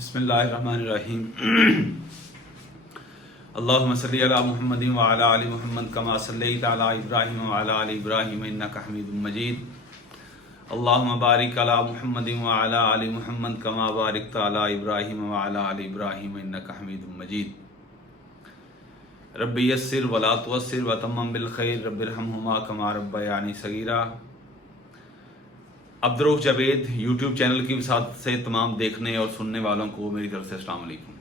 बिस्मिल्लाहिर्रहमानिर्रहीम। अल्लाहुम्मा सल्ली अला मुहम्मदिन व अला आलि मुहम्मद कमा सल्लैता अला इब्राहीम व अला आलि इब्राहीम इन्नका हमीदुम मजीद। अल्लाहुम्मा बारिक अला मुहम्मदिन व अला आलि मुहम्मद कमा बारकता अला इब्राहीम व अला आलि इब्राहीम इन्नका हमीदुम मजीद। रब्बि यस्सिर व ला तुअस्सिर व तम्मम बिल खैर रब्बिरहमहुमा कमा रब्बयानी सगीरा। अब्दुर्रऊफ जावेद यूट्यूब चैनल की वसात से तमाम देखने और सुनने वालों को मेरी तरफ से अस्सलाम वालेकुम।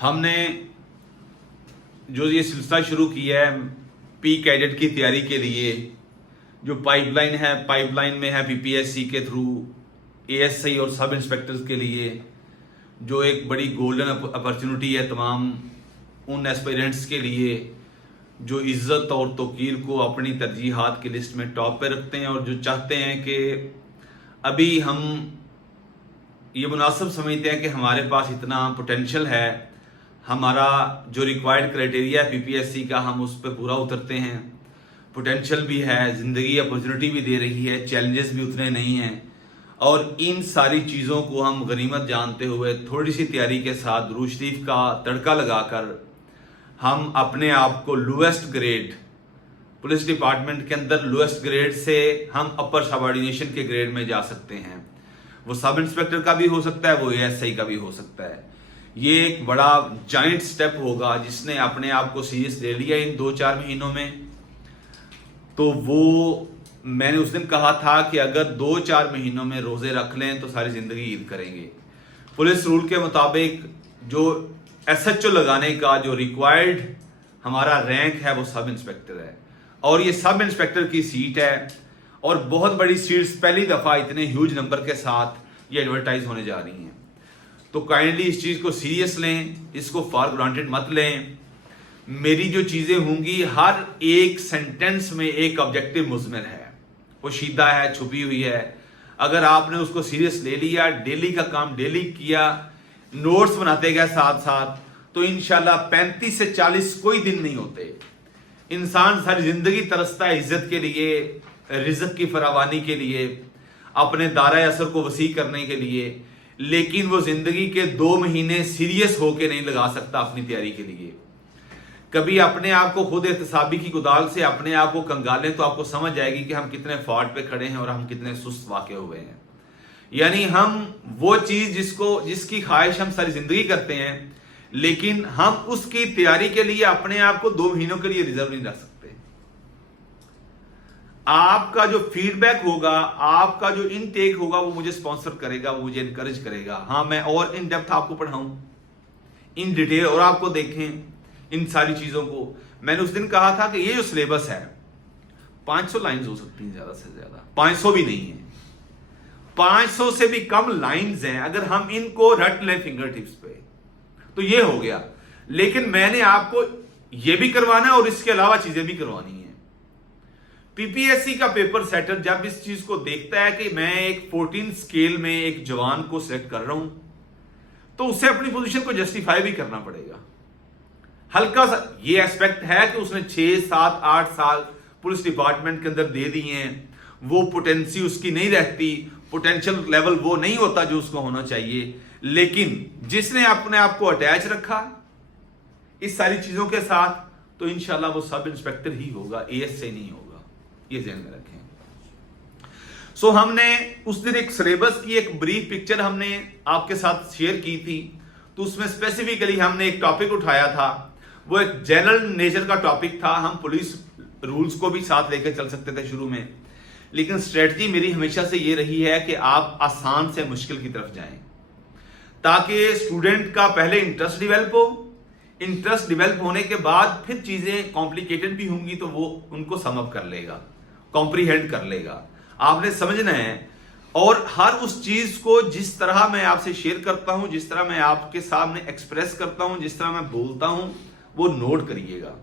हमने जो ये सिलसिला शुरू किया है पी कैडेट की तैयारी के लिए, जो पाइपलाइन है, पाइपलाइन में है पीपीएससी के थ्रू एएसआई और सब इंस्पेक्टर्स के लिए, जो एक बड़ी गोल्डन अपॉर्चुनिटी है तमाम उन एस्पिरेंट्स के लिए जो इज़्ज़त और तौकीर को अपनी तरजीहात की लिस्ट में टॉप पे रखते हैं और जो चाहते हैं कि अभी हम ये मुनासिब समझते हैं कि हमारे पास इतना पोटेंशियल है, हमारा जो रिक्वायर्ड क्राइटेरिया है पीपीएससी का हम उस पर पूरा उतरते हैं, पोटेंशियल भी है, ज़िंदगी अपॉर्चुनिटी भी दे रही है, चैलेंजेस भी उतने नहीं हैं, और इन सारी चीज़ों को हम गनीमत जानते हुए थोड़ी सी तैयारी के साथ दुरूद शरीफ का तड़का लगाकर हम अपने आप को लोएस्ट ग्रेड पुलिस डिपार्टमेंट के अंदर लोएस्ट ग्रेड से हम अपर सबऑर्डिनेशन के ग्रेड में जा सकते हैं। वो सब इंस्पेक्टर का भी हो सकता है, वो एएसआई का भी हो सकता है। ये एक बड़ा जाइंट स्टेप होगा जिसने अपने आप को सीरियस ले लिया इन 2-4 महीनों में। तो वो मैंने उस दिन कहा था कि अगर 2-4 महीनों में रोजे रख लें तो सारी जिंदगी ईद करेंगे। पुलिस रूल के मुताबिक जो एसएचओ लगाने का जो रिक्वायर्ड हमारा रैंक है वो सब इंस्पेक्टर है, और ये सब इंस्पेक्टर की सीट है और बहुत बड़ी सीट्स पहली दफा इतने ह्यूज नंबर के साथ ये एडवर्टाइज होने जा रही हैं। तो काइंडली इस चीज को सीरियस लें, इसको फॉर ग्रांटेड मत लें। मेरी जो चीजें होंगी हर एक सेंटेंस में एक ऑब्जेक्टिव मुज़मिर है, पोशीदा है, छुपी हुई है। अगर आपने उसको सीरियस ले लिया, डेली का काम डेली किया, नोट्स बनाते गए साथ साथ, तो इंशाल्लाह 35 से 40 कोई दिन नहीं होते। इंसान सारी जिंदगी तरसता है इज्जत के लिए, रिज़्क की फरावानी के लिए, अपने दायरा असर को वसी करने के लिए, लेकिन वो जिंदगी के 2 महीने सीरियस होके नहीं लगा सकता अपनी तैयारी के लिए। कभी अपने आप को खुद एहतसाबी की कुदाल से अपने आप को कंगालें तो आपको समझ आएगी कि हम कितने फॉल्ट पे खड़े हैं और हम कितने सुस्त वाक़े हुए हैं। यानी हम वो चीज जिसकी ख्वाहिश हम सारी जिंदगी करते हैं, लेकिन हम उसकी तैयारी के लिए अपने आप को 2 महीनों के लिए रिजर्व नहीं रख सकते। आपका जो फीडबैक होगा, आपका जो इनटेक होगा, वो मुझे स्पॉन्सर करेगा, वो मुझे इनकरेज करेगा। हाँ, मैं और इन डेप्थ आपको पढ़ाऊं, इन डिटेल और आपको देखें इन सारी चीजों को। मैंने उस दिन कहा था कि ये जो सिलेबस है 500 लाइंस हो सकती हैं, ज्यादा से ज्यादा 500 भी नहीं है, 500 से भी कम लाइंस हैं। अगर हम इनको रट लें फिंगर टिप्स पे तो ये हो गया। लेकिन मैंने आपको ये भी करवाना है और इसके अलावा चीजें भी करवानी है। पीपीएससी का पेपर सेटर जब इस चीज को देखता है कि मैं एक 14 स्केल में एक जवान को सिलेक्ट कर रहा हूं, तो उसे अपनी पोजीशन को जस्टिफाई भी करना पड़ेगा। हल्का सा ये एस्पेक्ट है कि उसने 6, 7, 8 साल पुलिस डिपार्टमेंट के अंदर दे दिए हैं, वो पोटेंसी उसकी नहीं रहती, पोटेंशियल लेवल वो नहीं होता जो उसको होना चाहिए। लेकिन जिसने अपने आप को अटैच रखा इस सारी चीजों के साथ, तो इंशाल्लाह वो सब इंस्पेक्टर ही होगा, एएसआई नहीं होगा। ये ध्यान में रखें। सो हमने उस दिन एक सिलेबस की एक ब्रीफ पिक्चर हमने आपके साथ शेयर की थी। तो उसमें स्पेसिफिकली हमने एक टॉपिक उठाया था, वो एक जनरल नेचर का टॉपिक था। हम पुलिस रूल्स को भी साथ लेकर चल सकते थे शुरू में, लेकिन स्ट्रेटजी मेरी हमेशा से ये रही है कि आप आसान से मुश्किल की तरफ जाएं, ताकि स्टूडेंट का पहले इंटरेस्ट डेवलप हो। इंटरेस्ट डेवलप होने के बाद फिर चीजें कॉम्प्लिकेटेड भी होंगी तो वो उनको समअप कर लेगा, कॉम्प्रीहेंड कर लेगा। आपने समझना है, और हर उस चीज को जिस तरह मैं आपसे शेयर करता हूं, जिस तरह मैं आपके सामने एक्सप्रेस करता हूं, जिस तरह मैं बोलता हूं, वो नोट करिएगा।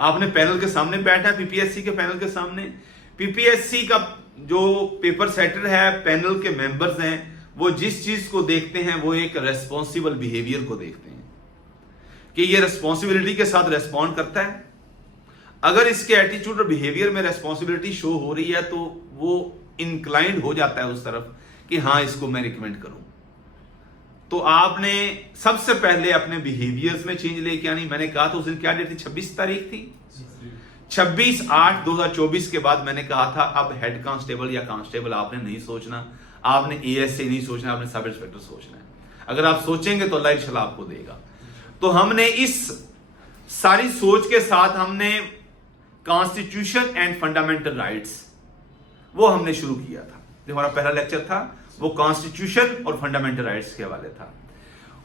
आपने पैनल के सामने बैठा है, पीपीएससी के पैनल के सामने। पीपीएससी का जो पेपर सेटर है, पैनल के मेंबर्स हैं, वो जिस चीज को देखते हैं वो एक रेस्पॉन्सिबल बिहेवियर को देखते हैं कि ये रेस्पॉन्सिबिलिटी के साथ रेस्पॉन्ड करता है। अगर इसके एटीट्यूड और बिहेवियर में रेस्पॉन्सिबिलिटी शो हो रही है तो वो इंक्लाइंड हो जाता है उस तरफ कि हाँ इसको मैं रिकमेंड करूं। तो आपने सबसे पहले अपने बिहेवियर्स में चेंज लेके आनी। मैंने कहा था उस दिन क्या डेट थी, 26 तारीख थी, 26/8/2024 के बाद मैंने कहा था अब हेड कांस्टेबल या कांस्टेबल आपने नहीं सोचना, आपने एएसए नहीं सोचना, आपने सब इंस्पेक्टर सोचना है। अगर आप सोचेंगे तो अल्लाह इंशाल्लाह आपको देगा। तो हमने इस सारी सोच के साथ हमने कॉन्स्टिट्यूशन एंड फंडामेंटल राइट्स वो हमने शुरू किया था। जो हमारा पहला लेक्चर था वो कॉन्स्टिट्यूशन और फंडामेंटल राइट्स के हवाले था।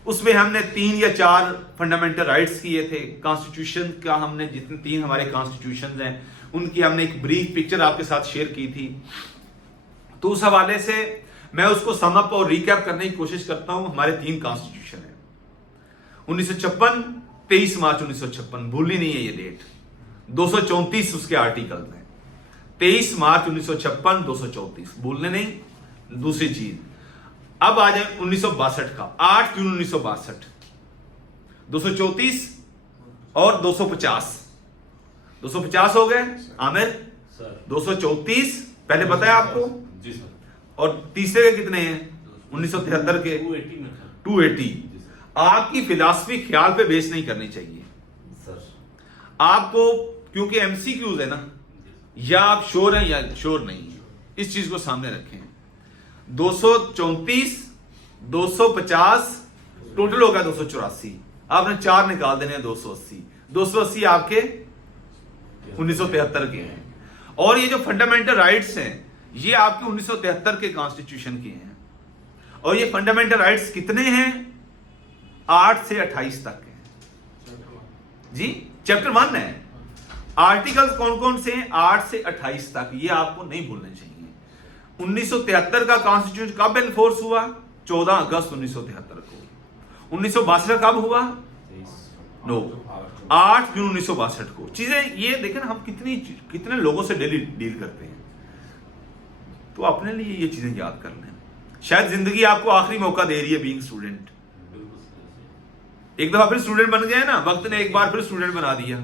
उसमें हमने 3 या 4 फंडामेंटल राइट्स किए थे। कॉन्स्टिट्यूशन का हमने जितने 3 हमारे कॉन्स्टिट्यूशन हैं उनकी हमने एक ब्रीफ पिक्चर आपके साथ शेयर की थी। तो उस हवाले से मैं उसको सम अप और रिकैप करने की कोशिश करता हूं। हमारे 3 कॉन्स्टिट्यूशन है, 1956, 23 मार्च 1956, भूलनी नहीं है ये डेट। 234 उसके आर्टिकल हैं, 23 मार्च 1956, 234 भूलने नहीं। दूसरी चीज, अब आ जाए 1962 का 8 जून 1962, 234 और 250, 250 हो गए आमिर, 234 पहले पता है आपको जी सर, और तीसरे के कितने हैं 1973 के 280। आपकी फिलॉसफी ख्याल पे बेस नहीं करनी चाहिए सर। आपको, क्योंकि एमसीक्यूज है ना, या आप श्योर हैं या श्योर नहीं है, इस चीज को सामने रखें। 234, 250 टोटल होगा 284, आपने 4 निकाल देने हैं 280, 280 आपके 1973 के हैं। और ये जो फंडामेंटल राइट्स हैं ये आपके 1973 के कॉन्स्टिट्यूशन के हैं। और ये फंडामेंटल राइट्स कितने हैं, 8 से 28 तक हैं जी, चैप्टर 1 है। आर्टिकल्स कौन कौन से हैं, 8 से 28 तक, ये आपको नहीं भूलने चाहिए। 1973 का कॉन्स्टिट्यूशन कब एनफोर्स हुआ, 14 अगस्त 1973 को। 1962 कब हुआ, 8 जून 1962 को। चीजें ये देखें ना, हम कितने लोगों से डेली डील करते हैं, तो अपने लिए ये चीजें याद कर लें। शायद जिंदगी आपको आखिरी मौका दे रही है बीइंग स्टूडेंट। एक दफा फिर स्टूडेंट बन गए ना, वक्त ने एक बार फिर स्टूडेंट बना दिया।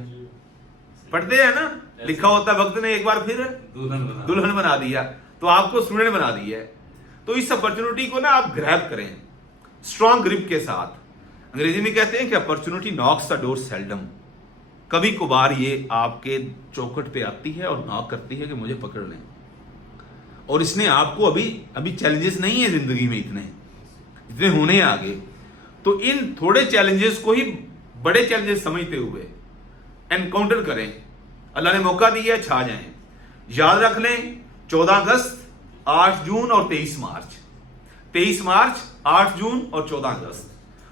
पढ़ते हैं ना, लिखा होता है वक्त ने एक बार फिर दुल्हन बना दिया, तो आपको स्टूडेंट बना दिया है। तो इस अपॉर्चुनिटी को ना आप ग्रैब करें स्ट्रॉन्ग ग्रिप के साथ। अंग्रेजी में कहते हैं कि opportunity Knox the door seldom, कभी कभार ये आपके चौखट पे आती है और नॉक करती है कि मुझे पकड़ लें। और इसने आपको अभी चैलेंजेस नहीं है जिंदगी में इतने होने हैं आगे, तो इन थोड़े चैलेंजेस को ही बड़े चैलेंजेस समझते हुए एनकाउंटर करें। अल्लाह ने मौका दिया है, छा जाएं। याद रख लें 14 अगस्त, 8 जून और 23 मार्च, 23 मार्च, 8 जून और 14 अगस्त,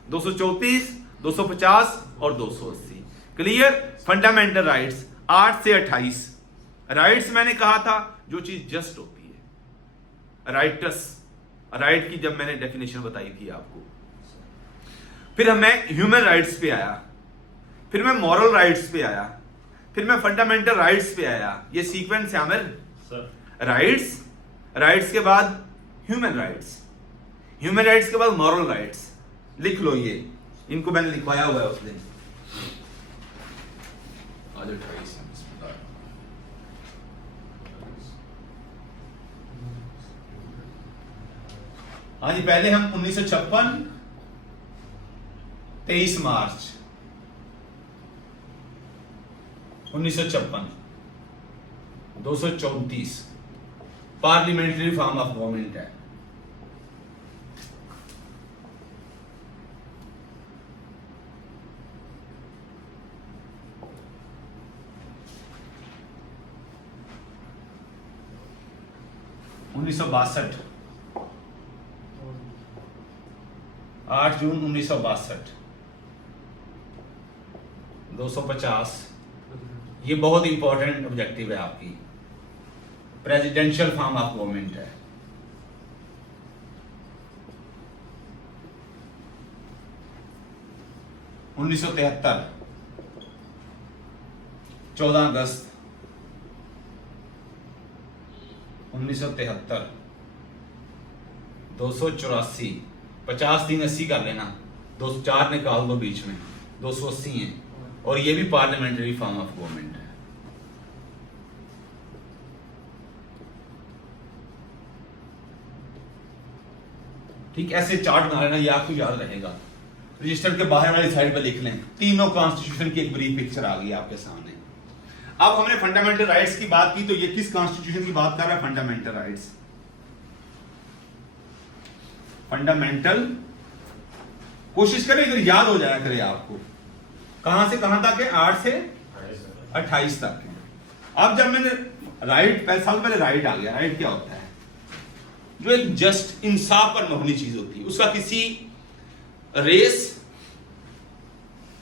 234, 250 और 280। क्लियर। फंडामेंटल राइट्स 8 से 28। राइट्स मैंने कहा था जो चीज जस्ट होती है, राइटस, राइट की जब मैंने डेफिनेशन बताई थी आपको। फिर मैं ह्यूमन राइट्स पे आया, फिर मैं मॉरल राइट्स पे आया, फिर मैं फंडामेंटल राइट्स पे आया। ये सीक्वेंस है आमिर, राइट्स के बाद ह्यूमन राइट्स, ह्यूमन राइट्स के बाद मॉरल राइट्स। लिख लो ये, इनको मैंने लिखवाया हुआ है उस दिन। आज 28 है, हाँ जी। पहले हम 1956, 23 मार्च 1956, 234 पार्लियामेंट्री फॉर्म ऑफ गवर्नमेंट है। उन्नीस सौ 8 जून 1962, 250। ये बहुत इंपॉर्टेंट ऑब्जेक्टिव है आपकी, प्रेसिडेंशियल फॉर्म ऑफ गवर्नमेंट है। उन्नीस सौ 73, 14 अगस्त 1973, 284, 50 दिन 80 कर लेना, 4 निकाल दो बीच में, 280 है। और ये भी पार्लियामेंट्री फॉर्म ऑफ गवर्नमेंट है। ठीक, ऐसे चार्ट बना लेना, ये आपको याद रहेगा। रजिस्टर के बाहर वाली साइड पर लिख लें, तीनों कॉन्स्टिट्यूशन की एक ब्रीफ पिक्चर आ गई आपके सामने। अब हमने फंडामेंटल राइट्स की बात की, तो ये किस कॉन्स्टिट्यूशन की बात कर रहा है? Fundamental rights. फंडामेंटल, कोशिश करें इधर याद हो जाया करे आपको, कहां से कहां तक है? 8 से 28 तक है। अब जब मैंने राइट, साल पहले राइट आ गया। राइट क्या होता है? जो एक जस्ट इंसाफ पर मबनी चीज होती है, उसका किसी रेस,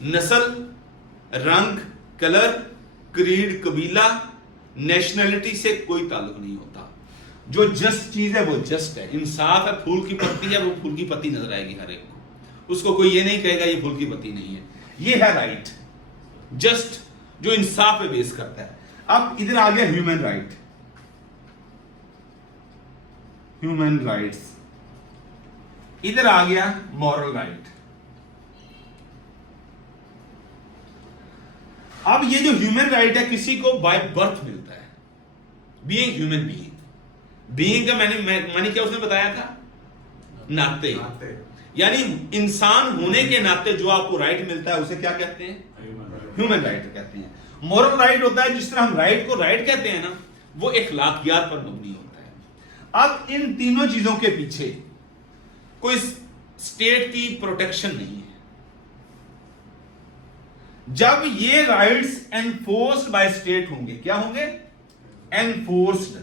नस्ल, रंग, कलर, क्रीड, कबीला, नेशनलिटी से कोई ताल्लुक नहीं होता। जो जस्ट चीज है वो जस्ट है, इंसाफ है। फूल की पत्ती है, वो फूल की पत्ती नजर आएगी हर एक को, उसको कोई ये नहीं कहेगा ये फूल की पत्ती नहीं है। ये है राइट, जस्ट जो इंसाफ पे बेस करता है। अब इधर आ गया ह्यूमन राइट, ह्यूमन राइट्स। इधर आ गया मॉरल राइट। अब ये जो ह्यूमन राइट है, किसी को बाय बर्थ मिलता है, बीइंग ह्यूमन बीइंग। बीइंग का मैंने क्या उसने बताया था? नाते। यानी इंसान होने के नाते जो आपको राइट मिलता है उसे क्या कहते हैं? ह्यूमन राइट कहते हैं। मॉरल राइट होता है, जिस तरह हम राइट को राइट कहते हैं ना, वो इखलाकियात पर मबनी होता है। अब इन तीनों चीजों के पीछे कोई स्टेट की प्रोटेक्शन नहीं है। जब ये राइट्स एनफोर्स्ड बाय स्टेट होंगे, क्या होंगे? एनफोर्स्ड।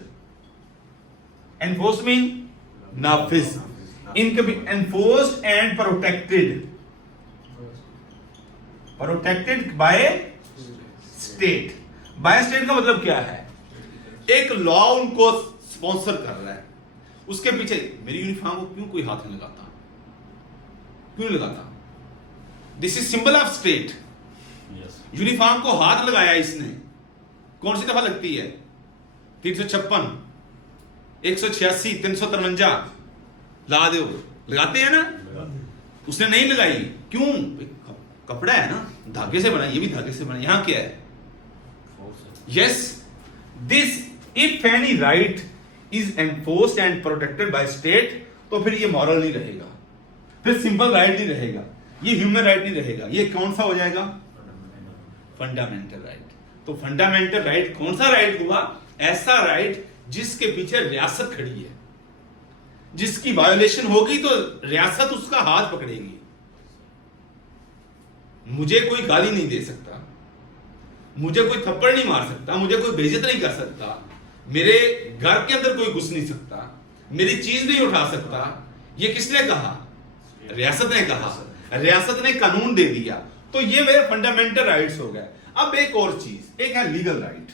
एनफोर्स्ड मीन नाफिज। इनके भी enforced and protected, protected by state. By state का मतलब क्या है? एक लॉ उनको स्पॉन्सर कर रहा है, उसके पीछे मेरी यूनिफॉर्म को क्यों कोई हाथ नहीं लगाता? क्यों नहीं लगाता? This is symbol of state. Uniform को हाथ लगाया इसने, कौन सी दफा लगती है? 356, 186, 353 लगा दो, लगाते हैं ना। उसने नहीं लगाई, क्यों? कपड़ा है ना, धागे से बना, ये भी धागे से बना। यहां क्या है? Yes, this if any right is enforced and protected by state, तो फिर ये मॉरल नहीं रहेगा, फिर सिंपल राइट नहीं रहेगा, ये ह्यूमन राइट नहीं रहेगा। ये कौन सा हो जाएगा? Fundamental right. तो फंडामेंटल राइट कौन सा राइट हुआ? ऐसा राइट जिसके पीछे रियासत खड़ी है, जिसकी वायोलेशन होगी तो रियासत उसका हाथ पकड़ेगी। मुझे कोई गाली नहीं दे सकता, मुझे कोई थप्पड़ नहीं मार सकता, मुझे कोई बेइज्जत नहीं कर सकता, मेरे घर के अंदर कोई घुस नहीं सकता, मेरी चीज नहीं उठा सकता। ये किसने कहा? रियासत ने कहा, रियासत ने कानून दे दिया। तो ये मेरे फंडामेंटल राइट्स हो गए। अब एक और चीज, एक है लीगल राइट।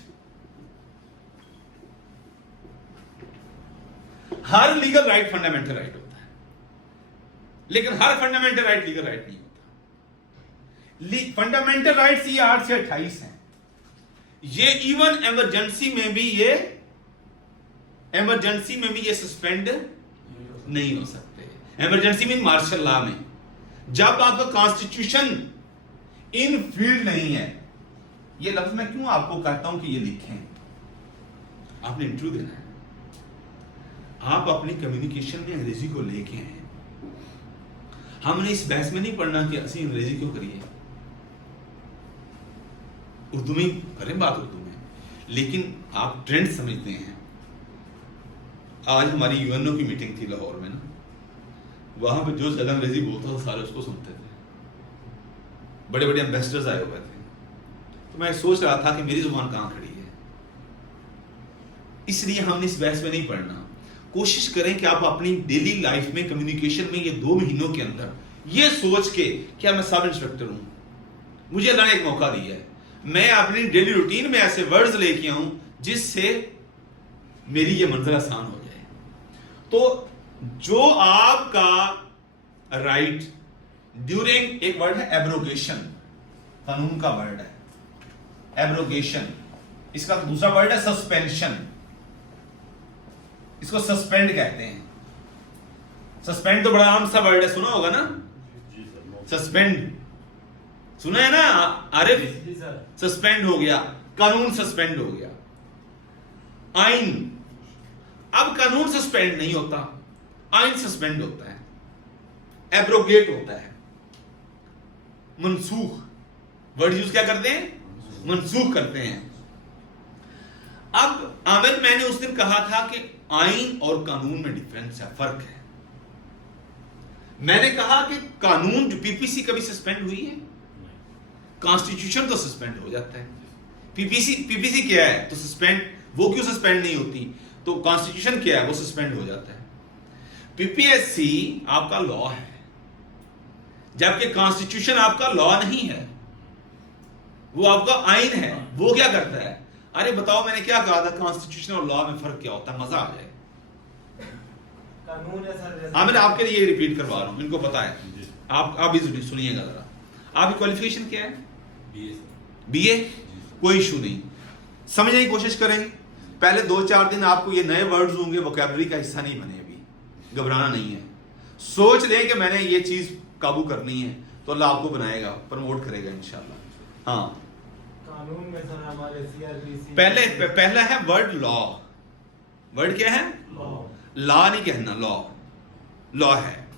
हर लीगल राइट फंडामेंटल राइट होता है, लेकिन हर फंडामेंटल राइट लीगल राइट नहीं होता। फंडामेंटल राइट्स ये 8 से 28 हैं। ये इवन इमरजेंसी में भी ये सस्पेंड नहीं हो सकते। इमरजेंसी मीन मार्शल लॉ में जब आपका कॉन्स्टिट्यूशन इन फील्ड नहीं है। ये लफ्ज मैं क्यों आपको कहता हूं कि ये लिखें? आपने इंटरव्यू देना है, आप अपनी कम्युनिकेशन में अंग्रेजी को लेके आए। हमने इस बहस में नहीं पढ़ना कि असली अंग्रेजी क्यों करिए, उर्दू में करें बात, उर्दू में। लेकिन आप ट्रेंड समझते हैं। आज हमारी यूएनओ की मीटिंग थी लाहौर में ना, वहां पर जो ज्यादा अंग्रेजी बोलता था सारे उसको सुनते थे। बड़े बड़े एम्बेसडर्स आए हुए थे। तो मैं सोच रहा था कि मेरी जुबान कहां खड़ी है। इसलिए हमने इस बहस में नहीं पढ़ना। कोशिश करें कि आप अपनी डेली लाइफ में कम्युनिकेशन में ये 2 महीनों के अंदर ये सोच के क्या मैं सब इंस्पेक्टर हूं, मुझे अल्लाह ने एक मौका दिया है, मैं अपनी डेली रूटीन में ऐसे वर्ड्स लेके आऊं जिससे मेरी ये मंजिल आसान हो जाए। तो जो आपका राइट ड्यूरिंग, एक वर्ड है एब्रोगेशन, कानून का वर्ड है एब्रोगेशन। इसका दूसरा वर्ड है सस्पेंशन, इसको सस्पेंड कहते हैं। सस्पेंड तो बड़ा आम सा वर्ड है, सुना होगा ना? सस्पेंड सुना है ना आरिफ? सस्पेंड हो गया, कानून सस्पेंड हो गया। आइन, अब कानून सस्पेंड नहीं होता, आइन सस्पेंड होता है। एब्रोगेट होता है, मनसूख, वर्ड यूज क्या करते हैं, मनसूख करते हैं। अब आमिर, मैंने उस दिन कहा था कि आइन और कानून में डिफरेंस है, फर्क है। मैंने कहा कि कानून, जो पीपीसी कभी सस्पेंड हुई है? कॉन्स्टिट्यूशन तो सस्पेंड हो जाता है। पीपीसी क्या है तो सस्पेंड, वो क्यों सस्पेंड नहीं होती? तो कॉन्स्टिट्यूशन क्या है, वो सस्पेंड हो जाता है। पीपीएससी आपका लॉ है, जबकि कॉन्स्टिट्यूशन आपका लॉ नहीं है, वो आपका आइन है। वो क्या करता है? अरे बताओ, मैंने क्या कहा था, कॉन्स्टिट्यूशन और लॉ में फर्क क्या होता है? मजा आ जाए। कानून है सर। हाँ, मैं आपके लिए रिपीट करवा रहा हूं, इनको पता है। आप भी सुनिएगा जरा। आपकी क्वालिफिकेशन क्या है? बीए। कोई इशू नहीं, समझने की कोशिश करें। पहले 2-4 दिन आपको ये नए वर्ड्स होंगे, वोकैबुलरी का हिस्सा नहीं बने, अभी घबराना नहीं है। सोच लें कि मैंने ये चीज काबू करनी है, तो अल्लाह आपको बनाएगा, प्रमोट करेगा इंशाल्लाह। हाँ, कानून में सर हमारे सीआरपीसी पहला है वर्ड लॉ। वर्ड क्या है? लॉ नहीं कहना, लॉ। लॉ है,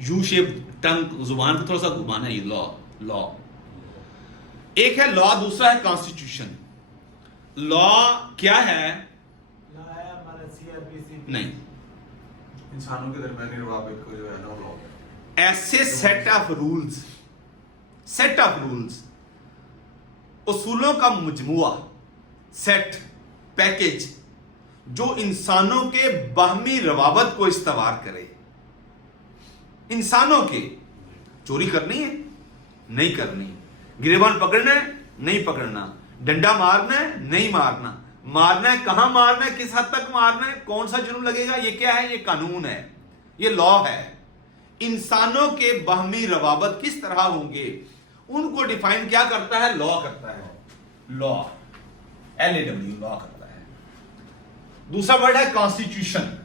यू शेप टंग, जुबान को थोड़ा सा घुमाना, ये लॉ। लॉ एक है लॉ, दूसरा है कॉन्स्टिट्यूशन। लॉ क्या है? हमारा सीआरपीसी नहीं, इंसानों के दरमियानी रवाबित को जो है ना, लॉ ऐसे set of rules, set of rules, उसूलों का मजमुआ, सेट, पैकेज, जो इंसानों के बाहमी रवाबत को इस्तवार करे। इंसानों के, चोरी करनी है नहीं करनी, गिरेबान पकड़ना है नहीं पकड़ना, डंडा मारना है नहीं मारना, मारना है कहां मारना है, किस हद तक मारना है, कौन सा जुर्म लगेगा, ये क्या है? ये कानून है, ये लॉ है। इंसानों के बाहमी रवाबत किस तरह होंगे, उनको डिफाइन क्या करता है? लॉ करता है। लॉ, LAW, लॉ करता है। दूसरा वर्ड है कॉन्स्टिट्यूशन।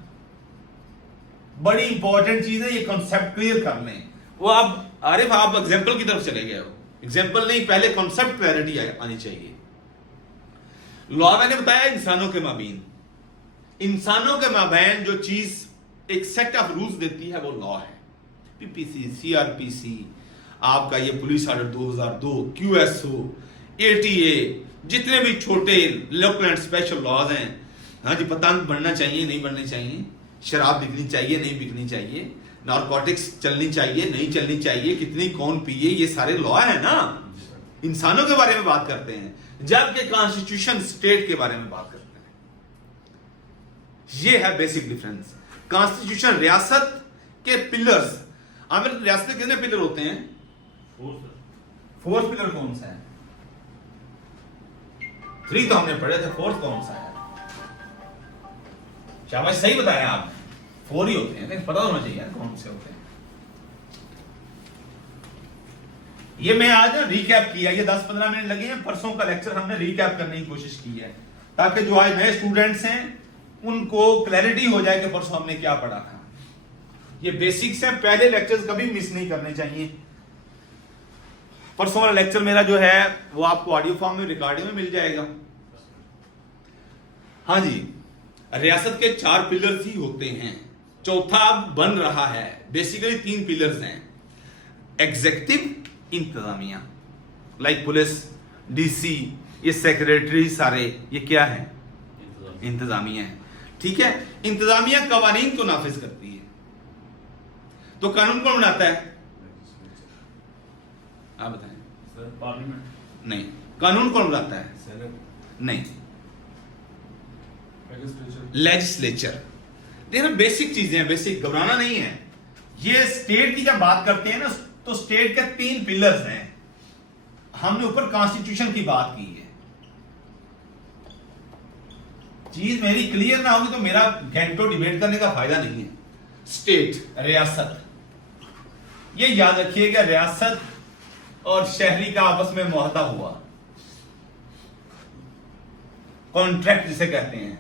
बड़ी इंपॉर्टेंट चीज है, ये कॉन्सेप्ट क्लियर कर लें। वो अब आरिफ, आप एग्जाम्पल की तरफ चले गए हो। एग्जाम्पल नहीं, पहले कॉन्सेप्ट क्लैरिटी आनी चाहिए। लॉ मैंने बताया इंसानों के माबीन, इंसानों के माबैन जो चीज एक सेट ऑफ रूल्स देती है, वो लॉ है। पीपीसी, सीआरपीसी, आपका ये पुलिस ऑर्डर 2002, QSO, ATA, जितने भी छोटे लोकल एंड स्पेशल लॉज हैं। हाँ जी, पतंग बढ़ना चाहिए नहीं बढ़नी चाहिए, शराब बिकनी चाहिए नहीं बिकनी चाहिए, नारकोटिक्स चलनी चाहिए नहीं चलनी चाहिए, कितनी कौन पिए, ये सारे लॉ है ना। इंसानों के बारे में बात करते हैं, जबकि कॉन्स्टिट्यूशन स्टेट के बारे में बात करते हैं। ये है बेसिक डिफरेंस। कॉन्स्टिट्यूशन रियासत के पिलर्स। आमिर, रियासत के कितने पिलर होते हैं? 4 पिलर कौन सा है? 3 तो हमने पढ़े थे, 4th कौन सा है? शाबाश, सही बताया आपने, 4 ही होते हैं, पता होना चाहिए यार कौन से होते हैं। ये मैं आज रीकैप किया, ये 10-15 मिनट लगे हैं, परसों का लेक्चर हमने रीकैप करने की कोशिश की है, ताकि जो आज नए स्टूडेंट्स हैं उनको क्लैरिटी हो जाए कि परसों हमने क्या पढ़ा था। ये बेसिक्स हैं, पहले लेक्चर्स कभी मिस नहीं करने चाहिए। परसों वाला लेक्चर मेरा जो है वो आपको ऑडियो फॉर्म में, रिकॉर्डिंग में मिल जाएगा। हाँ जी, रियासत के 4 पिलर्स ही होते हैं, चौथा अब बन रहा है। बेसिकली 3 पिलर्स हैं, एग्जीक्यूटिव, इंतजामिया, लाइक पुलिस, DC, ये सेक्रेटरी, सारे ये क्या है? इंतजामिया है। ठीक है, इंतजामिया कवानीन को नाफिज करती है। तो कानून कौन बनाता है? आप बताएं। सर, पार्लियामेंट नहीं, कानून कौन बनाता है? सेनेट नहीं, लेजिस्लेचर। देखना बेसिक चीजें हैं, बेसिक, घबराना नहीं है। ये स्टेट की जब बात करते हैं ना, तो स्टेट के 3 पिलर्स हैं। हमने ऊपर कॉन्स्टिट्यूशन की बात की है। चीज मेरी क्लियर ना होगी तो मेरा घंटों डिबेट करने का फायदा नहीं है। स्टेट, रियासत, ये याद रखिएगा, रियासत और शहरी का आपस में मुआहदा हुआ, कॉन्ट्रैक्ट जिसे कहते हैं।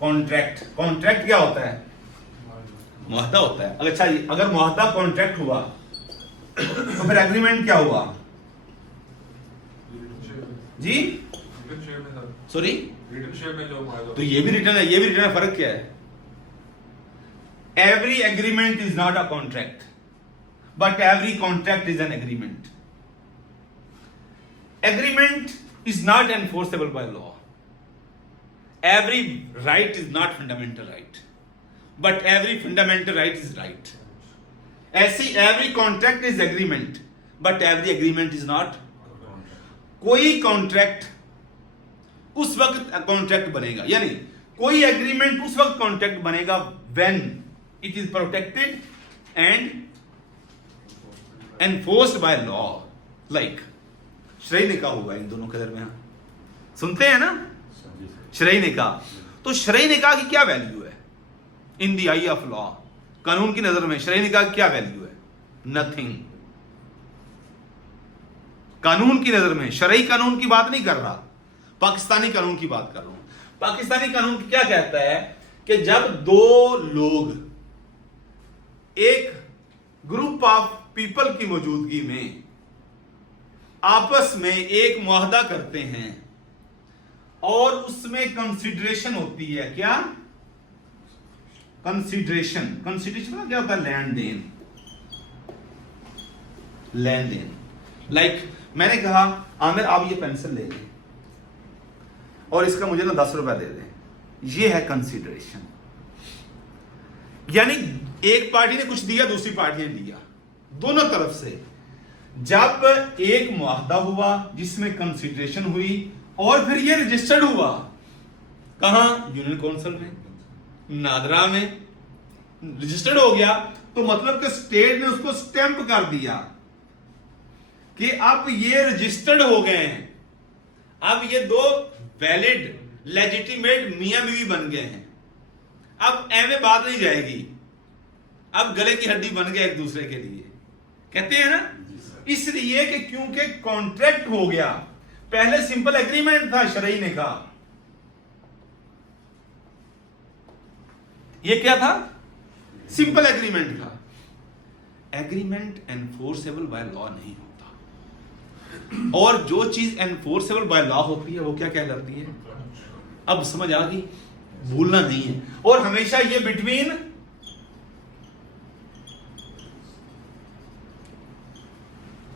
कॉन्ट्रैक्ट, कॉन्ट्रैक्ट क्या होता है? मुआहदा होता है। अच्छा, अगर मुआहदा कॉन्ट्रैक्ट हुआ तो फिर एग्रीमेंट क्या हुआ जी? सॉरी, रिटन शेयर में जो तो ये भी रिटर्न है, ये भी रिटर्न है, फर्क क्या है? every agreement is not a contract, but every contract is an agreement. Agreement is not enforceable by law. Every right is not fundamental right, but every fundamental right is right. ऐसी every contract is agreement, but every agreement is not. कोई contract उस वक्त contract बनेगा, यानी कोई agreement उस वक्त contract बनेगा when it is protected and enforced by law. Like श्रेय निकाह हुआ इन दोनों के दरमियान, सुनते हैं ना श्रेय निकाह. तो श्रेय निकाह की क्या वैल्यू है in the I of law? कानून की नजर में श्रेय निकाह की क्या वैल्यू है? नथिंग. कानून की नजर में, शरई कानून की बात नहीं कर रहा, पाकिस्तानी कानून की बात कर रहा हूं. पाकिस्तानी कानून क्या कहता है कि जब दो लोग एक ग्रुप ऑफ पीपल की मौजूदगी में आपस में एक मुआहदा करते हैं और उसमें कंसिडरेशन होती है. क्या कंसिडरेशन? कंसिडरेशन का क्या होता है? लेन देन. लेन देन. लाइक मैंने कहा आमिर आप ये पेंसिल ले लें और इसका मुझे ना 10 रुपए दे दें. ये है कंसिडरेशन. यानी एक पार्टी ने कुछ दिया, दूसरी पार्टी ने दिया, दोनों तरफ से. जब एक मुआहदा हुआ जिसमें कंसिडरेशन हुई और फिर ये रजिस्टर्ड हुआ, कहां? यूनियन काउंसिल में, नादरा में रजिस्टर्ड हो गया, तो मतलब कि स्टेट ने उसको स्टैंप कर दिया कि अब ये रजिस्टर्ड हो गए हैं, अब ये दो वैलिड लेजिटिमेट मियां बीवी बन गए हैं. अब एम बात नहीं जाएगी, अब गले की हड्डी बन गए एक दूसरे के लिए, कहते हैं ना. इसलिए कि क्योंकि कॉन्ट्रैक्ट हो गया. पहले सिंपल एग्रीमेंट था शरई ने कहा, ये क्या था? सिंपल एग्रीमेंट था. एग्रीमेंट एनफोर्सेबल बाय लॉ नहीं होता, और जो चीज एनफोर्सेबल बाय लॉ होती है वो क्या कहलाती है? अब समझ आ गई? भूलना नहीं है. और हमेशा ये बिटवीन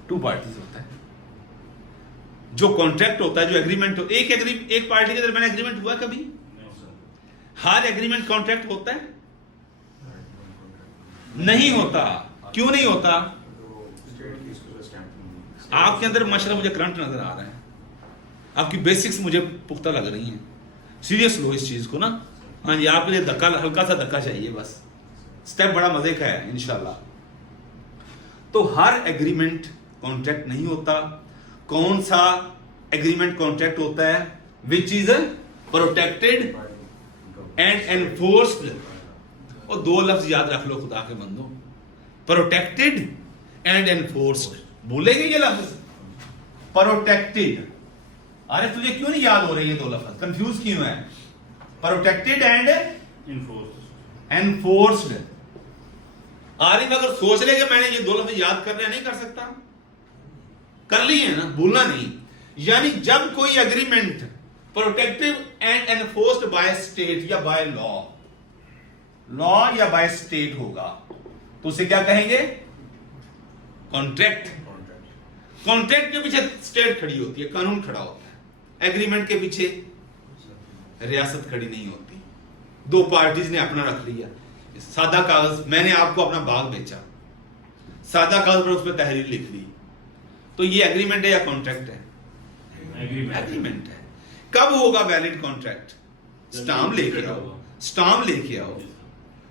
टू पार्टीज होता है. जो कॉन्ट्रैक्ट होता है, जो एग्रीमेंट होता है, एक पार्टी के दरमियान एग्रीमेंट हुआ कभी? हर एग्रीमेंट कॉन्ट्रैक्ट होता है? नहीं होता. क्यों नहीं होता? आपके अंदर माशाल्लाह मुझे करंट नजर आ रहा है, आपकी बेसिक्स मुझे पुख्ता लग रही हैं. सीरियस लो इस चीज को ना. हाँ जी, आपके लिए धक्का, हल्का सा धक्का चाहिए बस. स्टेप बड़ा मजे का है इंशाल्लाह. तो हर एग्रीमेंट कॉन्ट्रैक्ट नहीं होता. कौन सा एग्रीमेंट कॉन्ट्रैक्ट होता है? Which is protected and enforced. और दो लफ्ज याद रख लो खुदा के बंदो, प्रोटेक्टेड एंड एनफोर्स्ड. भूलेंगे ये लफ्ज? प्रोटेक्टेड. अरे तुझे क्यों नहीं याद हो रहे ये दो लफ्ज? कंफ्यूज क्यों है? Protected and enforced. आरिफ अगर सोच ले कि मैंने ये दो लफ्ज याद कर रहे, नहीं कर सकता? कर लिए ना, भूलना नहीं. यानी जब कोई agreement protective and enforced by state या बाय लॉ, लॉ या बाय स्टेट होगा, तो उसे क्या कहेंगे? कॉन्ट्रैक्ट. कॉन्ट्रैक्ट के पीछे स्टेट खड़ी होती है, कानून खड़ा होता है. एग्रीमेंट के पीछे रियासत खड़ी नहीं होती. दो पार्टीज ने अपना रख लिया. सादा कागज, मैंने आपको अपना बाग बेचा, सादा कागज पर उस पर तहरीर लिख ली, तो ये एग्रीमेंट है या कॉन्ट्रैक्ट है? एग्रीमेंट है. कब होगा वैलिड कॉन्ट्रैक्ट? स्टाम्प लेके आओ. स्टाम्प लेके आओ.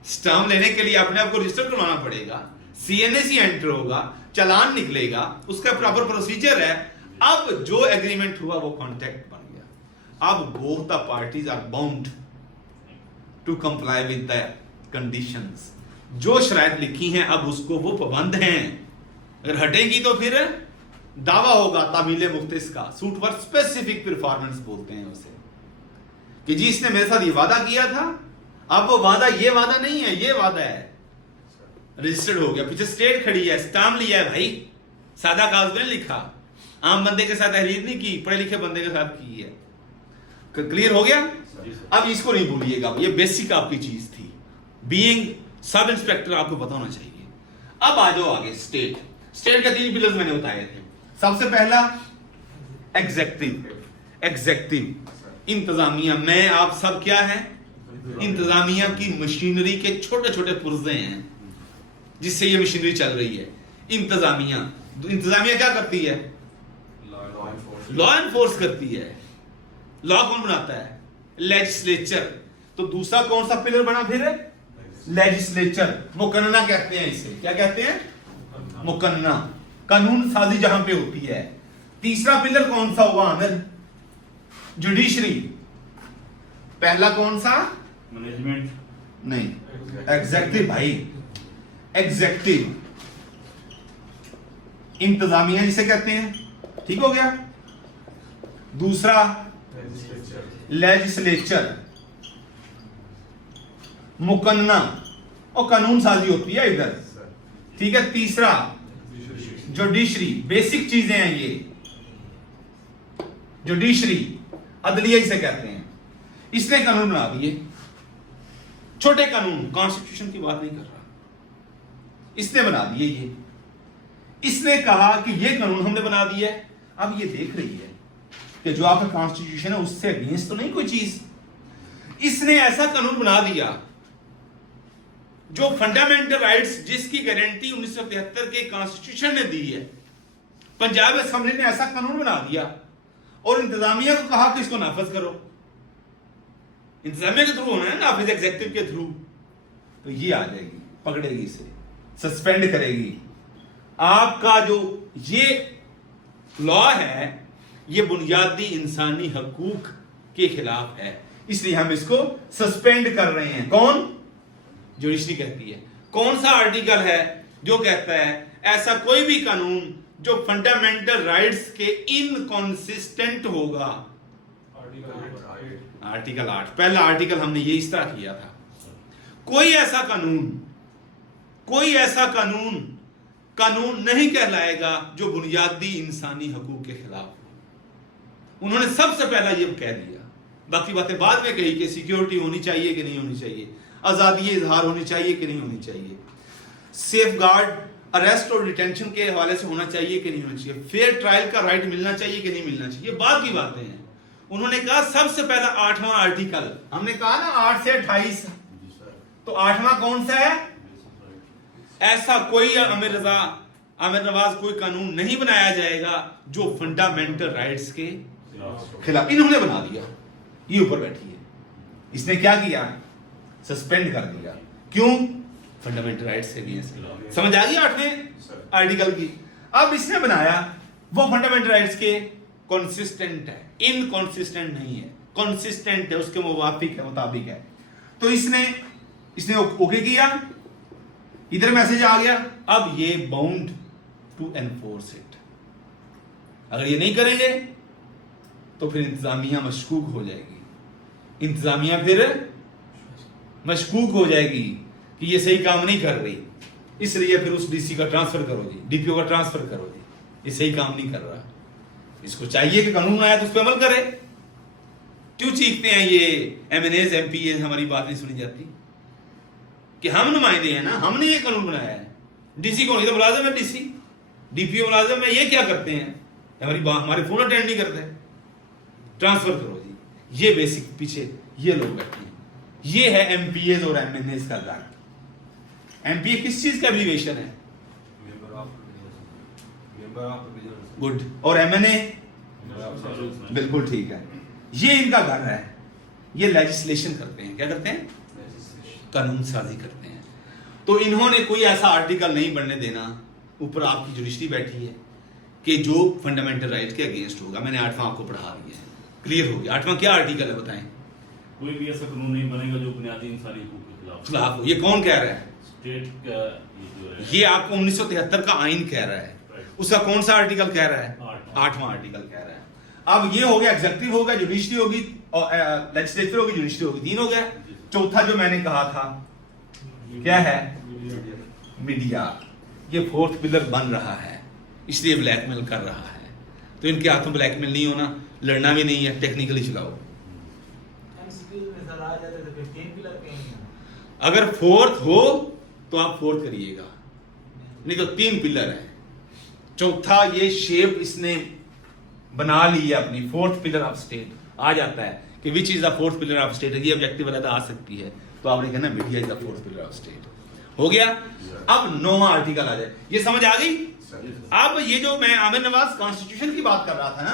स्टाम्प लेने के लिए अपने आप को रजिस्टर करवाना पड़ेगा, सीएनएसी एंटर होगा, चालान निकलेगा, उसका प्रॉपर प्रोसीजर है. अब जो एग्रीमेंट हुआ वो कॉन्ट्रैक्ट बन गया. अब both the parties are bound to comply with the conditions. जो शराइत लिखी हैं अब उसको वो पाबंद हैं. अगर हटेंगी तो फिर दावा होगा तामील मुख्तिस का. सूट पर स्पेसिफिक परफॉर्मेंस बोलते हैं उसे, कि जी इसने मेरे साथ ये वादा किया था, अब वो वादा ये वादा नहीं है, ये वादा है. रजिस्टर्ड हो गया, पीछे स्टेट खड़ी है, स्टाम्प लिया है भाई, सादा कागज में लिखा, आम बंदे के साथ तहरीर नहीं की, पढ़े लिखे बंदे के साथ की है. क्लियर हो गया? अब इसको नहीं भूलिएगा, ये बेसिक आपकी चीज थी. बीइंग सब इंस्पेक्टर आपको पता होना चाहिए। अब आ जाओ आगे, स्टेट के 3 पिलर्स मैंने बताए थे। सबसे पहला एग्जेक्टिव इंतजामिया। मैं आप सब क्या है, इंतजामिया की मशीनरी के छोटे छोटे पुर्जे हैं जिससे ये मशीनरी चल रही है। इंतजामिया क्या करती है, लॉ एनफोर्स करती है। लॉ कौन बनाता है, लेजिस्लेचर। तो दूसरा कौन सा पिलर बना फिर, लेजिस्लेचर। मुकन्ना कहते हैं इसे, क्या कहते हैं, मुकन्ना, कानून साजी जहां पे होती है। तीसरा पिलर कौन सा हुआ आमिर, जुडिशरी। पहला कौन सा, मैनेजमेंट नहीं, एग्जेक्टिव भाई, एग्जेक्टिव इंतजामिया जिसे कहते हैं, ठीक हो गया। दूसरा लेजिस्लेचर, मुकन्ना और कानून साजी होती है इधर, ठीक है। तीसरा जुडिशरी, बेसिक चीजें हैं ये। जुडिशरी अदलिया इसे कहते हैं। इसने कानून बना दिए, छोटे कानून, कॉन्स्टिट्यूशन की बात नहीं कर रहा, इसने बना दिए ये। इसने कहा कि ये कानून हमने बना दिया है। अब ये देख रही है कि जो आपका कॉन्स्टिट्यूशन है उससे अगेंस्ट तो नहीं कोई चीज। इसने ऐसा कानून बना दिया जो फंडामेंटल राइट्स जिसकी गारंटी 1973 के कॉन्स्टिट्यूशन ने दी है। पंजाब असेंबली ने ऐसा कानून बना दिया और इंतजामिया को कहा कि इसको नाफिज करो। इंतजामिया के थ्रू होना है, नाफिज एग्जेक्टिव के थ्रू। तो ये आ जाएगी, पकड़ेगी इसे, सस्पेंड करेगी। आपका जो ये लॉ है ये बुनियादी इंसानी हकूक के खिलाफ है, इसलिए हम इसको सस्पेंड कर रहे हैं। कौन, जुडिशरी कहती है। कौन सा आर्टिकल है जो कहता है ऐसा कोई भी कानून जो फंडामेंटल राइट्स के इनकॉन्सिस्टेंट होगा, आर्टिकल 8। पहला आर्टिकल हमने ये इस तरह किया था। कोई ऐसा कानून नहीं कहलाएगा जो बुनियादी इंसानी हकूक के खिलाफ हो। उन्होंने सबसे पहला ये कह दिया, बाकी बातें बाद में कही कि सिक्योरिटी होनी चाहिए कि नहीं होनी चाहिए, आजादी इजहार होनी चाहिए कि नहीं होनी चाहिए, सेफ गार्ड अरेस्ट और डिटेंशन के हवाले से होना चाहिए कि नहीं होना चाहिए, फेयर ट्रायल का राइट मिलना चाहिए कि नहीं मिलना चाहिए, बाद की बातें हैं। उन्होंने कहा सबसे पहला 8वां आर्टिकल, हमने कहा ना 8 से 28, तो 8वां कौन सा है, ऐसा कोई आमिर नवाज कोई कानून नहीं बनाया जाएगा जो फंडामेंटल राइट्स के खिलाफ। इन्होंने बना दिया, ये ऊपर बैठी है, इसने क्या किया, सस्पेंड कर दिया। क्यों, फंडामेंटल राइट्स से भी समझ आ गई 8वें आर्टिकल की। अब इसने बनाया वो फंडामेंटल राइट्स के कंसिस्टेंट है, इनकंसिस्टेंट नहीं है, कंसिस्टेंट है, उसके मुताबिक है। तो इसने ओके किया, इधर मैसेज आ गया। अब ये बाउंड टू एनफोर्स इट। अगर ये नहीं करेंगे तो फिर इंतजामिया मशकूक हो जाएगी, इंतजामिया फिर मशकूक हो जाएगी कि ये सही काम नहीं कर रही, इसलिए फिर उस डीसी का ट्रांसफर करो जी, डीपीओ का ट्रांसफर करो जी, ये सही काम नहीं कर रहा। इसको चाहिए कि कानून आया तो उस पर अमल करे। क्यों चीखते हैं ये एमएनएज एमपीएज, हमारी बात नहीं सुनी जाती कि हम नुमाइंदे हैं ना, हमने ये कानून बनाया है। डीसी कौन, ये तो मुलाजिम है, डीसी डीपीओ मुलाजिम है, ये क्या करते हैं, हमारे फोन अटेंड नहीं करते, ट्रांसफर करो जी। ये बेसिक पीछे ये लोग बैठे हैं, ये है एमपीएज और एमएनएज का गान। एमपीए किस चीज का एब्रीविएशन है, गुड, और एमएनए बिल्कुल ठीक है। ये इनका घर है, ये लेजिस्लेशन करते हैं, क्या करते हैं, कानून साजी करते हैं। तो इन्होंने कोई ऐसा आर्टिकल नहीं बनने देना, ऊपर आपकी जुडिशरी बैठी है कि जो फंडामेंटल राइट के अगेंस्ट होगा। मैंने 8वां आपको पढ़ा दिया है, क्लियर हो गया। 8वां क्या आर्टिकल है बताएं, कोई भी ऐसा कानून नहीं बनेगा जो बुनियादी इंसानी हकूक के खिलाफ हो। ये कौन कह रहा है, स्टेट का ये जो है, ये आपको 1973 का आइन कह रहा है। उसका कौन सा आर्टिकल कह रहा है, 8वां आर्टिकल कह रहा है। अब ये हो गया, एग्जेक्टिव हो गया, जुडिशरी होगी और लेजिस्लेचर होगी, जुडिशरी होगी, 3 हो गया। चौथा जो मैंने कहा था क्या है, मीडिया। ये 4th पिलर बन रहा है, इसलिए ब्लैकमेल कर रहा है। तो इनके हाथों ब्लैकमेल नहीं होना, लड़ना भी नहीं है, टेक्निकली चलाओ। एमसीक्यूज में सर आ जाते तो फिर 3 पिलर कहेंगे। अगर 4th हो तो आप फोर्थ करिएगा, नहीं तो 3 पिलर है। चौथा ये शेप इसने बना ली है अपनी, फोर्थ पिलर ऑफ स्टेट आ जाता है कि which is the fourth pillar of state. ये ऑब्जेक्टिव वाला आ सकती है तो आपने कहना media is the fourth pillar of state. हो गया। अब 9वां आर्टिकल आ जाए, ये समझ आ गई। अब ये जो मैं आमिर नवाज कॉन्स्टिट्यूशन की बात कर रहा था ना,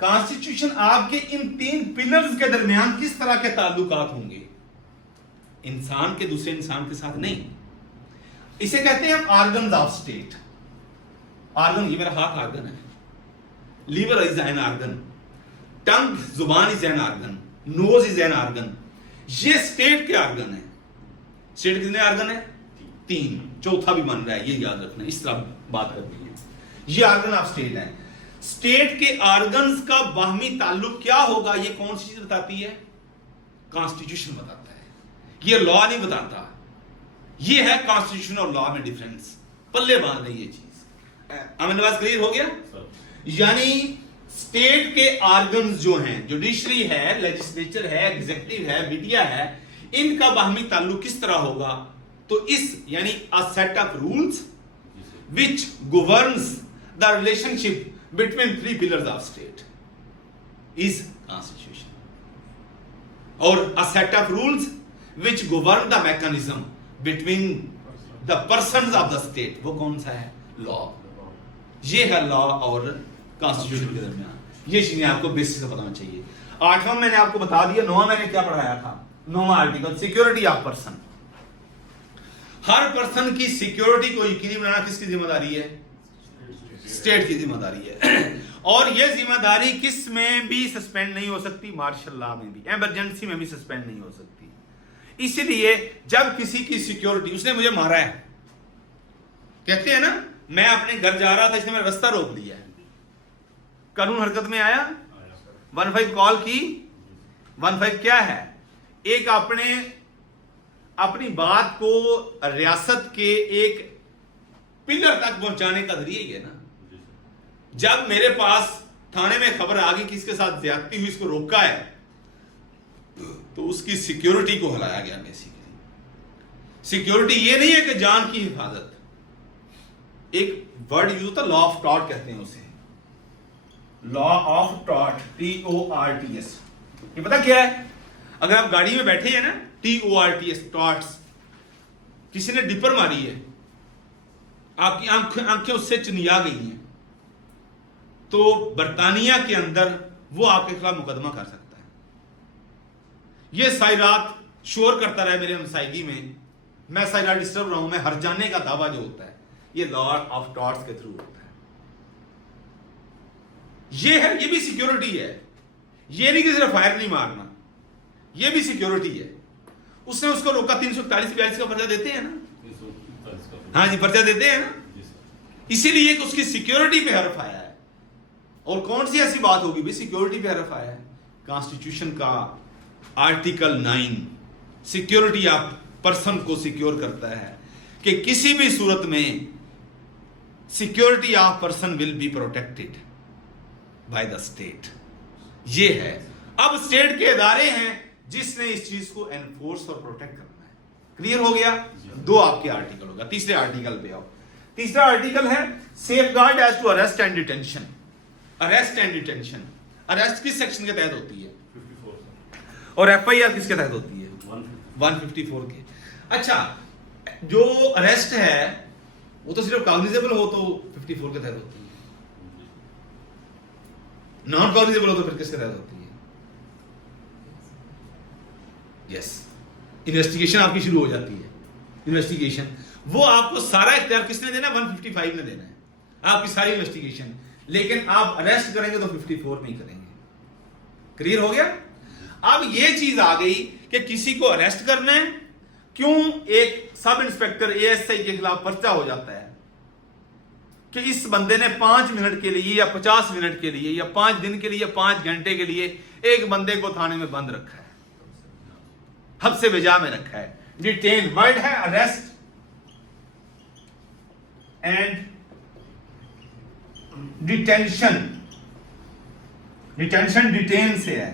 कॉन्स्टिट्यूशन आपके इन 3 पिलर्स के दरमियान किस तरह के ताल्लुकात होंगे, इंसान के दूसरे इंसान के साथ नहीं। इसे कहते हैं हम ऑर्गन्स ऑफ स्टेट। ऑर्गन, ये मेरा हाथ ऑर्गन है, liver is an organ, tongue जुबान is an organ, nose is an organ. ये स्टेट के ऑर्गन है। स्टेट कितने ऑर्गन है? 3, चौथा भी बन रहा है, ये याद रखना, इस तरह बात करनी है। ये ऑर्गन ऑफ स्टेट है। स्टेट के ऑर्गन्स का बाहमी ताल्लुक क्या होगा, ये कौन सी चीज बताती है? कॉन्स्टिट्यूशन बताता है, ये लॉ नहीं बताता। ये है कॉन्स्टिट्यूशन और लॉ में डिफरेंस, पल्ले बांध है ये चीज। आमिर नवाज क्लियर हो गया? यानी स्टेट के ऑर्गन्स जो हैं, जुडिशरी है, लेजिस्लेचर है, एग्जीक्यूटिव है, मीडिया है, इनका बाहमी ताल्लुक किस तरह होगा? तो इस यानी a set of rules which governs the relationship between 3 pillars of state is constitution, or a set of rules which govern the mechanism between the persons of the state, वो कौन सा है? लॉ। ये है लॉ और constitution के दरमियान। ये चीजें आपको बेसिक से पता होना चाहिए। 8वां मैंने आपको बता दिया। 9वां मैंने क्या पढ़ाया था? 9वां आर्टिकल सिक्योरिटी ऑफ पर्सन। हर पर्सन की सिक्योरिटी को यकीनी बनाना किसकी जिम्मेदारी है? स्टेट की जिम्मेदारी है। और यह जिम्मेदारी किस में भी सस्पेंड नहीं हो सकती? मार्शल लॉ में भी, इमरजेंसी में भी सस्पेंड नहीं हो सकती। इसलिए जब किसी की सिक्योरिटी, उसने मुझे मारा है, कहते हैं ना, मैं अपने घर जा रहा था, इसने मेरा रास्ता रोक दिया है, कानून हरकत में आया, 15 कॉल की। 15 क्या है? एक अपनी बात को रियासत के एक पिलर तक पहुंचाने का जरिए ही है ना। जब मेरे पास थाने में खबर आ गई कि इसके साथ ज्यादती हुई, इसको रोका है, तो उसकी सिक्योरिटी को हिलाया गया। बेसिकली सिक्योरिटी ये नहीं है कि जान की हिफाजत, एक वर्ड यूज होता है, लॉ ऑफ टॉर्ट कहते हैं उसे, लॉ ऑफ टॉर्ट, TORTS। ये पता क्या है? अगर आप गाड़ी में बैठे हैं ना, TORTS, टॉर्ट्स, किसी ने डिपर मारी है, आपकी आंखें उससे चुनिया गई हैं, तो बर्तानिया के अंदर वो आपके खिलाफ मुकदमा कर सकता है। ये सारी रात शोर करता रहे मेरे हमसायगी में, मैं सारी रात डिस्टर्ब रहा हूं, मैं हर जाने का दावा जो होता है, ये लॉ ऑफ टॉर्ट्स के थ्रू होता है। ये है, ये भी सिक्योरिटी है। ये नहीं कि सिर्फ फायर नहीं मारना, ये भी सिक्योरिटी है। उसने उसको रोका, 341-42 का पर्चा देते हैं ना, हाँ जी, पर्चा देते हैं ना, इसीलिए कि उसकी सिक्योरिटी पे हरफ आया है। और कौन सी ऐसी बात होगी भी सिक्योरिटी पे हरफ आया है? कॉन्स्टिट्यूशन का आर्टिकल 9 सिक्योरिटी ऑफ पर्सन को सिक्योर करता है कि किसी भी सूरत में security of person will be protected by the state. ये है। अब स्टेट के इदारे हैं जिसने इस चीज को एनफोर्स और प्रोटेक्ट करना है। क्लियर हो गया? 2 आपके आर्टिकल होगा। तीसरे आर्टिकल पे आओ। तीसरा आर्टिकल है safeguard as to arrest and detention. Arrest and detention, arrest किस सेक्शन के तहत होती है? 54 और FIR किसके तहत होती है? 154 के। अच्छा, जो अरेस्ट है वो तो सिर्फ कॉग्निजेबल हो तो 54 के तहत होती है, नॉन कॉग्निजेबल हो तो फिर किसके तहत होती है? यस, इन्वेस्टिगेशन आपकी शुरू हो जाती है। इन्वेस्टिगेशन, वो आपको सारा इख्तियार किसने देना है? 155 ने देना है, आपकी सारी इन्वेस्टिगेशन। लेकिन आप अरेस्ट करेंगे तो 54 नहीं करेंगे। क्लियर हो गया? अब ये चीज आ गई कि किसी को अरेस्ट करना है, क्यों एक सब इंस्पेक्टर ASI के खिलाफ पर्चा हो जाता है कि इस बंदे ने 5 मिनट के लिए या 50 मिनट के लिए या 5 दिन के लिए या 5 घंटे के लिए एक बंदे को थाने में बंद रखा है, हद से बेजा में रखा है। डिटेन वर्ड है arrest and detention. Detention detain से है,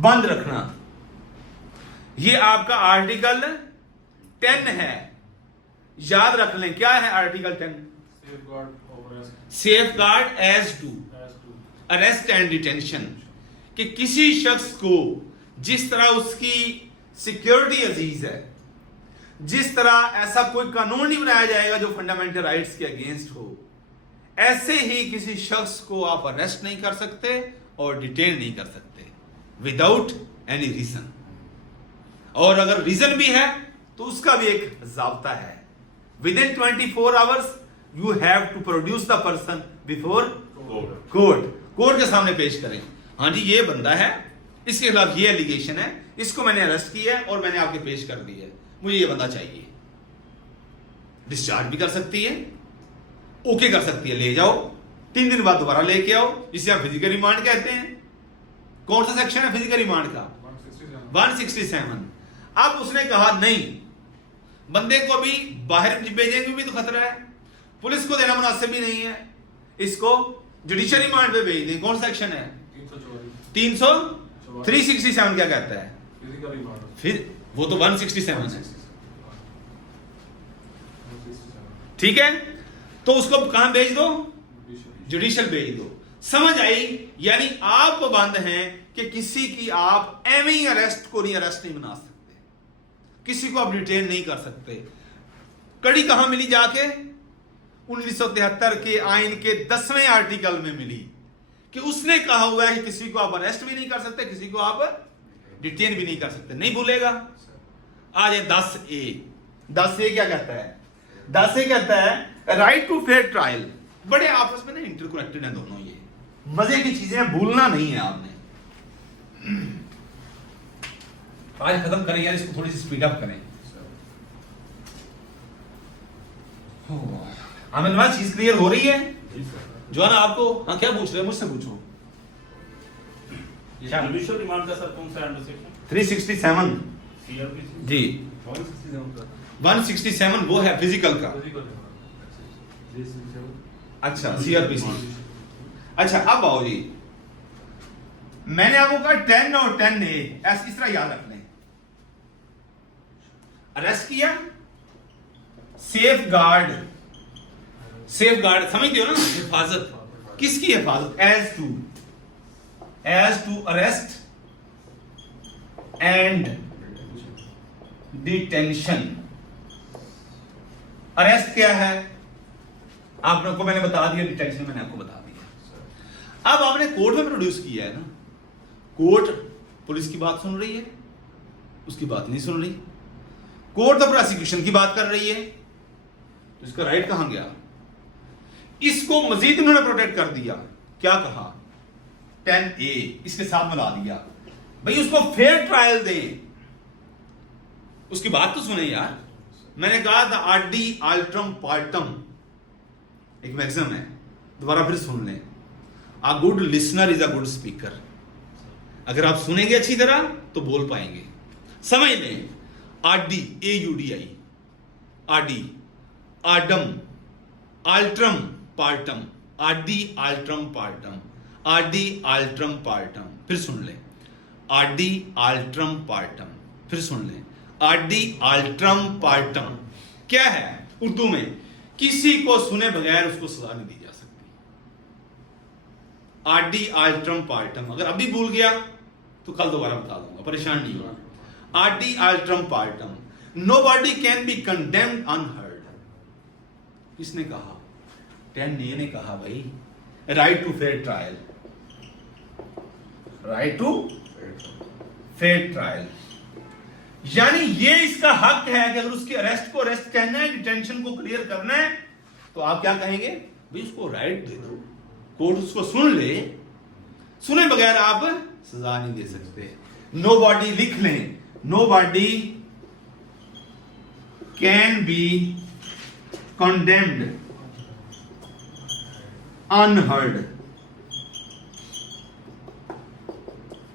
बंद रखना। ये आपका आर्टिकल 10 है, याद रख लें क्या है article 10? Safeguard as to arrest and detention, कि किसी शख्स को जिस तरह उसकी सिक्योरिटी अजीज है, जिस तरह ऐसा कोई कानून नहीं बनाया जाएगा जो फंडामेंटल राइट्स के अगेंस्ट हो, ऐसे ही किसी शख्स को आप अरेस्ट नहीं कर सकते और डिटेन नहीं कर सकते विदाउट एनी रीजन। और अगर रीजन भी है तो उसका भी एक जाब्ता है, within 24 hours you have to produce the person before court के सामने पेश करें। हाँ जी, ये बंदा है, इसके खिलाफ ये एलिगेशन है, इसको मैंने अरेस्ट किया है और मैंने आपके पेश कर दी है, मुझे ये बंदा चाहिए। डिस्चार्ज भी कर सकती है, ओके कर सकती है, ले जाओ, 3 दिन बाद दोबारा लेके आओ, जिसे आप फिजिकल रिमांड कहते हैं। कौन सा सेक्शन है फिजिकल रिमांड का? 167। अब उसने कहा नहीं, बंदे को भी बाहर भेजेंगे भी तो खतरा है, पुलिस को देना मुनासिब भी नहीं है, इसको जुडिशियल रिमांड पे भेज दें। कौन सेक्शन है? 367 क्या कहता है? फिर वो तो 167 है, ठीक है, तो उसको कहां भेज दो? जुडिशियल भेज दो। समझ आई? यानी आप पाबंद हैं कि किसी की आप एवं ही अरेस्ट को नहीं बना सकते, किसी को आप डिटेन नहीं कर सकते। कड़ी कहां मिली जाके? 1973 के आइन के 10वें आर्टिकल में मिली कि उसने कहा हुआ है कि किसी को आप अरेस्ट भी नहीं कर सकते, किसी को आप डिटेन भी नहीं कर सकते। नहीं भूलेगा? आ जाए 10A। 10A क्या कहता है? 10A कहता है राइट टू फेयर ट्रायल। बड़े आपस में ना इंटरकनेक्टेड हैं दोनों, ये मजे की चीजें भूलना नहीं है आपने। आज खत्म करें यार, इसको थोड़ी सी स्पीड अप करें। आमिर, चीज क्लियर हो रही है? जो है ना आपको, हाँ क्या पूछ रहे हैं? मुझसे पूछो। जुडिशियल रिमांड का सर कौन सा अंडर सेक्शन? 367 सीआरपीसी जी। 167 वो है फिजिकल का। अच्छा, सीआरपीसी। अच्छा, अब आओ जी, मैंने आपको कहा 10 और 10A ऐसे इस तरह याद रख लें। अरेस्ट किया, सेफ गार्ड समझते हो ना? हिफाजत, किसकी हिफाजत? As to arrest and detention. Arrest क्या है आप लोग को मैंने बता दिया, डिटेंशन मैंने आपको बता दिया। अब आपने कोर्ट में प्रोड्यूस किया है ना, कोर्ट पुलिस की बात सुन रही है, उसकी बात नहीं सुन रही, कोर्ट तो प्रोसिक्यूशन की बात कर रही है, तो इसका राइट कहां गया? इसको मजीद उन्होंने प्रोटेक्ट कर दिया। क्या कहा? 10A इसके साथ मिला दिया, भाई उसको फेयर ट्रायल दे। उसकी बात तो सुने यार, मैंने कहा था आर्डी आल्ट्रम पार्टम एक मैक्सिमम है, दोबारा फिर सुन लें। A good listener is a good speaker. अगर आप सुनेंगे अच्छी तरह तो बोल पाएंगे। समझ लें, आरडी AUDI, आरडी आर्डम आल्ट्रम पार्टम, आरडी आल्ट्रम पार्टम, आरडी आल्ट्रम पार्टम। फिर सुन लें, आरडी आल्ट्रम पार्टम। फिर सुन लें, आरडी आल्ट्रम पार्टम क्या है उर्दू में? किसी को सुने बगैर उसको सजा नहीं दी जा सकती। आरडी आल्ट्रम पार्टम, अगर अभी भूल गया तो कल दोबारा बता दूंगा, परेशान नहीं होगा। Audi आल्ट्रम partem, nobody can be condemned unheard. किसने कहा? 10A ने कहा भाई, right to fair trial, right to fair trial. यानी ये इसका हक है कि अगर उसके अरेस्ट को अरेस्ट कहना है, डिटेंशन को क्लियर करना है, तो आप क्या कहेंगे? भाई उसको राइट दे दो, कोर्ट उसको सुन ले, सुने बगैर आप सजा नहीं दे सकते। नोबॉडी लिख लें, nobody can be condemned unheard.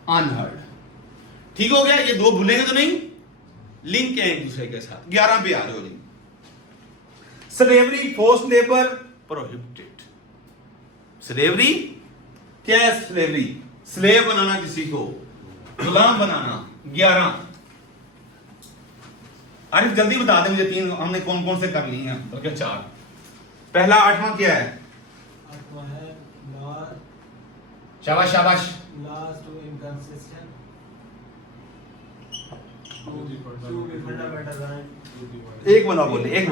Unheard ठीक हो गया? ये दो भूलेंगे तो नहीं, लिंक है एक दूसरे के साथ। 11 पे आ रहे हो जी। Slavery, force labour prohibited. Slavery क्या है? स्लेवरी स्लेव बनाना, किसी को गुलाम बनाना। 11 आरिफ जल्दी बता दे मुझे, 3 हमने कौन कौन से कर लिए हैं, बल्कि 4। पहला 8वां क्या है? आठवां है law शाबाश शाबाश। laws to inconsistent to be fundamental right। एक बंदा बोले, एक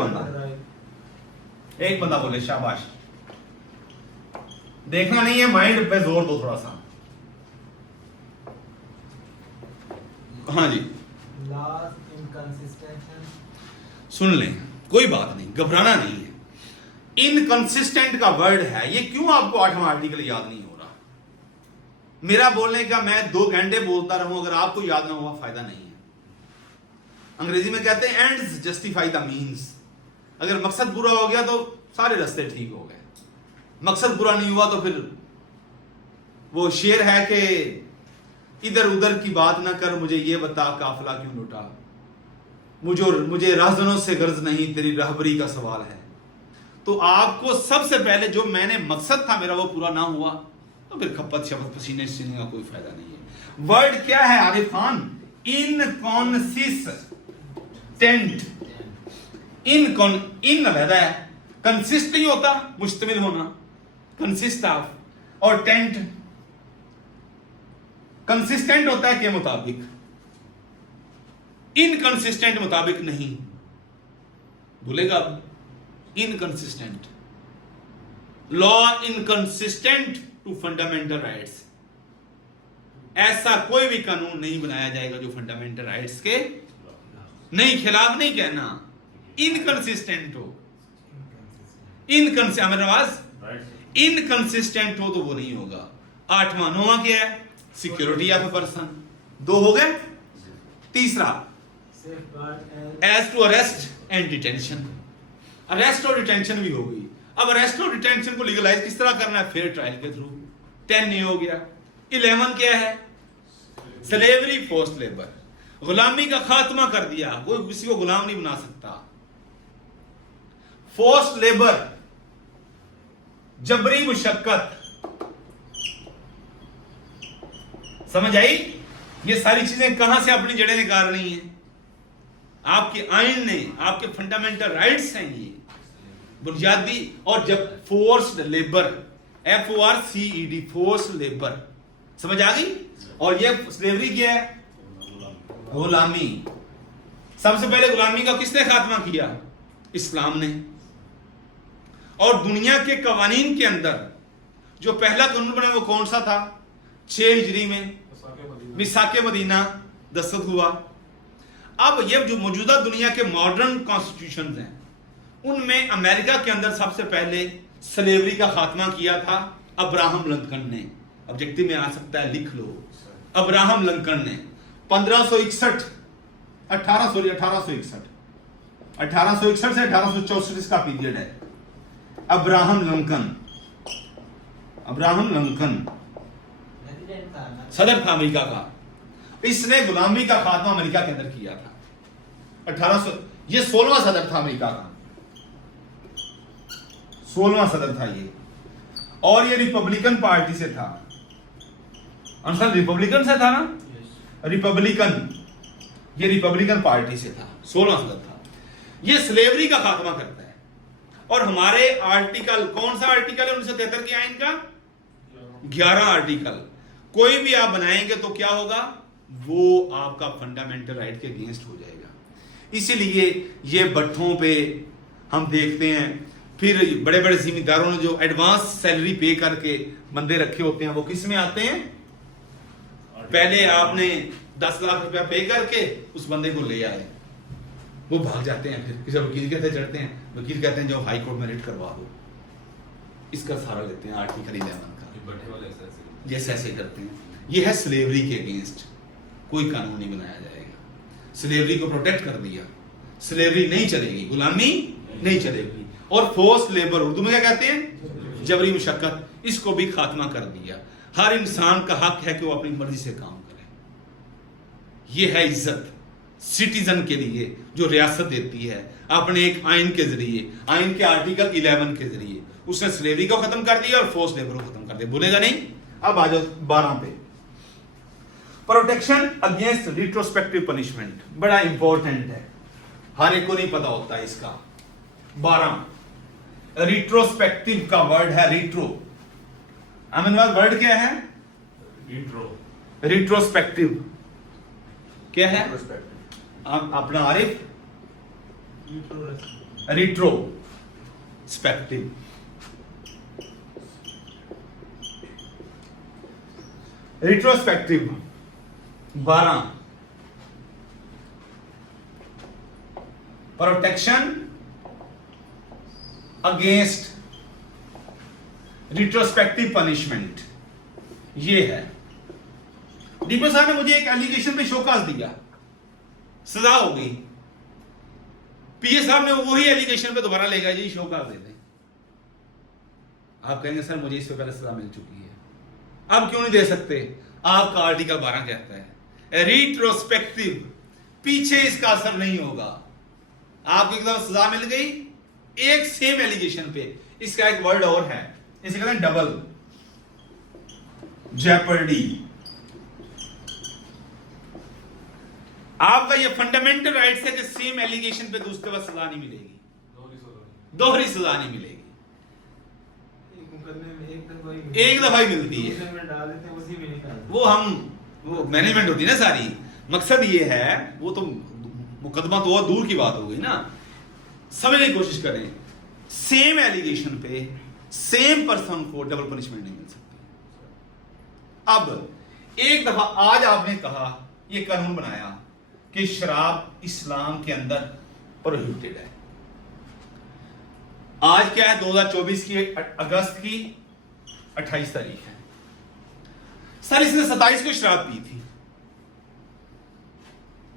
बंदा बोले, शाबाश। देखना नहीं है, माइंड पे जोर दो थोड़ा सा। हाँ जी, laws inconsistent सुन लें, कोई बात नहीं, घबराना नहीं है। इनकंसिस्टेंट का वर्ड है, ये क्यों आपको 8वां आर्टिकल याद नहीं हो रहा? मेरा बोलने का मैं 2 घंटे बोलता रहूं, अगर आपको याद ना हुआ फायदा नहीं है। अंग्रेजी में कहते हैं एंड्स जस्टिफाई द मीन्स। अगर मकसद पूरा हो गया तो सारे रास्ते ठीक हो गए, मकसद पूरा नहीं हुआ तो फिर वो शेर है कि इधर उधर की बात ना कर, मुझे ये बता काफिला क्यों लुटा, मुझे राहजनों से गर्ज नहीं, तेरी रहबरी का सवाल है। तो आपको सबसे पहले जो मैंने मकसद था मेरा वो पूरा ना हुआ तो फिर खपत शपत पसीने सीने का कोई फायदा नहीं है। वर्ड क्या है आरिफ खान? इनकॉन्सिस्टेंट। इन अलहदा है, कंसिस्ट नहीं होता मुश्तमिल होना, कंसिस्ट ऑफ, और टेंट कंसिस्टेंट होता है के मुताबिक, इनकंसिस्टेंट मुताबिक नहीं। भूलेगा अब, inconsistent law inconsistent to fundamental rights. ऐसा कोई भी कानून नहीं बनाया जाएगा जो फंडामेंटल राइट्स के नहीं, खिलाफ नहीं कहना, इनकंसिस्टेंट हो। इनकंसिस्टेंट हो तो वो नहीं होगा। 8वां 9वां क्या है? Security of a person. 2 हो गए। तीसरा safeguard as to arrest and detention. Arrest और डिटेंशन भी हो गई। अब अरेस्ट और डिटेंशन को लीगलाइज किस तरह करना है? फेयर ट्रायल के थ्रू। 10 ये हो गया। 11 क्या है? स्लेवरी, फोर्स्ड लेबर, गुलामी का खात्मा कर दिया, कोई किसी को गुलाम नहीं बना सकता। फोर्स्ड लेबर, जबरी मुशक्कत, समझ आई? ये सारी चीजें कहां से अपनी जड़ें निकाल रही हैं? आपके आइन ने, आपके फंडामेंटल राइट्स हैं ये बुनियादी। और जब forced labour, FORCED, forced labour, समझ आ गई? और ये स्लेवरी क्या है? गुलामी। सबसे पहले गुलामी का किसने खात्मा किया? इस्लाम ने। और दुनिया के कवानीन के अंदर जो पहला कानून बना वो कौन सा था? 6 हिजरी में मिसाके मदीना दस्तखत हुआ। अब ये जो मौजूदा दुनिया के मॉडर्न कॉन्स्टिट्यूशन हैं उनमें अमेरिका के अंदर सबसे पहले स्लेवरी का खात्मा किया था अब्राहम लिंकन ने। ऑब्जेक्टिव में आ सकता है, लिख लो। अब्राहम लिंकन ने 1861 से 1864 का पीरियड है। अब्राहम लिंकन सदर था अमेरिका का। इसने गुलामी का खात्मा अमेरिका के अंदर किया था 1800। ये 16वां सदर था अमेरिका का, 16वां सदर था ये। और ये रिपब्लिकन पार्टी से था। आंसर रिपब्लिकन से था ना? रिपब्लिकन, ये रिपब्लिकन पार्टी से था, 16वां सदर था। ये स्लेवरी का खात्मा करता है। और हमारे आर्टिकल, कौन सा आर्टिकल है 1973 के आइन का? 11 आर्टिकल। कोई भी आप बनाएंगे तो क्या होगा? वो आपका फंडामेंटल राइट के अगेंस्ट हो जाएगा। इसीलिए ये भट्ठों पे हम देखते हैं, फिर बड़े बड़े जिम्मेदारों ने जो एडवांस सैलरी पे करके बंदे रखे होते हैं वो किस में आते हैं? पहले आपने 10 लाख रुपया पे करके उस बंदे को ले आए, वो भाग जाते हैं, फिर किसी वकील के साथ चढ़ते हैं, वकील कहते हैं जाओ हाई कोर्ट में रिट करवा दो। इसका सहारा लेते हैं आर्टिकल 11 का। जैसे ऐसे करते हैं। ये है स्लेवरी के अगेंस्ट। कोई कानून नहीं बनाया जाएगा। स्लेवरी को प्रोटेक्ट कर दिया, स्लेवरी नहीं चलेगी, गुलामी नहीं चलेगी। और फोर्स लेबर, उर्दू में क्या कहते हैं? जबरी मुशक्कत, इसको भी खात्मा कर दिया। हर इंसान का हक है कि वो अपनी मर्जी से काम करे। ये है इज्जत सिटीजन के लिए जो रियासत देती है अपने एक आइन के जरिए, आइन के आर्टिकल 11 के जरिए। उसने स्लेवरी को खत्म कर दिया और फोर्स लेबर को खत्म कर दिया। भूलेगा नहीं। अब आ जाओ 12 पे, प्रोटेक्शन अगेंस्ट रिट्रोस्पेक्टिव पनिशमेंट। बड़ा इंपॉर्टेंट है। हर एक को नहीं पता होता है इसका। 12 रिट्रोस्पेक्टिव का वर्ड है रिट्रो। अहमदाबाद वर्ड क्या है? इंट्रो रिट्रोस्पेक्टिव क्या है? Retrospective. आप अपना Arif Retrospective. Retrospective. Retrospective 12 protection against retrospective punishment. ये है। डीपो साहब ने मुझे एक एलिगेशन पे शोकाज दिया, सजा हो गई। पीए साहब ने वही एलिगेशन पे दोबारा लेगा जी शोकाज दे दें। आप कहेंगे सर मुझे इस पे पहले सजा मिल चुकी है, अब क्यों नहीं दे सकते? आपका आर्टिकल 12 कहता है रिट्रोस्पेक्टिव, पीछे इसका असर नहीं होगा। आपको एकदम सजा मिल गई एक सेम एलिगेशन पे। इसका एक वर्ड और है, इसे कहते हैं डबल जेपर्डी। आपका ये फंडामेंटल राइट्स है कि सेम एलिगेशन पे दूसरे वक्त सजा नहीं मिलेगी, दोहरी सजा नहीं मिलेगी, एक मुकदमे में एक दफा ही एक दफा ही मिलती है। दूसरे में डाल देते हैं, उसी में निकाल देते हैं। वो मैनेजमेंट होती है ना सारी। मकसद ये है, वो तो मुकदमा तो और दूर की बात हो गई ना। समझने की कोशिश करें, सेम एलिगेशन पे सेम पर्सन को डबल पनिशमेंट नहीं मिल सकती। अब एक दफा आज आपने कहा, ये कानून बनाया कि शराब इस्लाम के अंदर प्रोहिबिटेड है। आज क्या है? 2024 की अगस्त की 28 तारीख है। सर इसने 27 को शराब पी थी,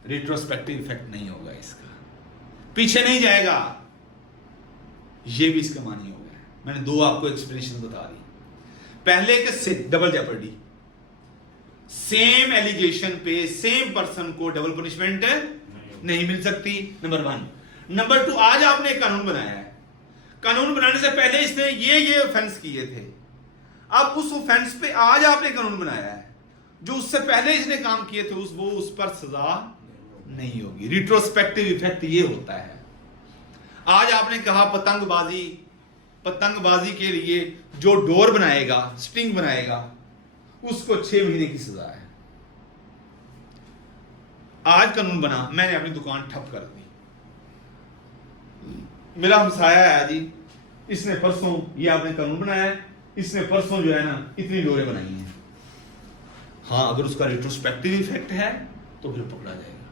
रिट्रोस्पेक्टिव इफेक्ट नहीं होगा इसका, पीछे नहीं जाएगा। ये भी इसका मानी हो गया। मैंने दो आपको एक्सप्लेनेशन बता दी। पहले के डबल जेपर्डी, सेम एलिगेशन पे सेम पर्सन को डबल पनिशमेंट नहीं मिल सकती, नंबर 1। नंबर 2, आज आपने एक कानून बनाया है। कानून बनाने से पहले इसने ये ऑफेंस किए थे। अब उस ऑफेंस पे आज आपने कानून बनाया है, जो उससे पहले इसने काम किए थे उस पर सजा नहीं होगी। रिट्रोस्पेक्टिव इफेक्ट ये होता है। आज आपने कहा पतंगबाजी के लिए जो डोर बनाएगा, स्टिंग बनाएगा, उसको 6 महीने की सजा है। आज कानून बना, मैंने अपनी दुकान ठप कर दी। मेरा हमसाया है जी, इसने परसों ये आपने कानून बनाया है, इसने परसों जो है ना इतनी डोरें बनाई हैं। हाँ, अगर उसका रिट्रोस्पेक्टिव इफेक्ट है तो फिर पकड़ा जाएगा।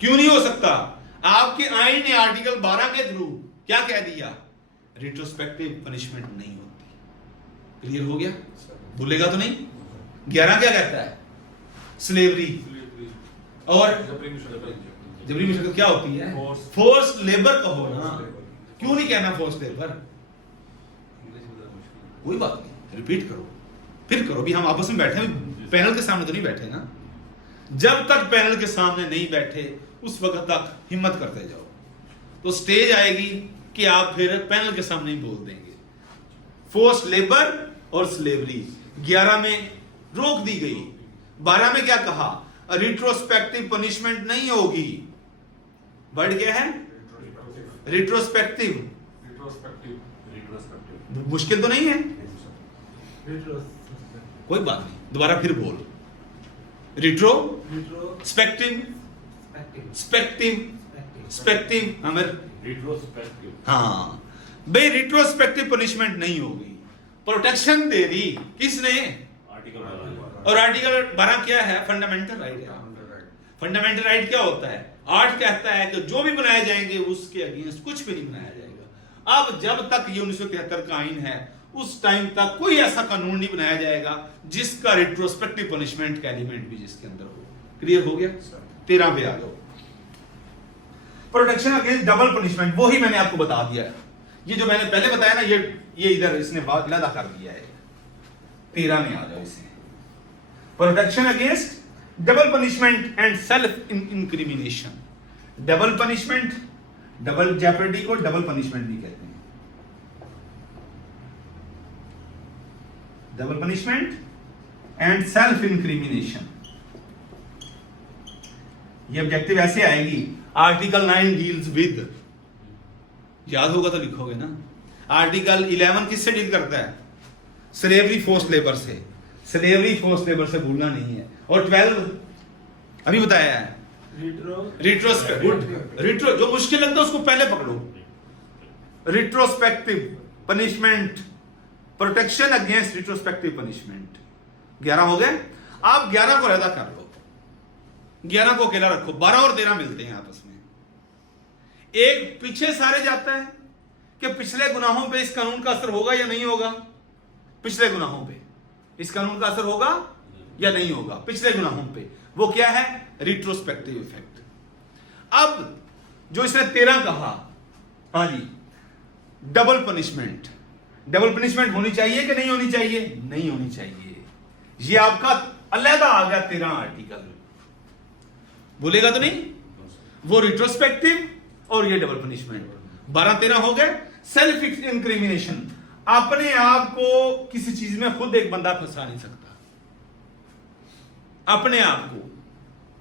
क्यों नहीं हो सकता? आपके आईन ने आर्टिकल 12 के थ्रू क्या कह दिया? रिट्रोस्पेक्टिव पनिशमेंट नहीं होती। क्लियर हो गया? भूलेगा तो नहीं? 11 क्या कहता है? स्लेवरी। और जबरी मुशक्कत क्या होती है? फोर्स लेबर कहो ना, क्यों नहीं कहना फोर्स लेबर? कोई बात नहीं, रिपीट करो, फिर करो। भी हम आपस में बैठे हैं, पैनल के सामने तो नहीं बैठे ना। जब तक पैनल के सामने नहीं बैठे उस वक्त तक हिम्मत करते जाओ, तो स्टेज आएगी कि आप फिर पैनल के सामने ही बोल देंगे। फोर्स लेबर और स्लेवरी 11 में रोक दी गई। 12 में क्या कहा? रिट्रोस्पेक्टिव पनिशमेंट नहीं होगी। वर्ड क्या है? रिट्रोस्पेक्टिव। मुश्किल तो नहीं है? Retrospective. कोई बात नहीं, दोबारा फिर बोल। Retrospective, Retrospective. स्पेक्टिव, स्पेक्टिव, अमर। रिट्रोस्पेक्टिव। हाँ भाई, रिट्रोस्पेक्टिव पनिशमेंट नहीं होगी। प्रोटेक्शन दे दी किसने? आर्टिकल 12। और आर्टिकल 12 क्या है? फंडामेंटल राइट है। फंडामेंटल राइट क्या होता है? 8 कहता है कि जो भी बनाए जाएंगे उसके अगेंस्ट कुछ भी नहीं बनाया जाएगा। अब जब तक ये 1973 का आइन है, उस टाइम तक कोई ऐसा कानून नहीं बनाया जाएगा जिसका रिट्रोस्पेक्टिव पनिशमेंट का एलिमेंट भी जिसके अंदर हो। क्लियर हो गया? 13 पे आ जाओ। प्रोटेक्शन अगेंस्ट डबल पनिशमेंट, वो ही मैंने आपको बता दिया। ये जो मैंने पहले बताया ना, ये इधर इसने अलग कर दिया है। 13 में आ जाओ इसे। Protection against double punishment and self incrimination. Double punishment, double Jeopardy को डबल पनिशमेंट भी कहते हैं। Double punishment and self incrimination, ये ऑब्जेक्टिव ऐसे आएगी, आर्टिकल 9 डील्स विद, याद होगा तो लिखोगे ना। आर्टिकल 11 किससे डील करता है? स्लेवरी फोर्स लेबर से, स्लेवरी फोर्स लेबर से भूलना नहीं है। और 12 अभी बताया है, रिट्रो जो मुश्किल लगता है उसको पहले पकड़ो। Retrospective punishment, protection against retrospective punishment. 11 हो गए। आप 11 को अलग कर लो, 11 को अकेला रखो, 12 और 13 मिलते हैं आपस में। एक पीछे सारे जाता है कि पिछले गुनाहों पे इस कानून का असर होगा या नहीं होगा। पिछले गुनाहों पे इस कानून का असर होगा या नहीं होगा, पिछले गुनाहों पे। वो क्या है? Retrospective effect. अब जो इसने 13 कहा, हाँ जी, डबल पनिशमेंट। डबल पनिशमेंट होनी चाहिए कि नहीं होनी चाहिए? नहीं होनी चाहिए। ये आपका अलहदा आ गया 13 आर्टिकल, भूलेगा तो नहीं। वो रिट्रोस्पेक्टिव और ये डबल पनिशमेंट, 12-13 हो गए। सेल्फ इंक्रिमिनेशन, अपने आप को किसी चीज में खुद एक बंदा फंसा नहीं सकता, अपने आप को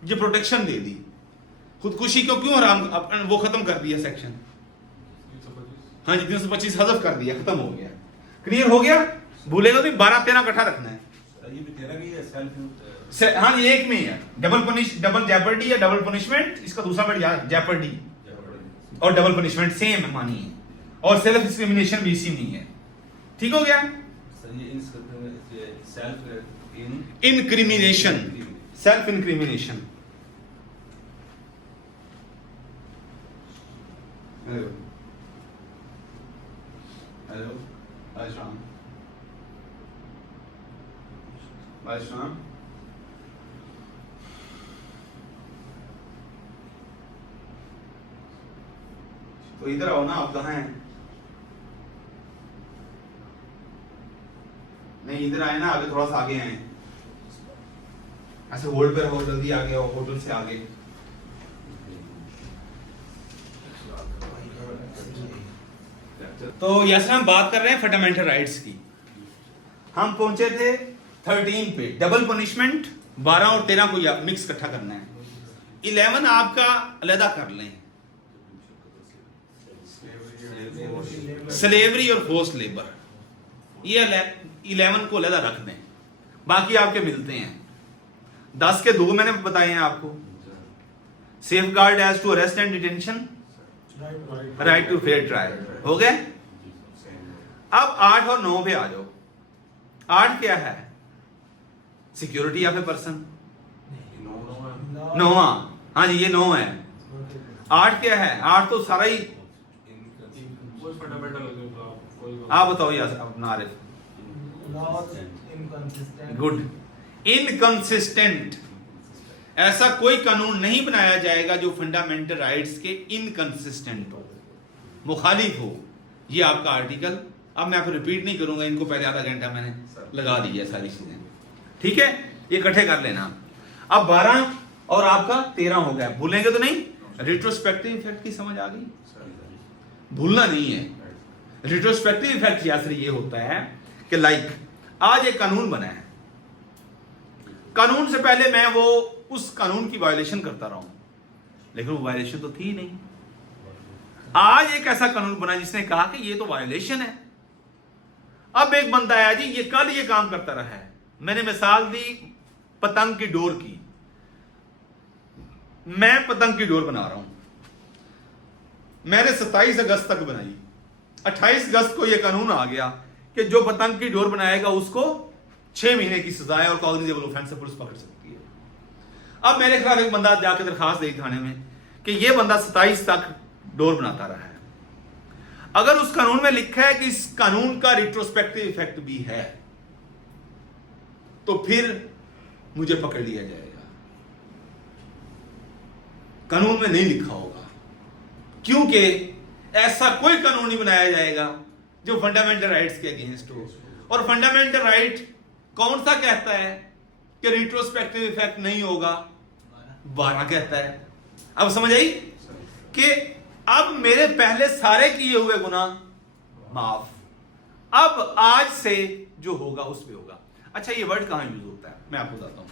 ये प्रोटेक्शन दे दी। खुदकुशी को क्यों हराम, वो खत्म कर दिया सेक्शन, हाँ जी 325 हज़फ कर दिया, खत्म हो गया। क्लियर हो गया? भूलेगा तो 12-13 इकट्ठा रखना है। हाँ जी, एक में ही है। डबल जैपर्डी या डबल पनिशमेंट, इसका दूसरा वर्ड याद, जैपर्डी और डबल पनिशमेंट सेम मानिए, और सेल्फ डिस्क्रिमिनेशन भी इसी में है। ठीक हो गया? Incrimination, self incrimination. तो इधर आओ ना, आप कहाँ हैं? नहीं इधर आए ना, आगे थोड़ा सा आगे आए, ऐसे होल्ड पे रहो, जल्दी आगे आओ, होटल से आगे। तो यस हम बात कर रहे हैं फंडामेंटल राइट्स की। हम पहुंचे थे 13 पे, डबल पनिशमेंट। 12 और 13 को मिक्स इकट्ठा करना है। 11 आपका अलहदा कर लें, स्लेवरी और फोर्स लेबर, ये 11 को अलहदा रख दें, बाकी आपके मिलते हैं। 10 के 2 मैंने बताए हैं आपको, safeguard as to arrest and detention, right to fair trial, हो गए। अब 8 और 9 पे आ जाओ। 8 क्या है? सिक्योरिटी ऑफ ए पर्सन, 9वां, हाँ जी ये 9 है। 8 क्या है? 8 तो सारा ही, आप बताओ यार अपना आरिफ। गुड। इनकंसिस्टेंट, ऐसा कोई कानून नहीं बनाया जाएगा जो फंडामेंटल राइट्स के इनकंसिस्टेंट हो, मुखालिफ हो। ये आपका आर्टिकल, अब मैं आपको रिपीट नहीं करूंगा, इनको पहले आधा घंटा मैंने लगा दिया सारी चीजें। ठीक है, ये इकट्ठे कर लेना। अब 12 और आपका 13 हो गया, भूलेंगे तो नहीं। रिट्रोस्पेक्टिव इफेक्ट की समझ आ गई? भूलना नहीं है। रिट्रोस्पेक्टिव इफेक्ट यासरी ये होता है कि लाइक आज एक कानून बना है, कानून से पहले मैं वो उस कानून की वायलेशन करता रहा हूं, लेकिन वो वायलेशन तो थी नहीं। आज एक ऐसा कानून बना जिसने कहा कि ये तो वायलेशन है। अब एक बंदा आया जी, ये कल ये काम करता रहा है। मैंने मिसाल दी पतंग की डोर की, मैं पतंग की डोर बना रहा हूं, मैंने 27 अगस्त तक बनाई। 28 अगस्त को यह कानून आ गया कि जो पतंग की डोर बनाएगा उसको 6 महीने की सजा है और कॉग्निजेबल ऑफेंस से पुलिस पकड़ सकती है। अब मेरे खिलाफ एक बंदा जाकर दरखास्त दी थाने में कि यह बंदा 27 तक डोर बनाता रहा है। अगर उस कानून में लिखा है कि इस कानून का रिट्रोस्पेक्टिव इफेक्ट भी है, तो फिर मुझे पकड़ लिया जाएगा। कानून में नहीं लिखा होगा, क्योंकि ऐसा कोई कानून नहीं बनाया जाएगा जो फंडामेंटल राइट्स के अगेंस्ट हो। और फंडामेंटल राइट कौन सा कहता है कि रिट्रोस्पेक्टिव इफेक्ट नहीं होगा? 12 कहता है। अब समझ आई कि अब मेरे पहले सारे किए हुए गुनाह माफ, अब आज से जो होगा उस पे होगा। अच्छा, ये वर्ड कहां यूज होता है मैं आपको बताता हूं।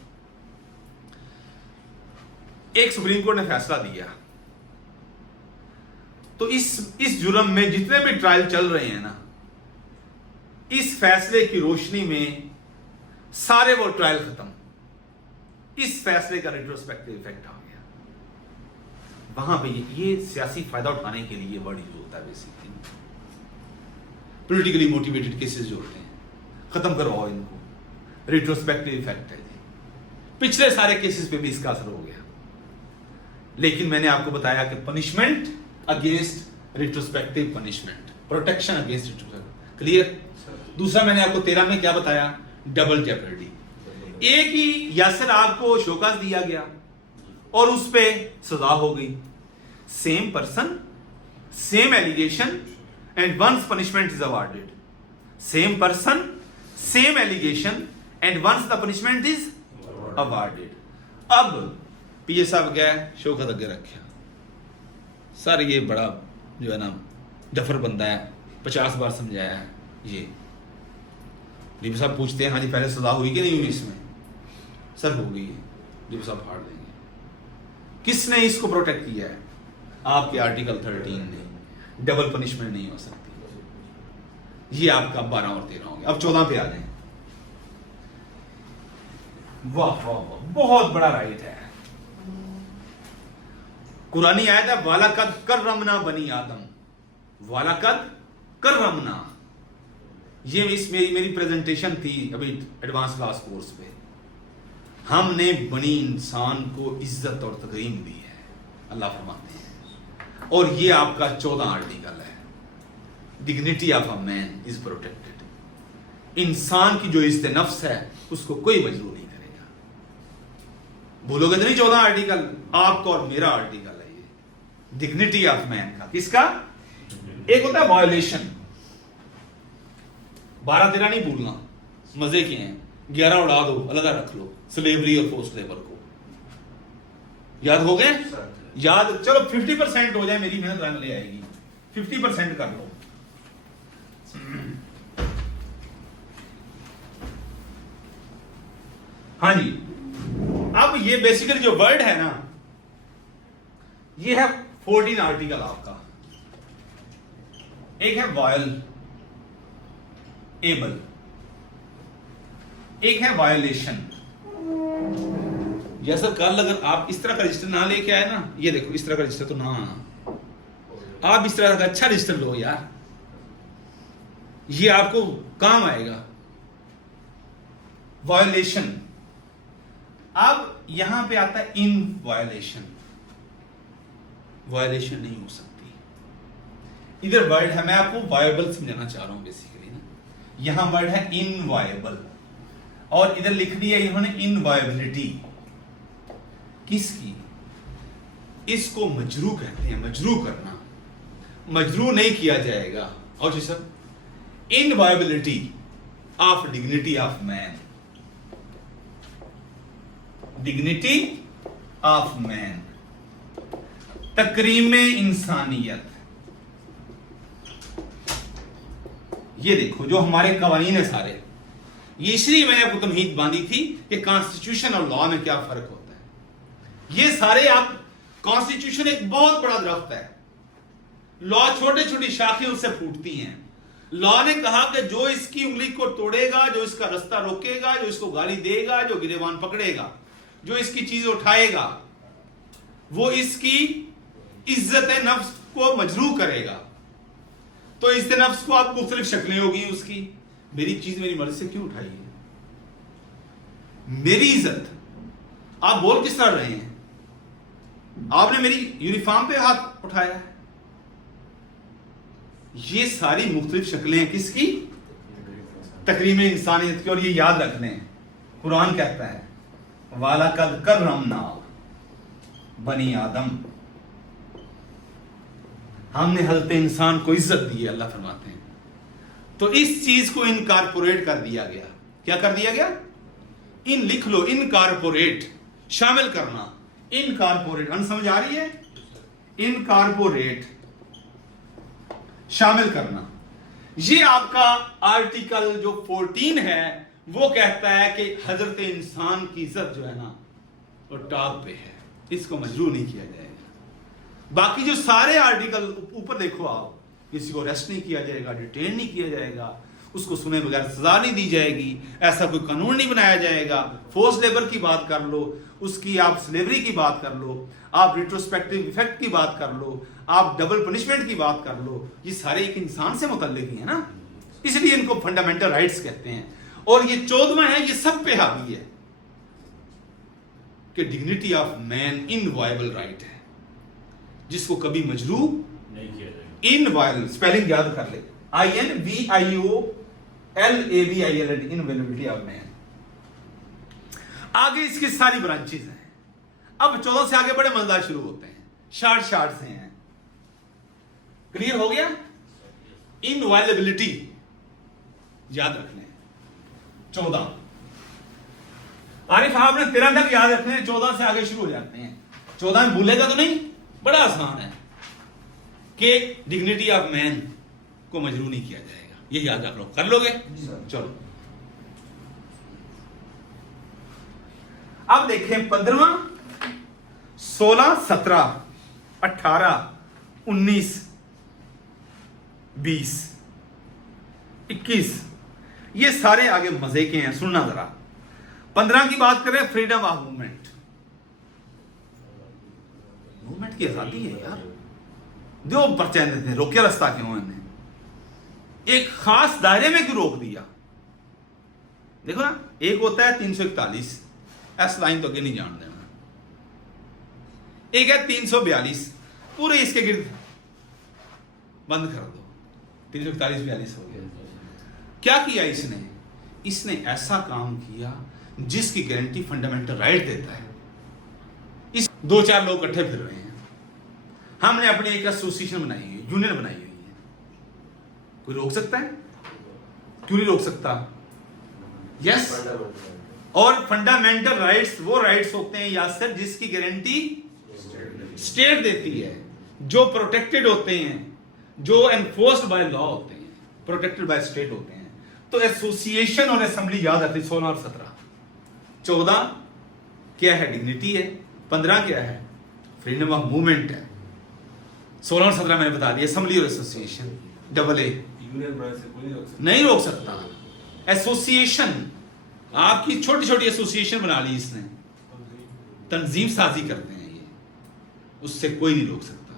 एक सुप्रीम कोर्ट ने फैसला दिया, तो इस जुर्म में जितने भी ट्रायल चल रहे हैं ना, इस फैसले की रोशनी में सारे वो ट्रायल खत्म। इस फैसले का रिट्रोस्पेक्टिव इफेक्ट आ गया। वहां पे ये सियासी फायदा उठाने के लिए वर्ड यूज होता है बेसिकली। पॉलिटिकली मोटिवेटेड केसेस जो होते हैं, खत्म करवाओ इनको, रिट्रोस्पेक्टिव इफेक्ट है जी। पिछले सारे केसेस पे भी इसका असर हो गया। लेकिन मैंने आपको बताया कि punishment against retrospective punishment, protection against retrospective, clear. दूसरा मैंने आपको 13 में क्या बताया, डबल जेपरिटी। एक ही यासर आपको शोकास दिया गया और उस पे सजा हो गई। Same person, same allegation and once punishment is awarded. Same person, same allegation and once the punishment is awarded. PA पीए साहब गए, शोकत अगे रखा, सर ये बड़ा जो है ना डफर बंदा है, 50 बार समझाया है ये। डीपी साहब पूछते हैं, हाँ जी पहले सजा हुई कि नहीं हुई इसमें? सर हो गई है। डीपी साहब फाड़ देंगे। किसने इसको प्रोटेक्ट किया है? आपके आर्टिकल 13 ने। डबल पनिशमेंट नहीं हो सकती। ये आपका 12 और 13 हो गया। अब 14 पे आ जाए। वाह वाह वाह, बहुत बड़ा राइट है। कुरानी आयत है, वालाकद कर्रमना बनी आदम, वालाकद कर्रमना। ये मेरी प्रेजेंटेशन थी अभी एडवांस क्लास कोर्स पे। हमने बनी इंसान को इज्जत और तकरीम दी है, अल्लाह फरमाते हैं। और ये आपका 14 आर्टिकल है, dignity of a man is protected. इंसान की जो इज्जत नफ्स है उसको कोई मजबूर नहीं करेगा। बोलोगे तो नहीं 14 आर्टिकल आपका और मेरा आर्टिकल है ये, डिग्निटी ऑफ मैन का। किसका? एक होता है वायोलेशन, 12-13 नहीं भूलना, मजे के हैं। 11 उड़ा दो, अलग रख लो, स्लेवरी और फोर्स लेबर को। याद हो गए? याद, चलो 50% हो जाए, मेरी मेहनत रंग ले आएगी। 50% कर लो। हाँ जी, अब ये बेसिकली जो वर्ड है ना, ये है 14 आर्टिकल आपका। एक है वायल एबल, एक है वायोलेशन। जैसा कल अगर आप इस तरह का रजिस्टर ना लेके आए ना, ये देखो इस तरह का रजिस्टर तो ना आना, आप इस तरह का अच्छा रजिस्टर लो यार, ये आपको काम आएगा। वायोलेशन। अब यहां पे आता है इन वायोलेशन। वायोलेशन नहीं हो सकती। इधर वर्ड है, मैं आपको वायबल समझाना चाह रहा हूं बेसिकली ना। यहां वर्ड है इनवायबल और इधर लिख दिया इन्होंने इनवायबिलिटी। किसकी? इसको मजरू कहते हैं, मजरू करना। मजरू नहीं किया जाएगा। और जी sir, inviolability of dignity of man, dignity of man, तकरीम इंसानियत। ये देखो जो हमारे कवानीन है सारे, ये इसलिए मैंने आपको तमहीद बांधी थी कि कॉन्स्टिट्यूशन और लॉ में क्या फर्क होता है। ये सारे आप, कॉन्स्टिट्यूशन एक बहुत बड़ा दरख्त है, लॉ छोटे छोटी शाखें उससे फूटती हैं। लॉ ने कहा कि जो इसकी उंगली को तोड़ेगा, जो इसका रास्ता रोकेगा, जो इसको गाली देगा, जो गिरेबान पकड़ेगा, जो इसकी चीज उठाएगा, वो इसकी इज्जत नफ्स को मजरू करेगा। तो इज्जत नफ्स को आप मुख्तलिफ शक्लें होगी उसकी। मेरी चीज मेरी मर्जी से क्यों उठाई है? मेरी इज्जत आप बोल किस तरह रहे हैं? आपने मेरी यूनिफॉर्म पे हाथ उठाया है। ये सारी मुख्तलिफ शक्लें हैं किसकी? तकरीम इंसानियत की। और ये याद रख लें, कुरान कहता है वालाकद कर्रमना बनी आदम, हमने हज़रत इंसान को इज्जत दी है, अल्लाह फरमाते हैं। तो इस चीज को इनकारपोरेट कर दिया गया। क्या कर दिया गया? इन लिख लो, इनकारपोरेट, शामिल करना। इनकारपोरेट, समझ आ रही है? इनकारपोरेट, शामिल करना। ये आपका आर्टिकल जो 14 है वो कहता है कि हजरत इंसान की इज्जत जो है ना वो टॉप पे है। इसको मजरू नहीं किया जाएगा। बाकी जो सारे आर्टिकल ऊपर देखो आप, किसी को अरेस्ट नहीं किया जाएगा, डिटेन नहीं किया जाएगा, उसको सुने बगैर सजा नहीं दी जाएगी, ऐसा कोई कानून नहीं बनाया जाएगा। फोर्स लेबर की बात कर लो, उसकी आप स्लेवरी की बात कर लो, आप रिट्रोस्पेक्टिव इफेक्ट की बात कर लो, आप डबल पनिशमेंट की बात कर लो, ये सारे एक इंसान से मुतल्लिक ही है ना, इसलिए इनको फंडामेंटल राइट्स कहते हैं। और ये 14वां है, ये सब पे हावी है कि डिग्निटी ऑफ मैन इनवायबल राइट है, जिसको कभी मजरू नहीं किया जाएगा। इनवायबल, स्पेलिंग याद कर ले, INVIOLABIL, इनवेलेबिलिटी ऑफ मैन। आगे इसकी सारी ब्रांचेस हैं। अब 14 से आगे बड़े मजेदार शुरू होते हैं, शार्ट शार्ट से हैं। क्लियर हो गया? इनवायलेबिलिटी याद रखना है 14। आरिफ आपने 13 तक याद रखने हैं, 14 से आगे शुरू हो जाते हैं। 14 में भूलेगा तो नहीं, बड़ा आसान है कि डिग्निटी ऑफ मैन को मजरू नहीं किया जाएगा, ये याद रख लो। कर लोगे? चलो अब देखें 15वां, 16, 17, 18, 19, 20, 21, ये सारे आगे मजे के हैं, सुनना जरा। 15 की बात करें, फ्रीडम ऑफ मूवमेंट। मूवमेंट की आजादी है यार, दो पर्चे देते, रोके रास्ता क्यों इन्हें? एक खास दायरे में क्यों रोक दिया? देखो ना, एक होता है 341, एस लाइन तो आगे नहीं जान देना, एक है 342, पूरे इसके गिर्द बंद कर दो, 341 42 हो गया। क्या किया इसने? इसने ऐसा काम किया जिसकी गारंटी फंडामेंटल राइट देता है। इस 2-4 लोग इकट्ठे फिर रहे हैं, हमने अपनी एक एसोसिएशन बनाई हुई, यूनियन बनाई हुई है, कोई रोक सकता है? क्यों नहीं रोक सकता? यस। और फंडामेंटल राइट्स वो राइट्स होते हैं यासर जिसकी गारंटी स्टेट देती है, जो प्रोटेक्टेड होते हैं, जो एनफोर्स्ड बाय लॉ होते हैं, प्रोटेक्टेड बाय स्टेट होते हैं। तो एसोसिएशन और असेंबली याद आती, 16 और 17। 14 क्या है? डिग्निटी है। 15 क्या है? फ्रीडम ऑफ मूवमेंट है। 16 और 17 मैंने बता दिया, असेंबली और एसोसिएशन। AA यूनियन ब्रांच से कोई नहीं रोक सकता। एसोसिएशन, आपकी छोटी छोटी एसोसिएशन बना ली इसने, तंजीम साजी करते हैं ये, उससे कोई नहीं रोक सकता।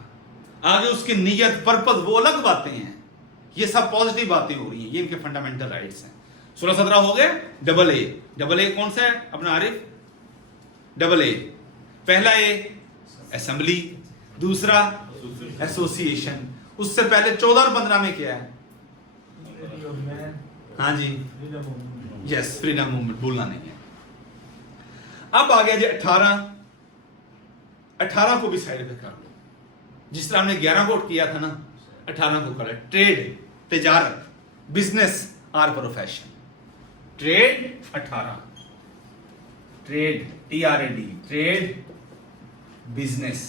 आगे उसकी नीयत, पर्पस, वो अलग बातें हैं, ये सब पॉजिटिव बातें हो रही हैं, ये इनके फंडामेंटल राइट्स हैं। 16-17 हो गए। AA कौन सा है अपना आरिफ? AA, पहला ए असेंबली, दूसरा एसोसिएशन। उससे पहले 14 और 15 में क्या है? हाँ जी, यस, फ्रीडम मूवमेंट, भूलना नहीं है। अब आ गया जी 18 को भी साइड पे कर लो, जिस तरह हमने 11 को किया था ना, 18 को कर, ट्रेड, तिजारत, बिजनेस और profession. Trade 18, trade TRAD, trade, business.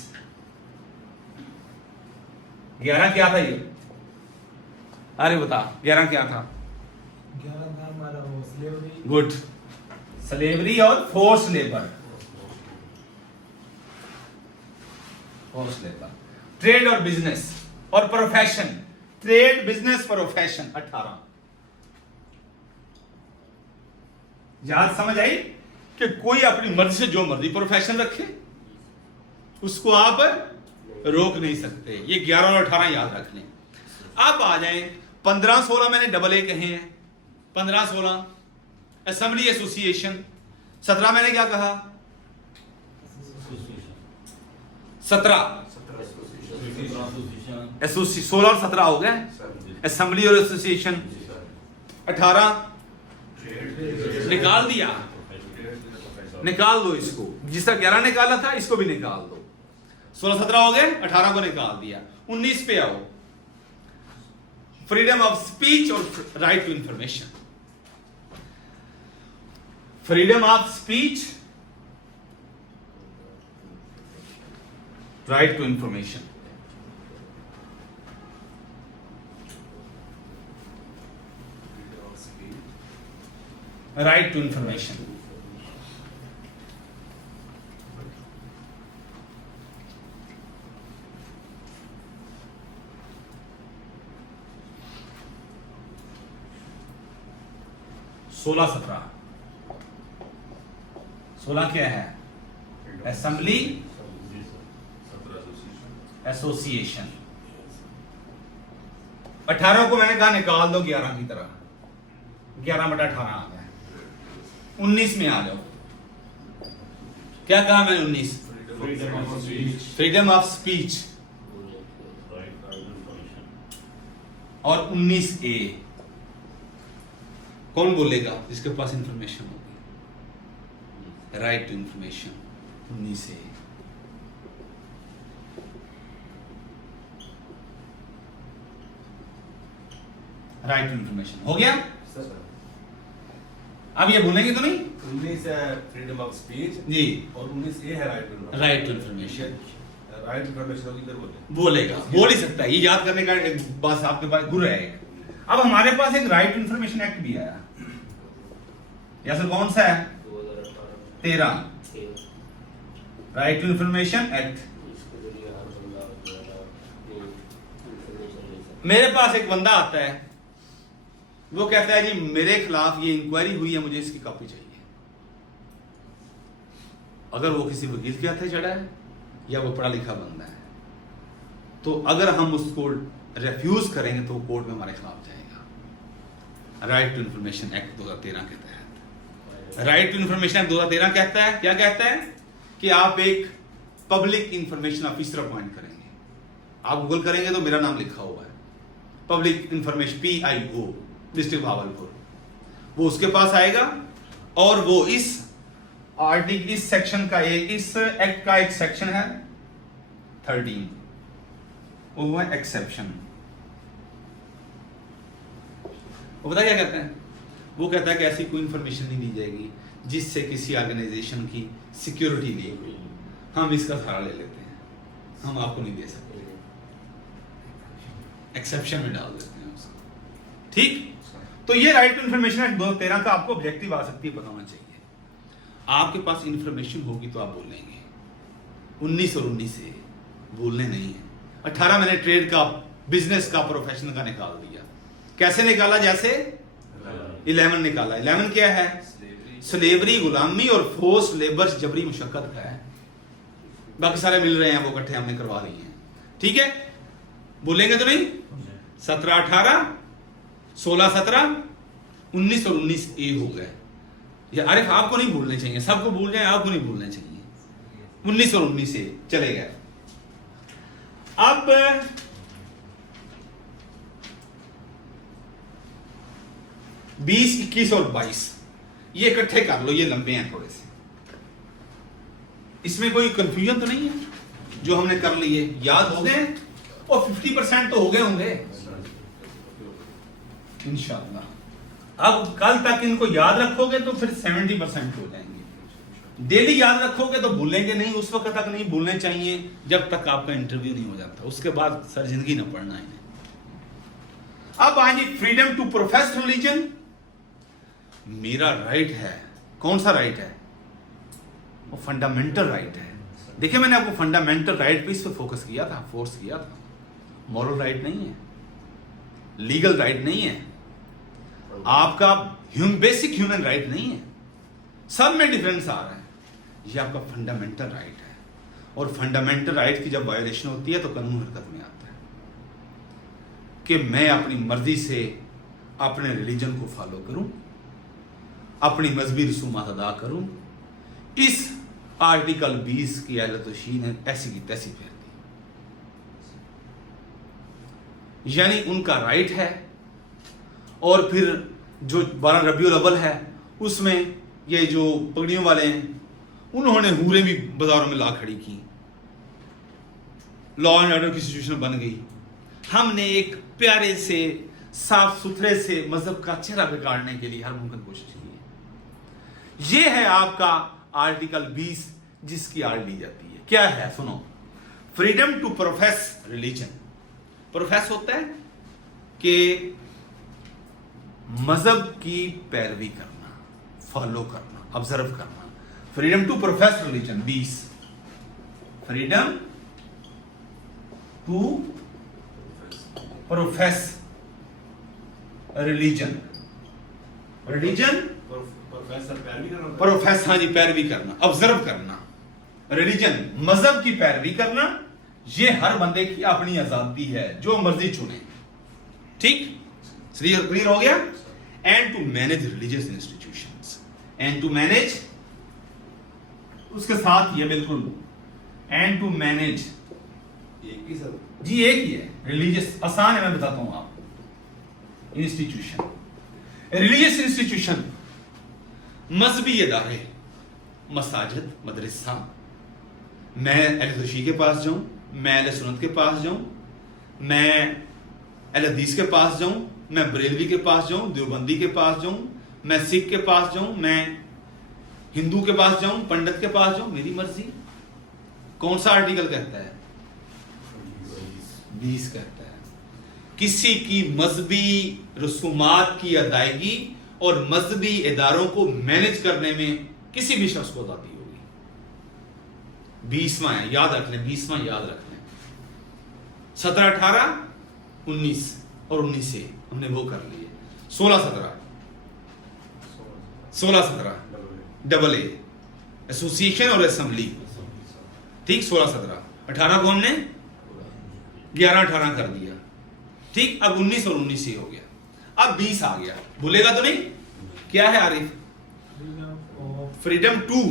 11 क्या था ये? अरे बता, 11 क्या था? 11 था हमारा वो स्लेवरी। गुड, स्लेवरी और force labour. Force labour, trade और बिजनेस और प्रोफेशन, ट्रेड, बिजनेस, प्रोफेशन। 18 याद समझ आई कि कोई अपनी मर्जी से जो मर्जी प्रोफेशन रखे, उसको आप रोक नहीं सकते। ये 11 और 18 याद रख लें। अब आ जाए 15-16 मैंने AA कहे हैं, 15-16 असेंबली एसोसिएशन। 17 मैंने क्या कहा? 17 एसोसिएशन, 16 और 17 हो गए, असेंबली और एसोसिएशन। 18 निकाल दिया, निकाल दो इसको, जिस तरह 11 निकाला था इसको भी निकाल दो। 16-17 हो गए, 18 को निकाल दिया। 19 पे आओ, फ्रीडम ऑफ स्पीच और right to information. Freedom of speech, right to information. Right to information. 16-17। 16 क्या है? असेंबली जी सर 17 एसोसिएशन। एसोसिएशन। 18 को मैंने कहा निकाल दो 11 की तरह, 11/18 आ गया। 19 में आ जाओ। क्या कहा मैंने? 19 freedom of speech freedom of speech. Right to information. और 19A कौन बोलेगा? जिसके पास इंफॉर्मेशन होगी, right to information. 19A right to information हो गया। अब ये भूलेंगे तो नहीं? 19 है फ्रीडम ऑफ स्पीच जी, और 19 है right to right to information right information होगी फिर बोले बोलेगा, बोल ही सकता है। ये याद करने का एक बस आपके पास गुर है एक। अब हमारे पास एक राइट टू इंफॉर्मेशन एक्ट भी आया। या सर कौन सा है? 13 राइट टू इंफॉर्मेशन एक्ट। मेरे पास एक बंदा आता है, वो कहता है जी मेरे खिलाफ ये इंक्वायरी हुई है, मुझे इसकी कॉपी चाहिए। अगर वो किसी वकील के हाथे चढ़ा है या वो पढ़ा लिखा बंदा है, तो अगर हम उसको रेफ्यूज करेंगे तो वो कोर्ट में हमारे खिलाफ जाएगा। राइट टू इंफॉर्मेशन एक्ट 2013 के तहत। राइट टू इंफॉर्मेशन एक्ट 2013 कहता है, क्या कहता है कि आप एक पब्लिक इंफॉर्मेशन ऑफिसर अपॉइंट करेंगे। आप गूगल करेंगे तो मेरा नाम लिखा हुआ है, public information PIO, district Bahawalpur. वो उसके पास आएगा और वो इस आर्टिकल, इस सेक्शन का इस एक्ट का एक सेक्शन है 13, वो है एक्सेप्शन। वो पता क्या कहते हैं? वो कहता है कि ऐसी कोई इंफॉर्मेशन नहीं दी जाएगी जिससे किसी ऑर्गेनाइजेशन की सिक्योरिटी लीक हुई, हम इसका सहारा ले लेते हैं, हम आपको नहीं दे सकते, एक्सेप्शन में डाल देते हैं उसको। ठीक? तो ये राइट टू इंफॉर्मेशन एक्ट 2013 का आपको ऑब्जेक्टिव आ सकती है, बताना चाहिए। आपके पास इंफॉर्मेशन होगी तो आप बोलेंगे। 19 और 19 से बोलने नहीं है। 18 मैंने ट्रेड का, बिजनेस का, प्रोफेशन का निकाल दिया। कैसे निकाला? जैसे 11 निकाला। 11 क्या है? स्लेवरी, गुलामी और फोर्स लेबर, जबरी मुशक्कत का है। बाकी सारे मिल रहे हैं, वो इकट्ठे हमने करवा रही हैं। ठीक है? बोलेंगे तो नहीं? 17-18, 16-17, 19 और 19A हो गए। ये अरे आपको नहीं भूलने चाहिए, सबको भूल जाए, आपको नहीं भूलने चाहिए। 19 और 19A चले गए। अब 20, 21 और 22 ये इकट्ठे कर लो, ये लंबे हैं थोड़े से। इसमें कोई कंफ्यूजन तो नहीं है? जो हमने कर लिए याद हो गए और 50% तो हो गए होंगे इंशाअल्लाह। अब कल तक इनको याद रखोगे तो फिर 70% हो जाएंगे। डेली याद रखोगे तो भूलेंगे नहीं, उस वक्त तक नहीं भूलने चाहिए जब तक आपका इंटरव्यू नहीं हो जाता। उसके बाद सर जिंदगी ना पढ़ना है। अब आइए फ्रीडम टू प्रोफेस रिलीजन। मेरा राइट है, कौन सा राइट है? वो फंडामेंटल राइट है। देखिए मैंने आपको फंडामेंटल राइट पे इस पर फोकस किया था, फोर्स किया था। मॉरल राइट नहीं है, लीगल राइट नहीं है, आपका बेसिक ह्यूमन राइट नहीं है, सब में डिफरेंस आ रहा है। ये आपका फंडामेंटल राइट है। और फंडामेंटल राइट की जब वायोलेशन होती है तो कानून हरकत में आता है कि मैं अपनी मर्जी से अपने रिलीजन को फॉलो करूं, अपनी मजहबी रसूमात अदा करूं। इस आर्टिकल 20 की आयत-ओ-शी ने ऐसी की तैसी फेर दी। यानी उनका राइट है। और फिर जो 12 रबीउल अव्वल है उसमें ये जो पगड़ियों वाले हैं उन्होंने हूरें भी बाजारों में ला खड़ी की, लॉ एंड ऑर्डर की सिचुएशन बन गई। हमने एक प्यारे से साफ सुथरे से मजहब का चेहरा बिगाड़ने के लिए हर मुमकिन कोशिश की है। ये है आपका आर्टिकल 20 जिसकी आड़ ली जाती है। क्या है? सुनो, freedom to profess religion. Profess होता है कि मजहब की पैरवी करना, फॉलो करना, ऑब्जर्व करना। Freedom to profess religion 20, freedom to profess religion. Religion professor पैरवी करना होता है। प्रोफेस हाँ जी, पैरवी करना, ऑब्जर्व करना। रिलीजन मजहब की पैरवी करना, ये हर बंदे की अपनी आजादी है, जो मर्जी चुने। ठीक, क्लियर हो गया। And to manage religious institutions, and to manage, उसके साथ ये बिल्कुल एंड टू मैनेज, एक ही सर। जी एक ही है। रिलीजियस आसान है, मैं बताता हूं आपको। इंस्टीट्यूशन, रिलीजियस इंस्टीट्यूशन, मजहबी इदारे, मसाजिद, मदरसा। मैं अहले तशरीह के पास जाऊं, मैं अहले सुन्नत के पास जाऊं, मैं अहले हदीस के पास जाऊं, मैं बरेलवी के पास जाऊं, देवबंदी के पास जाऊं, मैं सिख के पास जाऊं, मैं हिंदू के पास जाऊं, पंडित के पास जाऊं, मेरी मर्जी। कौन सा आर्टिकल कहता है? 20 कहता है किसी की मजहबी रसूमात की अदायगी और मजहबी इदारों को मैनेज करने में किसी भी शख्स को आजादी होगी। 20वां है, याद रख लें, 20वां याद रख लें। 17, 18, 19 और 19 से हमने वो कर लिए। 16, 17 डबल ए, एसोसिएशन और असेंबली। ठीक, 16, 17, 18 को हमने 11, 18 कर दिया। ठीक, अब 19 और 19 से हो गया। अब 20 आ गया, भूलेगा तो नहीं? क्या है आरिफ? फ्रीडम टू,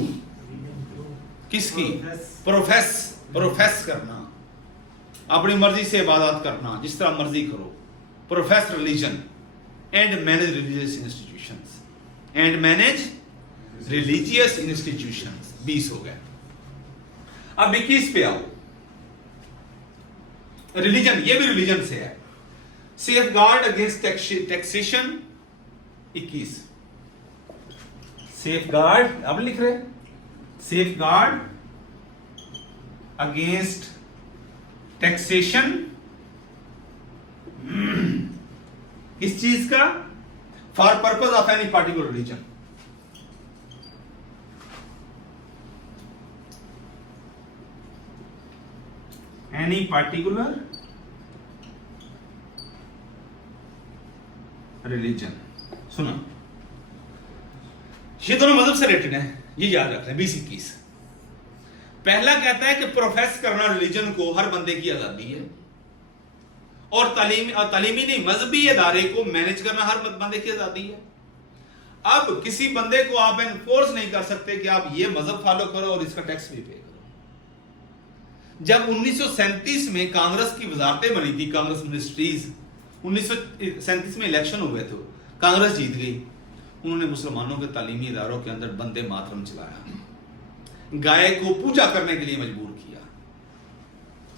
किसकी? प्रोफेस करना, अपनी मर्जी से इबादत करना, जिस तरह मर्जी करो। Profess religion and manage religious institutions, and manage religious institutions. 20 हो गया। अब 21 पे आओ। रिलीजन, ये भी रिलीजन से है। Safeguard against taxation, 21। Safe guard, अब लिख रहे, सेफ गार्ड अगेंस्ट टैक्सेशन, किस चीज का? For purpose of any particular religion. Any particular religion. सुना, ये दोनों मजहब से रिलेटेड है, ये याद रख लें। 20, 21। पहला कहता है कि प्रोफेस करना रिलीजन को हर बंदे की आजादी है, और तालीमी नहीं, मजहबी इदारे को मैनेज करना हर बंदे की आजादी है। अब किसी बंदे को आप एनफोर्स नहीं कर सकते कि आप ये मजहब फॉलो करो और इसका टैक्स भी पे करो। जब 1937 में कांग्रेस की वजारतें बनी थी, कांग्रेस मिनिस्ट्रीज, 1937 में इलेक्शन हुए थे, कांग्रेस जीत गई। उन्होंने मुसलमानों के तालीमी इदारों के अंदर बंदे मातरम चलाया, गाय को पूजा करने के लिए मजबूर किया।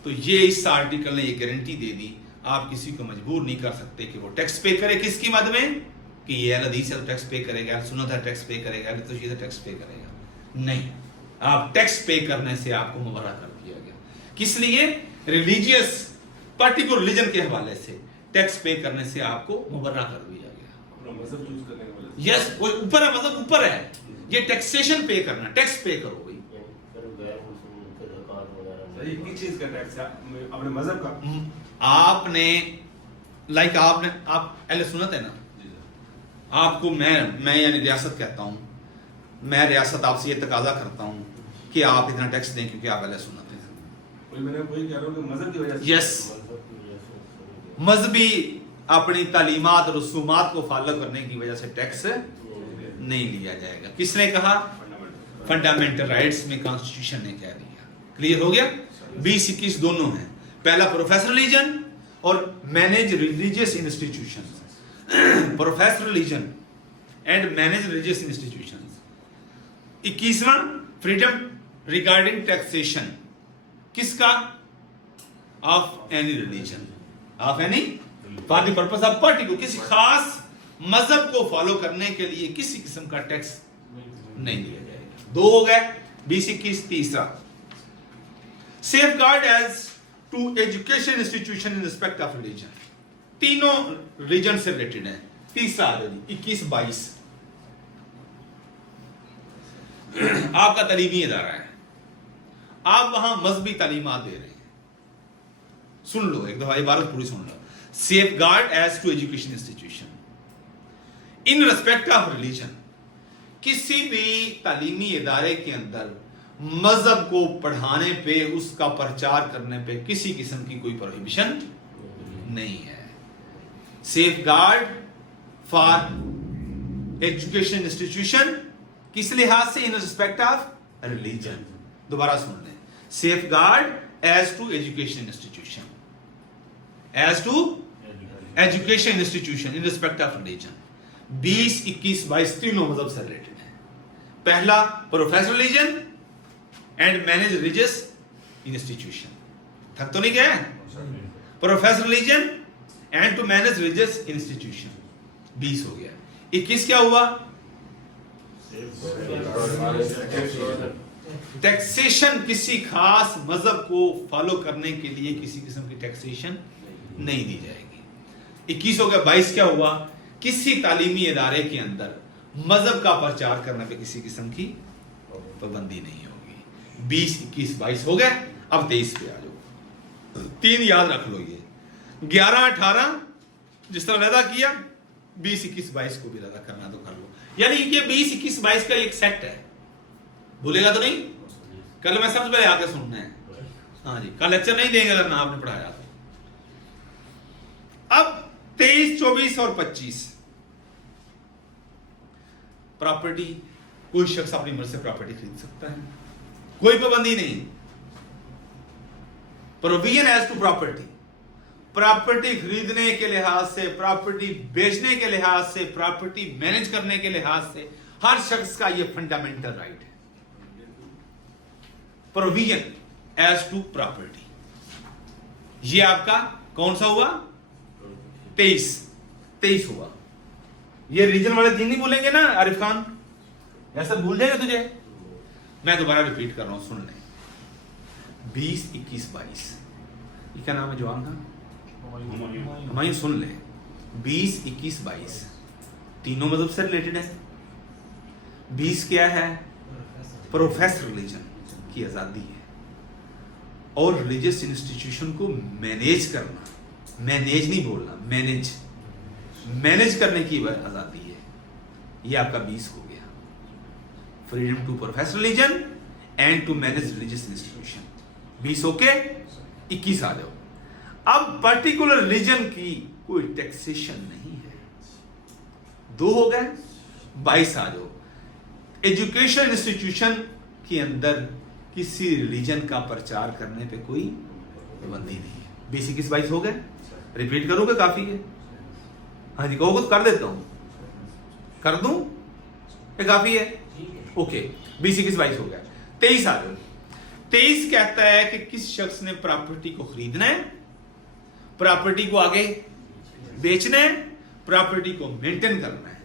तो ये इस आर्टिकल ने ये गारंटी दे दी, आप किसी को मजबूर नहीं कर सकते कि वो टैक्स पे करे। किसकी मद में? कि ये हदीस है तो टैक्स पे करेगा, सुन्नत है टैक्स पे करेगा, तो ये टैक्स पे करेगा। नहीं, आप टैक्स पे करने से आपको मुबर्रा कर दिया गया। किस लिए? रिलीजियस, पर्टिकुलर रिलीजन के हवाले से टैक्स पे करने से आपको मुबर्रा कर दिया गया। अपना मजहब चूज करने के वजह से। यस, वो ऊपर है, मतलब ऊपर है, ये टैक्सेशन पे करना, टैक्स पे करो भाई। सही, किस चीज का टैक्स है? अपने मजहब का। आपने लाइक आपने, आप अहले सुन्नत है ना, जी सर। आपको मैं यानी रियासत कहता हूं, मैं रियासत आपसे ये तकाजा करता हूं कि आप इतना टैक्स दें क्योंकि आप अहले सुन्नत हैं। मैंने वही कह रहा हूँ कि मजहब की वजह से। यस, मजहबी अपनी तालीमात रसूमात को फॉलो करने की वजह से टैक्स नहीं लिया जाएगा। किसने कहा? फंडामेंटल राइट्स में कॉन्स्टिट्यूशन ने कह दिया। क्लियर हो गया? 20, 21 दोनों हैं। पहला प्रोफेस रिलीजन और manage religious institution. Profess religion and manage religious institution. 21वां फ्रीडम रिगार्डिंग टैक्सेशन, किसका? Of any religion, of any, for the purpose of particular, किसी खास मजहब को फॉलो करने के लिए किसी किस्म का टैक्स नहीं लिया जाएगा। 2 हो गए, 20, 21। तीसरा, safeguard as to education institution in respect of religion. तीनों रिलीजन से रिलेटेड है। तीसरा आ जाए 21, 22। आपका तालीमी इदारा है, आप वहां मजहबी तालीमात दे रहे हैं। सुन लो एक दफा, इबारत पूरी सुन लो। Safeguard as to education institution in respect of religion, किसी भी तालीमी इदारे के अंदर मजहब को पढ़ाने पे, उसका प्रचार करने पे किसी किस्म की कोई प्रोहिबिशन नहीं है। Safeguard for education institution किस लिहाज से? In respect of religion. दोबारा सुन लें, safeguard as to education institution, as to education institution in respect of religion. 20, 21, 22 तीनों मजहब से रिलेटेड है। पहला profess religion and manage religious institution. थक तो नहीं गया? Profess religion and to manage religious institution 20 हो गया। 21 क्या हुआ? टैक्सेशन, किसी खास मजहब को फॉलो करने के लिए किसी किस्म की टैक्सेशन नहीं दी जाएगी। 21 हो गया। 22 क्या हुआ? किसी तालीमी इदारे के अंदर मजहब का प्रचार करने पे किसी किस्म की पाबंदी नहीं होगी। 20, 21, 22 हो गए। अब 23 पे आ जाओ। 3 याद रख लो, ये 11, 18 जिस तरह लदा किया, 20, 21, 22 को भी लदा करना तो कर लो। यानी कि 20, 21, 22 का एक सेट है, भूलेगा तो नहीं? कल मैं सबसे पहले आके सुनना है। हाँ जी, कल लेक्चर नहीं देंगे अगर ना आपने पढ़ाया तो। अब 23, 24 और 25 प्रॉपर्टी, कोई शख्स अपनी मर्जी से प्रॉपर्टी खरीद सकता है, कोई पाबंदी नहीं। Provision as to property, property खरीदने के लिहाज से, प्रॉपर्टी बेचने के लिहाज से, प्रॉपर्टी मैनेज करने के लिहाज से हर शख्स का यह फंडामेंटल राइट है। प्रोविजन एज टू प्रॉपर्टी, ये आपका कौन सा हुआ? 23 हुआ। ये रीजन वाले 3 नहीं बोलेंगे ना आरिफ खान? ऐसा भूल जाएगा तुझे? मैं दोबारा रिपीट कर रहा हूं, सुन ले। 20, 21, 22 ये क्या नाम है जवान का? हमायूं। सुन ले, 20, 21, 22 तीनों मजहब से रिलेटेड है। 20 क्या है? प्रोफेस रिलीजन की आजादी है और रिलीजियस इंस्टीट्यूशन को मैनेज करना, मैनेज नहीं बोलना, मैनेज करने की आजादी है। ये आपका 20 हो गया। Freedom to profess religion and to manage religious institution 20 okay. 21 आ जाओ। अब पर्टिकुलर रिलीजन की कोई टैक्सेशन नहीं है। 2 हो गए। 22 आ जाओ। एजुकेशन इंस्टीट्यूशन के अंदर किसी रिलीजन का प्रचार करने पे कोई पाबंदी नहीं है। 20, 21, 22 हो गए। रिपीट करोगे? काफी है। हाँ जी, कहोगे तो कर देता हूं, कर दूं? ये काफी है? ओके। 20, 21, 22 हो गया। 23 आ जाओ। 23 कहता है कि किस शख्स ने प्रॉपर्टी को खरीदना है, प्रॉपर्टी को आगे बेचना है, प्रॉपर्टी को मेंटेन करना है।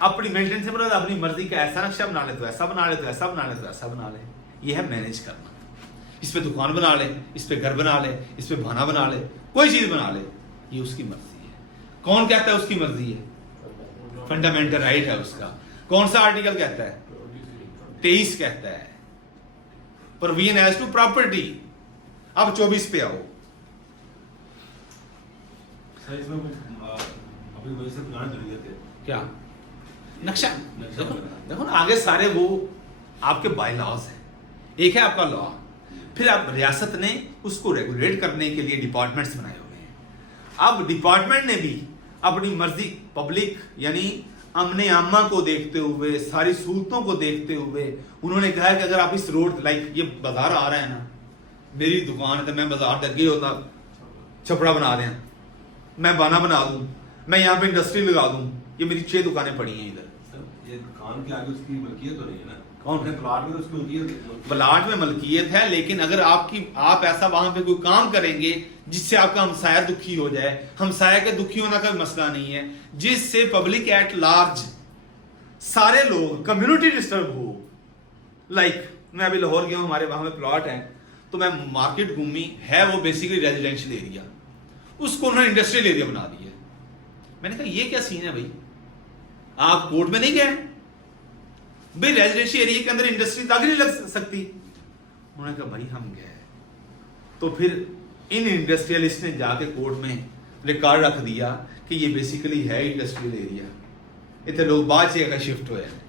अपनी मेंटेन से मतलब अपनी मर्जी का ऐसा नक्शा बना ले तो ऐसा बना ले, तो ऐसा बना ले तो ऐसा बना ले। यह है मैनेज करना। इस पे दुकान बना ले, इस पे घर बना ले, इस पे भाना बना ले, कोई चीज बना ले, ये उसकी मर्जी है। कौन कहता है उसकी मर्जी है? फंडामेंटल राइट है उसका। कौन सा आर्टिकल कहता है? 23 कहता है प्रोविजन एज टू प्रॉपर्टी। अब 24 पे आओ। सर इसमें अपनी वजह से पुराने जरूरत है क्या नक्शा? देखो ना, आगे सारे वो आपके बाय लॉज हैं। एक है आपका लॉ, फिर आप रियासत ने उसको रेगुलेट करने के लिए डिपार्टमेंट्स बनाए हुए हैं। अब डिपार्टमेंट ने भी अपनी मर्जी, पब्लिक यानी अमने आमा को देखते हुए, सारी सहूलतों को देखते हुए उन्होंने कहा कि अगर आप इस रोड, लाइक ये बाजार आ रहा है ना, मेरी दुकान है तो मैं बाजार लगे होता छपड़ा बना दें, मैं बाना बना दूं, मैं यहाँ पे इंडस्ट्री लगा दूं। ये मेरी 6 दुकानें पड़ी हैं इधर। ये दुकान के आगे उसकी मलकियत तो नहीं है ना? कौन है? प्लाट में तो उसकी मलकियत, प्लाट में मलकियत है, लेकिन अगर आप ऐसा वहां पे कोई काम करेंगे जिससे आपका हमसाया दुखी हो जाए, हमसाया के दुखी होना का मसला नहीं है, जिससे पब्लिक एट लार्ज सारे लोग, कम्युनिटी डिस्टर्ब हो। लाइक मैं अभी लाहौर गया हूं, हमारे वहां में प्लॉट है, तो मैं मार्केट घूमी है, वो बेसिकली रेजिडेंशियल एरिया, उसको उन्होंने इंडस्ट्रियल एरिया बना दिया। मैंने कहा ये क्या सीन है भाई, आप कोर्ट में नहीं गए भाई? रेजिडेंशियल एरिया के अंदर इंडस्ट्री दागी नहीं लग सकती। उन्होंने कहा भाई हम गए, तो फिर इन इंडस्ट्रियलिस्ट ने जाके कोर्ट में रिकॉर्ड रख दिया कि ये बेसिकली है इंडस्ट्रियल एरिया, इतने लोग बाद से शिफ्ट हुए हैं।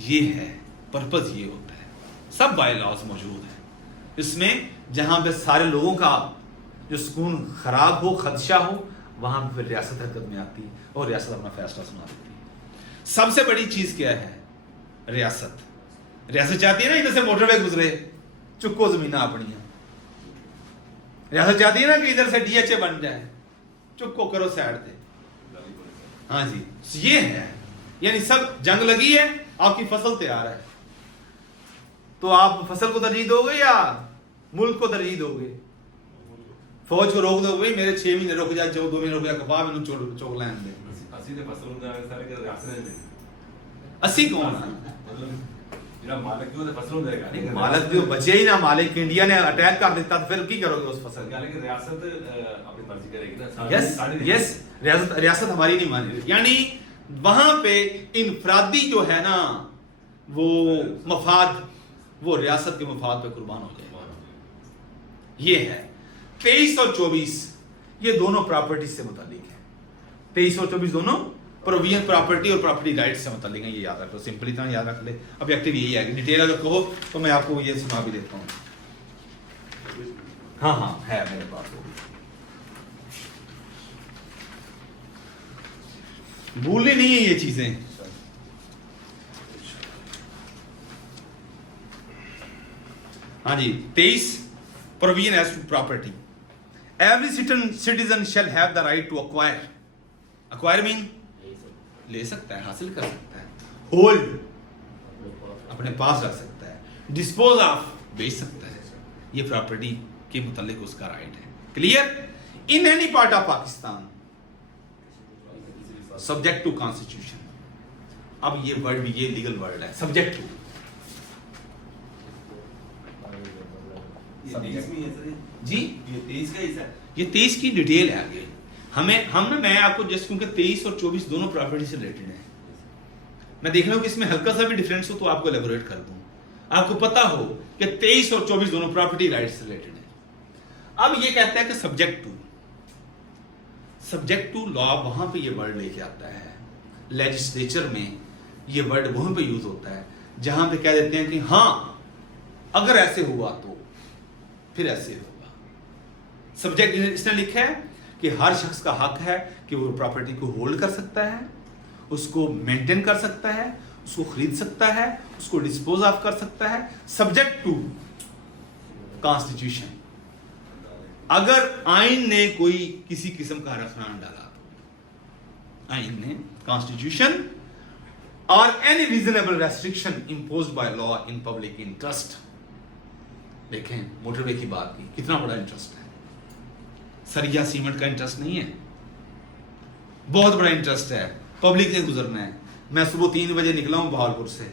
ये है पर्पज, ये होता है। सब बाय लॉज मौजूद है इसमें, जहां पे सारे लोगों का जो सुकून खराब हो, खदशा हो, वहां पे फिर रियासत हरकत में आती है और रियासत अपना फैसला सुना देती है। सबसे बड़ी चीज क्या है? रियासत चाहती है ना इधर से मोटरवे गुजरे, चुक्को जमीना अपनी। रियासत चाहती है ना कि इधर से डीएचए बन जाए, चुक्को करो साइड पे। हाँ जी, ये है। यानी सब जंग लगी है, आपकी फसल तैयार है, तो आप फसल को तरजीह दोगे या मुल्क को तरजीह दोगे? फौज को रोक दोगे, भाई मेरे 6 महीने रुक जा, 2 महीने रुक जा, कपा मैंने चोक लैन दे। 80 ਦੇ ਫਸਲ ਹੁੰਦਾ ਹੈ ਸਾਰੇ ਕਿ ਰਾਸਤੇ ਦੇ 80 कौन है? ਜਿਹੜਾ ਮਾਲਕ ਵੀ ਉਹਦੇ ਫਸਲ ਹੁੰਦਾ ਹੈਗਾ मालिक जो बचे ही ना, मालिक इंडिया ने अटैक कर दिता तो फिर की करोगे उस फसल का? ਗੱਲ ਕਿ ਰਿਆਸਤ ਆਪਣੀ ਮਰਜ਼ੀ ਕਰੇਗੀ ਨਾ यस यस, रियासत हमारी नहीं मानी। यानी वहां पे इनफरादी जो है ना वो मफाद, वो रियासत के मफाद पे कुर्बान हो जाए। ये है 23 और 24, ये दोनों प्रॉपर्टी से मुतालिक है। 23 और 24 दोनों प्रोविजन प्रॉपर्टी और प्रॉपर्टी राइट से मुतालिक है। ये याद रख लो, सिंपली तरह याद रख ले। ऑब्जेक्टिव यही है। डिटेल अगर कहो तो मैं आपको ये सुना भी देता हूँ। हाँ हाँ है मेरे पास वो भी। भूलनी नहीं है ये चीजें। हाँ जी, 23 provision as to property. Every citizen shall have the right to acquire. Acquire mean ले सकता है, हासिल कर सकता है। होल्ड अपने पास रख सकता है। डिस्पोज ऑफ बेच सकता है। ये प्रॉपर्टी के मुतालिक उसका राइट है। Clear? In any part of Pakistan subject to constitution. अब ये वर्ड, ये लीगल वर्ड है, सब्जेक्ट टू। ये 23 में है सर जी, ये 23 का हिस्सा है। ये 23 की डिटेल है आगे। मैं आपको जस्ट क्योंकि 23 और 24 दोनों प्रॉपर्टी से रिलेटेड है, मैं देख रहा हूं कि इसमें हल्का सा भी डिफरेंस हो तो आपको एलेबोरेट कर दूं, आपको पता हो कि 23 और 24 दोनों प्रॉपर्टी राइट्स से रिलेटेड है। अब ये कहता है कि सब्जेक्ट टू लॉ, वहां पे ये वर्ड लेके आता है। लेजिस्लेचर में ये वर्ड वहां पे यूज होता है जहां पे कह देते हैं कि हां अगर ऐसे हुआ तो फिर ऐसे होगा। सब्जेक्ट इसने लिखा है कि हर शख्स का हक है कि वो प्रॉपर्टी को होल्ड कर सकता है, उसको मेंटेन कर सकता है, उसको खरीद सकता है, उसको डिस्पोज ऑफ कर सकता है, सब्जेक्ट टू कॉन्स्टिट्यूशन। अगर आइन ने कोई किसी किस्म का रफनान डाला तो आइन ने, कॉन्स्टिट्यूशन, और any reasonable restriction imposed by law in public interest. देखें मोटरवे की बात की, कितना बड़ा इंटरेस्ट है। सरिया सीमेंट का इंटरेस्ट नहीं है, बहुत बड़ा इंटरेस्ट है। पब्लिक से गुजरना है। मैं सुबह 3 बजे निकला हूं बहावलपुर से,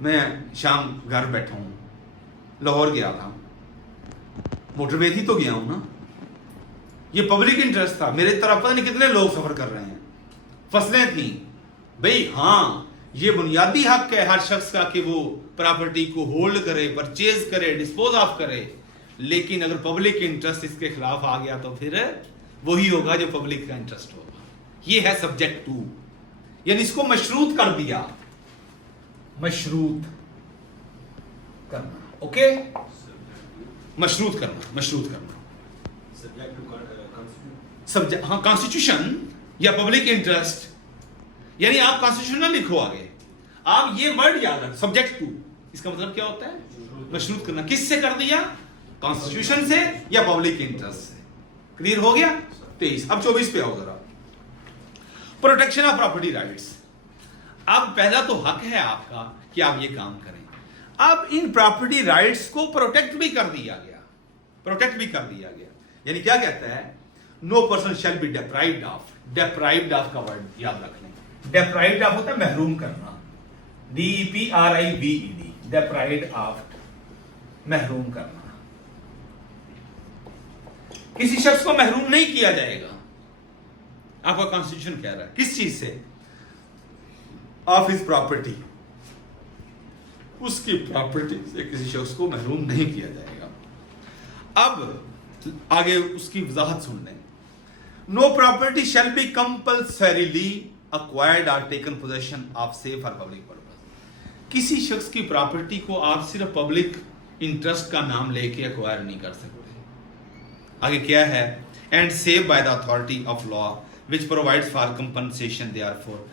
मैं शाम घर बैठा हूं, लाहौर गया था, मोटरवे थी तो गया हूं ना। ये पब्लिक इंटरेस्ट था। मेरे तरफ पता नहीं कितने लोग सफर कर रहे हैं, फसलें थी भाई। हाँ, ये बुनियादी हक है हर शख्स का कि वो प्रॉपर्टी को होल्ड करे, परचेज करे, डिस्पोज ऑफ करे। लेकिन अगर पब्लिक इंटरेस्ट इसके खिलाफ आ गया तो फिर वही होगा जो पब्लिक का इंटरेस्ट होगा। ये है सब्जेक्ट टू, यानी इसको मशरूत कर दिया। मशरूत करना, ओके, मशरूत करना सब्जेक्ट टू कॉन्स्टिट्यूशन। सब्जेक्ट, हाँ, कॉन्स्टिट्यूशन या पब्लिक इंटरेस्ट। यानी आप कॉन्स्टिट्यूशन ना लिखो आगे, आप ये वर्ड याद रख, सब्जेक्ट टू। इसका मतलब क्या होता है? मशरूत करना। किससे कर दिया? कॉन्स्टिट्यूशन से या पब्लिक इंटरेस्ट से। क्लियर हो गया? 23। अब 24 पे आओ जरा। Protection of property rights. अब पहला तो हक है आपका कि आप ये काम करें। अब इन प्रॉपर्टी राइट्स को प्रोटेक्ट भी कर दिया गया। यानी क्या कहता है? No person shall be deprived of. Deprived of का वर्ड याद रख लें। डेप्राइव्ड ऑफ होता है महरूम करना, DEPRIVED, डेप्राइव्ड ऑफ, महरूम करना। किसी शख्स को महरूम नहीं किया जाएगा, आपका कॉन्स्टिट्यूशन कह रहा है। किस चीज से? ऑफ हिज प्रॉपर्टी, उसकी प्रॉपर्टी से किसी शख्स को महरूम नहीं किया जाएगा। अब आगे उसकी वजाहत सुन लें। No property shall be compulsorily acquired or taken possession of say for public purpose। किसी शख्स की प्रॉपर्टी को आप सिर्फ पब्लिक इंटरेस्ट का नाम लेके एक्वायर नहीं कर सकते। आगे क्या है, and save by the authority of law which provides for compensation therefore.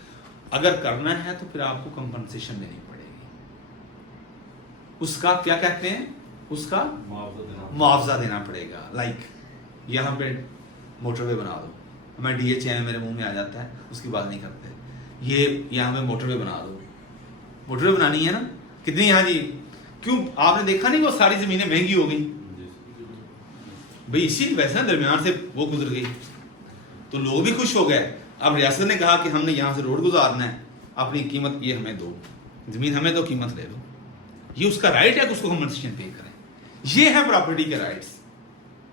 अगर करना है तो फिर आपको कंपनसेशन देनी पड़ेगी। उसका क्या कहते हैं, उसका मुआवजा देना पड़ेगा। लाइक यहाँ पे मोटरवे बना दो, मैं DHA मेरे मुंह में आ जाता है, उसकी बात नहीं करते। ये यहाँ पे मोटरवे बना दो, मोटरवे बनानी है ना, कितनी यहाँ जी, क्यों आपने देखा नहीं वो सारी जमीनें महंगी हो गई भाई, इसी वैसे ना दरमियान से वो गुजर गई तो लोग भी खुश हो गए। अब रियासत ने कहा कि हमने यहाँ से रोड गुजारना है, अपनी कीमत ये हमें दो, जमीन हमें दो, कीमत ले लो। ये उसका राइट है कि उसको कंपनसेशन पे करें। ये है प्रॉपर्टी के राइट्स।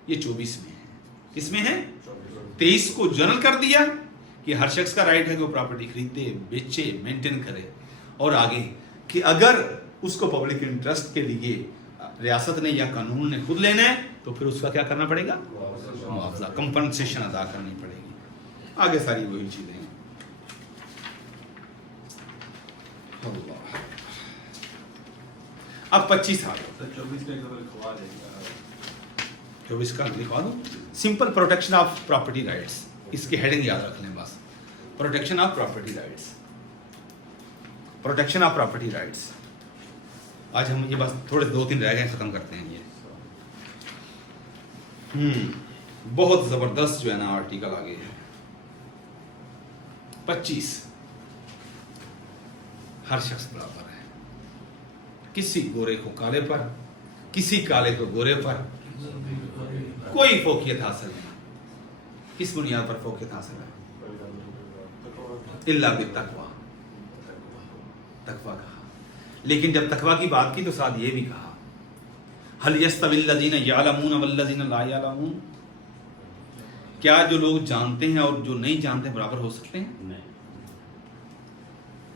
ये 24 में है, किसमें है, 23 को जनरल कर दिया कि हर शख्स का राइट है कि वो प्रॉपर्टी खरीदे, बेचे, मेंटेन करे। और आगे कि अगर उसको पब्लिक इंटरेस्ट के लिए रियासत ने या कानून ने खुद लेना है तो फिर उसका क्या करना पड़ेगा, मुआवजा, कंपनसेशन अदा करनी पड़ेगी। आगे सारी वही चीजें हैं। अब 25 साल, 24 का एग्जाम्पल खवा देगा। 24 का लिखवा दो, simple protection of property rights, इसकी हेडिंग याद रख लें बस, protection of property rights, protection of property rights. आज हम ये बस थोड़े 2-3 रह गए, खत्म करते हैं ये। बहुत जबरदस्त जो है ना आर्टिकल आगे है। 25, हर शख्स बराबर है, किसी गोरे को काले पर, किसी काले को गोरे पर कोई फोकियत हासिल नहीं। किस बुनियाद पर फोकियत हासिल है, इल्ला बित्तक़वा, तकवा कहा। लेकिन जब तकवा की बात की तो साथ ये भी कहा, हल यस्तविल्लज़ीना यअलमून वल्लज़ीना ला यअलमून, क्या जो लोग जानते हैं और जो नहीं जानते बराबर हो सकते हैं? नहीं।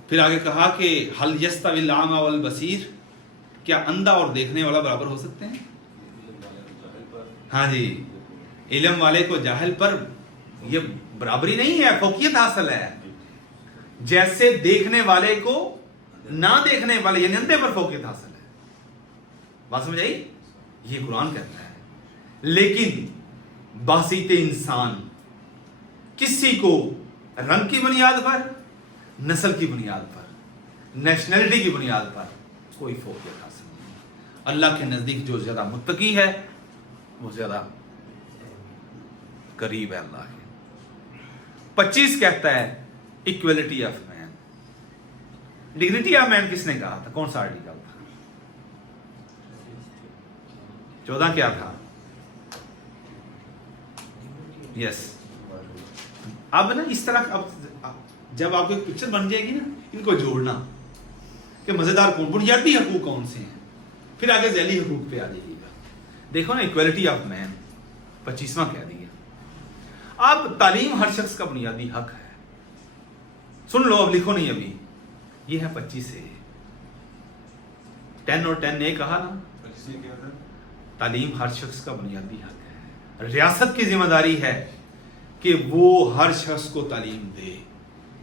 फिर आगे कहा कि हल यस्तविल आमा वल बसीर, क्या अंधा और देखने वाला बराबर हो सकते हैं? हाँ जी, इल्म वाले को जाहिल पर ये बराबरी नहीं है, फोकियत हासिल है। जैसे देखने वाले को ना देखने वाले यानी अंधे पर फोकियत हासिल है। बात समझ आई? ये कुरान कहता है। लेकिन बासीत इंसान, किसी को रंग की बुनियाद पर, नस्ल की बुनियाद पर, नेशनलिटी की बुनियाद पर कोई फोकियत हासिल नहीं। अल्लाह के नजदीक जो ज्यादा मुत्तकी है वो ज्यादा करीब है अल्लाह के। 25 कहता है equality of man, dignity of man किसने कहा था, कौन सा आर्टिकल था? 14 क्या था? यस। अब ना इस तरह, अब जब आपको एक पिक्चर बन जाएगी ना, इनको जोड़ना कि मजेदार कौन, बुनियादी हकूक कौन से हैं, फिर आगे ज़ैली हकूक पे आ जाइएगा। देखो ना, इक्वलिटी ऑफ मैन 25वां कह दिया। अब तालीम हर शख्स का बुनियादी हक है। सुन लो, अब लिखो नहीं अभी, ये है 25 से 10 और 10 ने कहा ना, 25 क्या था? तालीम हर शख्स का बुनियादी हक है। रियासत की जिम्मेदारी है कि वो हर शख्स को तालीम दे,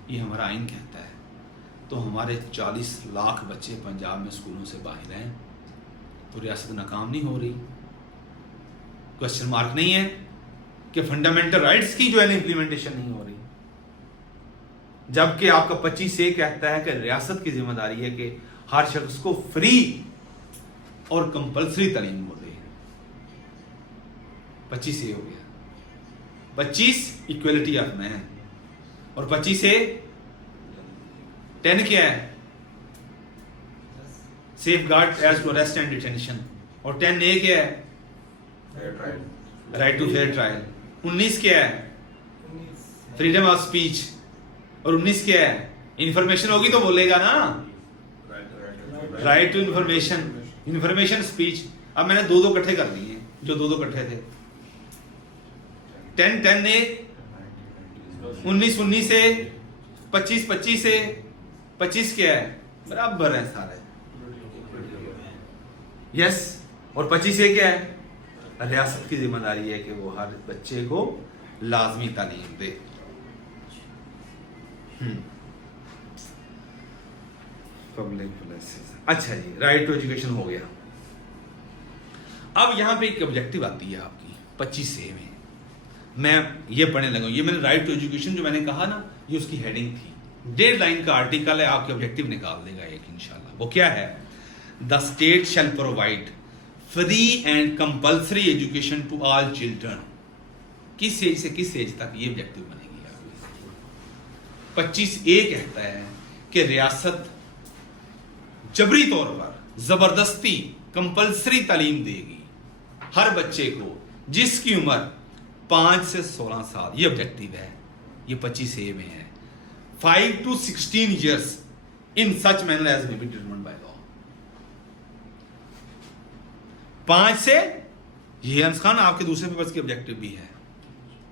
ये हमारा आइन कहता है। तो हमारे 40 लाख बच्चे पंजाब में स्कूलों से बाहर हैं, तो रियासत नाकाम नहीं हो रही? क्वेश्चन मार्क नहीं है कि फंडामेंटल राइट्स की जो है इंप्लीमेंटेशन नहीं हो रही? जबकि आपका 25 से कहता है कि रियासत की जिम्मेदारी है कि हर शख्स को फ्री और कंपल्सरी तालीम हो दे। 25 से हो गया। 25 इक्वलिटी ऑफ मैन, और 25 से 10 क्या है? Safeguard as to arrest and detention, और 10 ए क्या है? Right to fair trial. 19 क्या है? फ्रीडम ऑफ स्पीच, और 19 क्या है? इंफॉर्मेशन होगी तो बोलेगा ना, right to information, information speech. अब मैंने 2-2 इकट्ठे कर दिए जो 2-2 इकट्ठे थे। 10 ने 19 से, 25 से, 25 क्या है? बराबर है सारे। यस। और 25 से क्या है? रियासत की जिम्मेदारी है कि वो हर बच्चे को लाजमी तालीम दे। Public places. अच्छा जी, राइट टू एजुकेशन हो गया। अब यहाँ पे एक ऑब्जेक्टिव आती है आपकी 25A में, मैं ये पढ़ने लगा, ये मैंने राइट टू एजुकेशन जो मैंने कहा ना, ये उसकी हेडिंग थी, 1.5 लाइन का आर्टिकल है, आपके ऑब्जेक्टिव निकाल देगा एक इंशाल्लाह। वो क्या है? The state shall provide free and compulsory education to all children. किस एज से किस एज तक ये ऑब्जेक्टिव बनेगी आपकी। 25A कहता है कि रियासत जबरी तौर पर जबरदस्ती कंपल्सरी तालीम देगी हर बच्चे को जिसकी उम्र 5 से 16 साल, ये ऑब्जेक्टिव है, ये 25A में है। 5 to 16 years in such manner as may be determined by law। 5 से, ये अंश खान आपके दूसरे पेपर की ऑब्जेक्टिव भी है,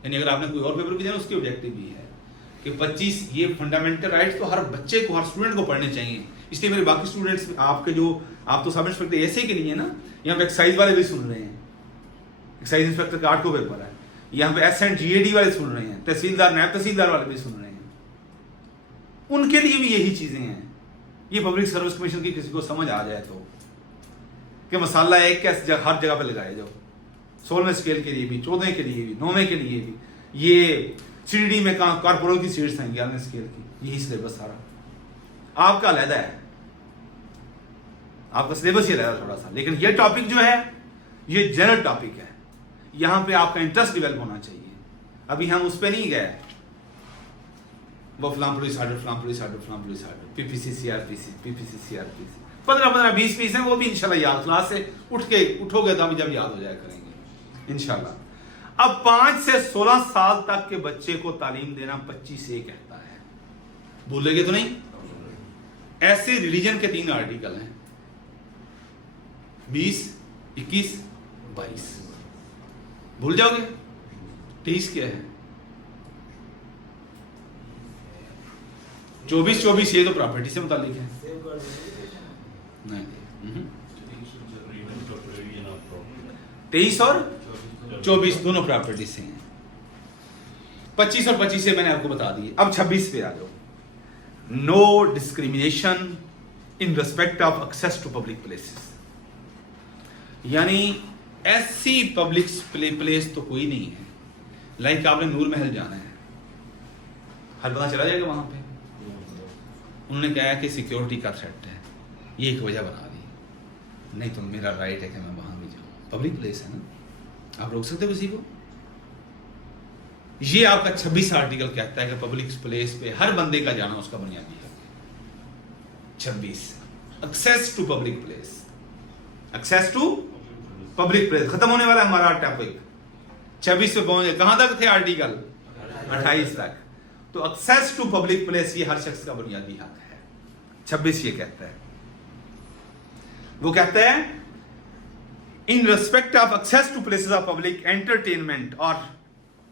यानी अगर आपने कोई और पेपर भी दिया उसकी ऑब्जेक्टिव भी है कि 25 ये फंडामेंटल राइट्स तो हर बच्चे को, हर स्टूडेंट को पढ़ने चाहिए। इसलिए मेरे बाकी स्टूडेंट्स आपके जो, आप तो सब इंस्पेक्टर ऐसे के लिए ना, यहाँ पे एक्साइज वाले भी सुन रहे हैं, एक्साइज इंस्पेक्टर का 8 को पेपर है, यहाँ पे SNGAD वाले सुन रहे हैं, तहसीलदार नायब तहसीलदार वाले भी सुन रहे हैं, उनके लिए भी यही चीजें हैं। ये पब्लिक सर्विस कमीशन की किसी को समझ आ जाए तो कि मसाला एक कैसे हर जगह पे लगाए जाओ, 16वें स्केल के लिए भी, 14वें के लिए भी, 9वें के लिए भी, ये CDD में कॉर्पोरल की सीट्स हैं 11वें स्केल की, यही सिलेबस सारा आपका अलहदा है, आपका सिलेबस ही रहता थोड़ा सा, लेकिन ये टॉपिक जो है ये जनरल टॉपिक है, यहां पे आपका इंटरेस्ट डेवलप होना चाहिए। अभी हम उस पर नहीं गए, वो फलां पुलिस आर्डर, फलां पुलिस आर्डर, फलां police order, PPC CRPC, PPC CRPC 15 20 piece हैं, वो भी इंशाल्लाह याद, क्लास से उठोगे तब जब याद हो जाया करेंगे इंशाल्लाह। अब 5 से 16 साल तक के बच्चे को तालीम देना 25A कहता है, भूलेगे तो नहीं। ऐसे रिलीजन के 3 आर्टिकल हैं, 20, 21, 22, भूल जाओगे। 23 क्या है? 24 ये तो प्रॉपर्टी से मुतालिक है। नहीं, 23 और 24 दोनों प्रॉपर्टी से हैं। 25 और 25 से मैंने आपको बता दी। अब 26 पे आ जाओ। No discrimination in respect of access to public places, यानी ऐसी पब्लिक प्लेस तो कोई नहीं है, लाइक आपने नूर महल जाना है, हर बंदा चला जाएगा वहां पे, उन्होंने कहा कि सिक्योरिटी का थ्रेट है, ये एक वजह बना दी, नहीं तो मेरा राइट है कि मैं वहां भी जाऊं, पब्लिक प्लेस है ना, आप रोक सकते हो किसी को। ये आपका 26 आर्टिकल कहता है कि पब्लिक प्लेस पे हर बंदे का जाना उसका बुनियादी है। 26 access to public place, access to public place खत्म होने वाला है हमारा टॉपिक। 26 पे पहुंचे, कहां तक थे आर्टिकल? 28 तक। तो एक्सेस टू पब्लिक प्लेस ये हर शख्स का बुनियादी हक है। 26 ये कहता है, वो कहता है in respect of access to places of public entertainment और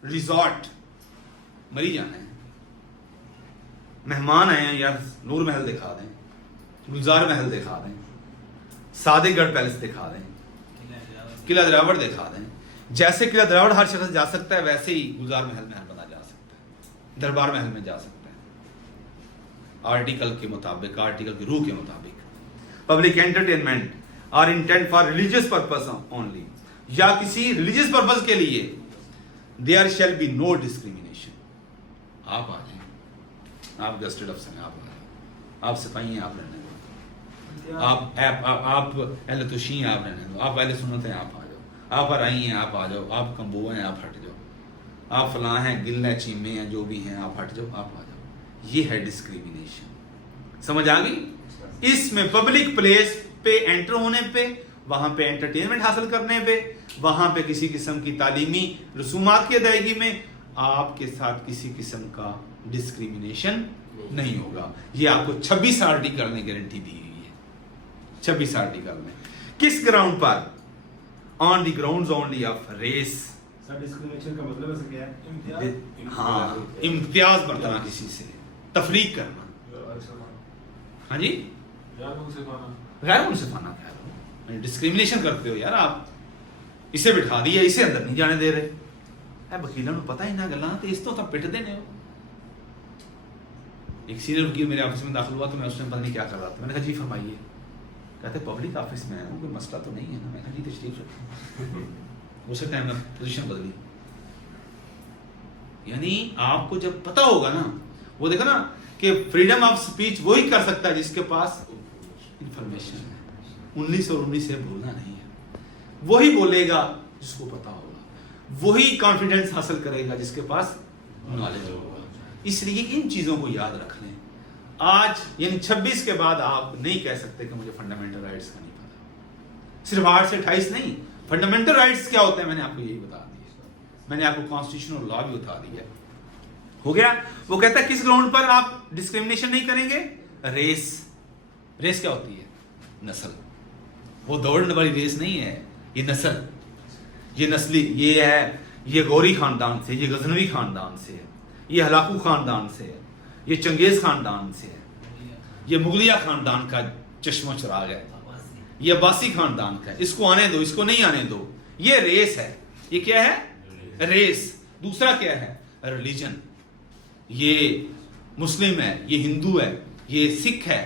रिजॉर्ट। मरी जाना है, मेहमान आए हैं यार, नूर महल दिखा दें, गुलजार महल दिखा दें, सादिकगढ़ पैलेस दिखा दें, किला दरावड़ दिखा दें। जैसे किला दरावड़ हर शख्स जा सकता है, वैसे ही गुलजार महल बना जा सकता है, दरबार महल में जा सकता है आर्टिकल के मुताबिक, आर्टिकल की रूह के मुताबिक। पब्लिक एंटरटेनमेंट और intent for religious purpose only, या किसी रिलीजियस पर्पस के लिए, there shall be no discrimination. आप आ जाए, आप गस्टेड अफसर हैं, आप आ जाए, आप सिपाही हैं, आप रहने दो, आप अहले तुशी हैं, आप रहने दो, आप अहले सुन्नत हैं, आप आ जाओ, आप अराई हैं, आप आ जाओ, आप कम्बुआ हैं, आप हट जाओ, आप फलां हैं, गिल्ला चीमे हैं, जो भी हैं, आप हट जाओ, आप आ जाओ। ये है डिस्क्रिमिनेशन, समझ आ गई। इसमें पब्लिक प्लेस पे एंटर होने पे, वहां पे एंटरटेनमेंट हासिल करने पे, वहां पे किसी किस्म की तालीमी रसूमात की अदायगी में आपके साथ किसी किस्म का डिस्क्रिमिनेशन नहीं होगा। ये आपको 26 आर्टिकल ने गारंटी दी हुई है। 26 आर्टिकल में किस ग्राउंड पर? On the grounds only of race. Sir discrimination का मतलब ऐसा क्या है? हाँ, इम्तियाज बरतना, किसी से तफरीक करना। हाँ जी, गैर मुनसिफाना कह, डिस्क्रिमिनेशन करते हो यार आप। इसे बिठा दिया, इसे अंदर नहीं जाने दे रहे। वकीलों को पता ही ना गल्लां ते इस तो पिट देने हो। एक सीनियर वकील मेरे ऑफिस में दाखिल हुआ तो मैं उस टाइम पता नहीं क्या कर रहा था। मैंने कहा जी फरमाइए। कहते पब्लिक ऑफिस में है, कोई मसला तो नहीं है ना? मैं कहा जी तशरीफ रखें। उसी टाइम में पोजीशन बदली। यानी आपको जब पता होगा ना, वो देखो ना कि फ्रीडम ऑफ स्पीच वही कर सकता है जिसके पास इंफॉर्मेशन है। 19 और 19 से भूलना नहीं है। वही बोलेगा जिसको पता होगा, वही कॉन्फिडेंस हासिल करेगा जिसके पास नॉलेज होगा। इसलिए इन चीजों को याद रख लें। आज यानी 26 के बाद आप नहीं कह सकते कि मुझे फंडामेंटल राइट्स का नहीं पता। सिर्फ 8 से 28 नहीं, फंडामेंटल राइट्स क्या होते हैं मैंने आपको यही बता दिया। मैंने आपको कॉन्स्टिट्यूशनल लॉ भी बता दिया। हो गया। वो कहता है किस ग्राउंड पर आप डिस्क्रिमिनेशन नहीं करेंगे? रेस। रेस क्या होती है? नस्ल। वो दौड़ने वाली रेस नहीं है, ये नस्ल, ये नस्ली, ये है, ये गौरी खानदान से, ये गजनवी खानदान से है, ये हलाकू खानदान से है, ये चंगेज खानदान से है, ये मुगलिया खानदान का चश्मा चिराग है, ये अब्बासी खानदान का है। इसको आने दो, इसको नहीं आने दो। ये रेस है। ये क्या है? रेस। दूसरा क्या है? रिलीजन। ये मुस्लिम है, ये हिंदू है, ये सिख है,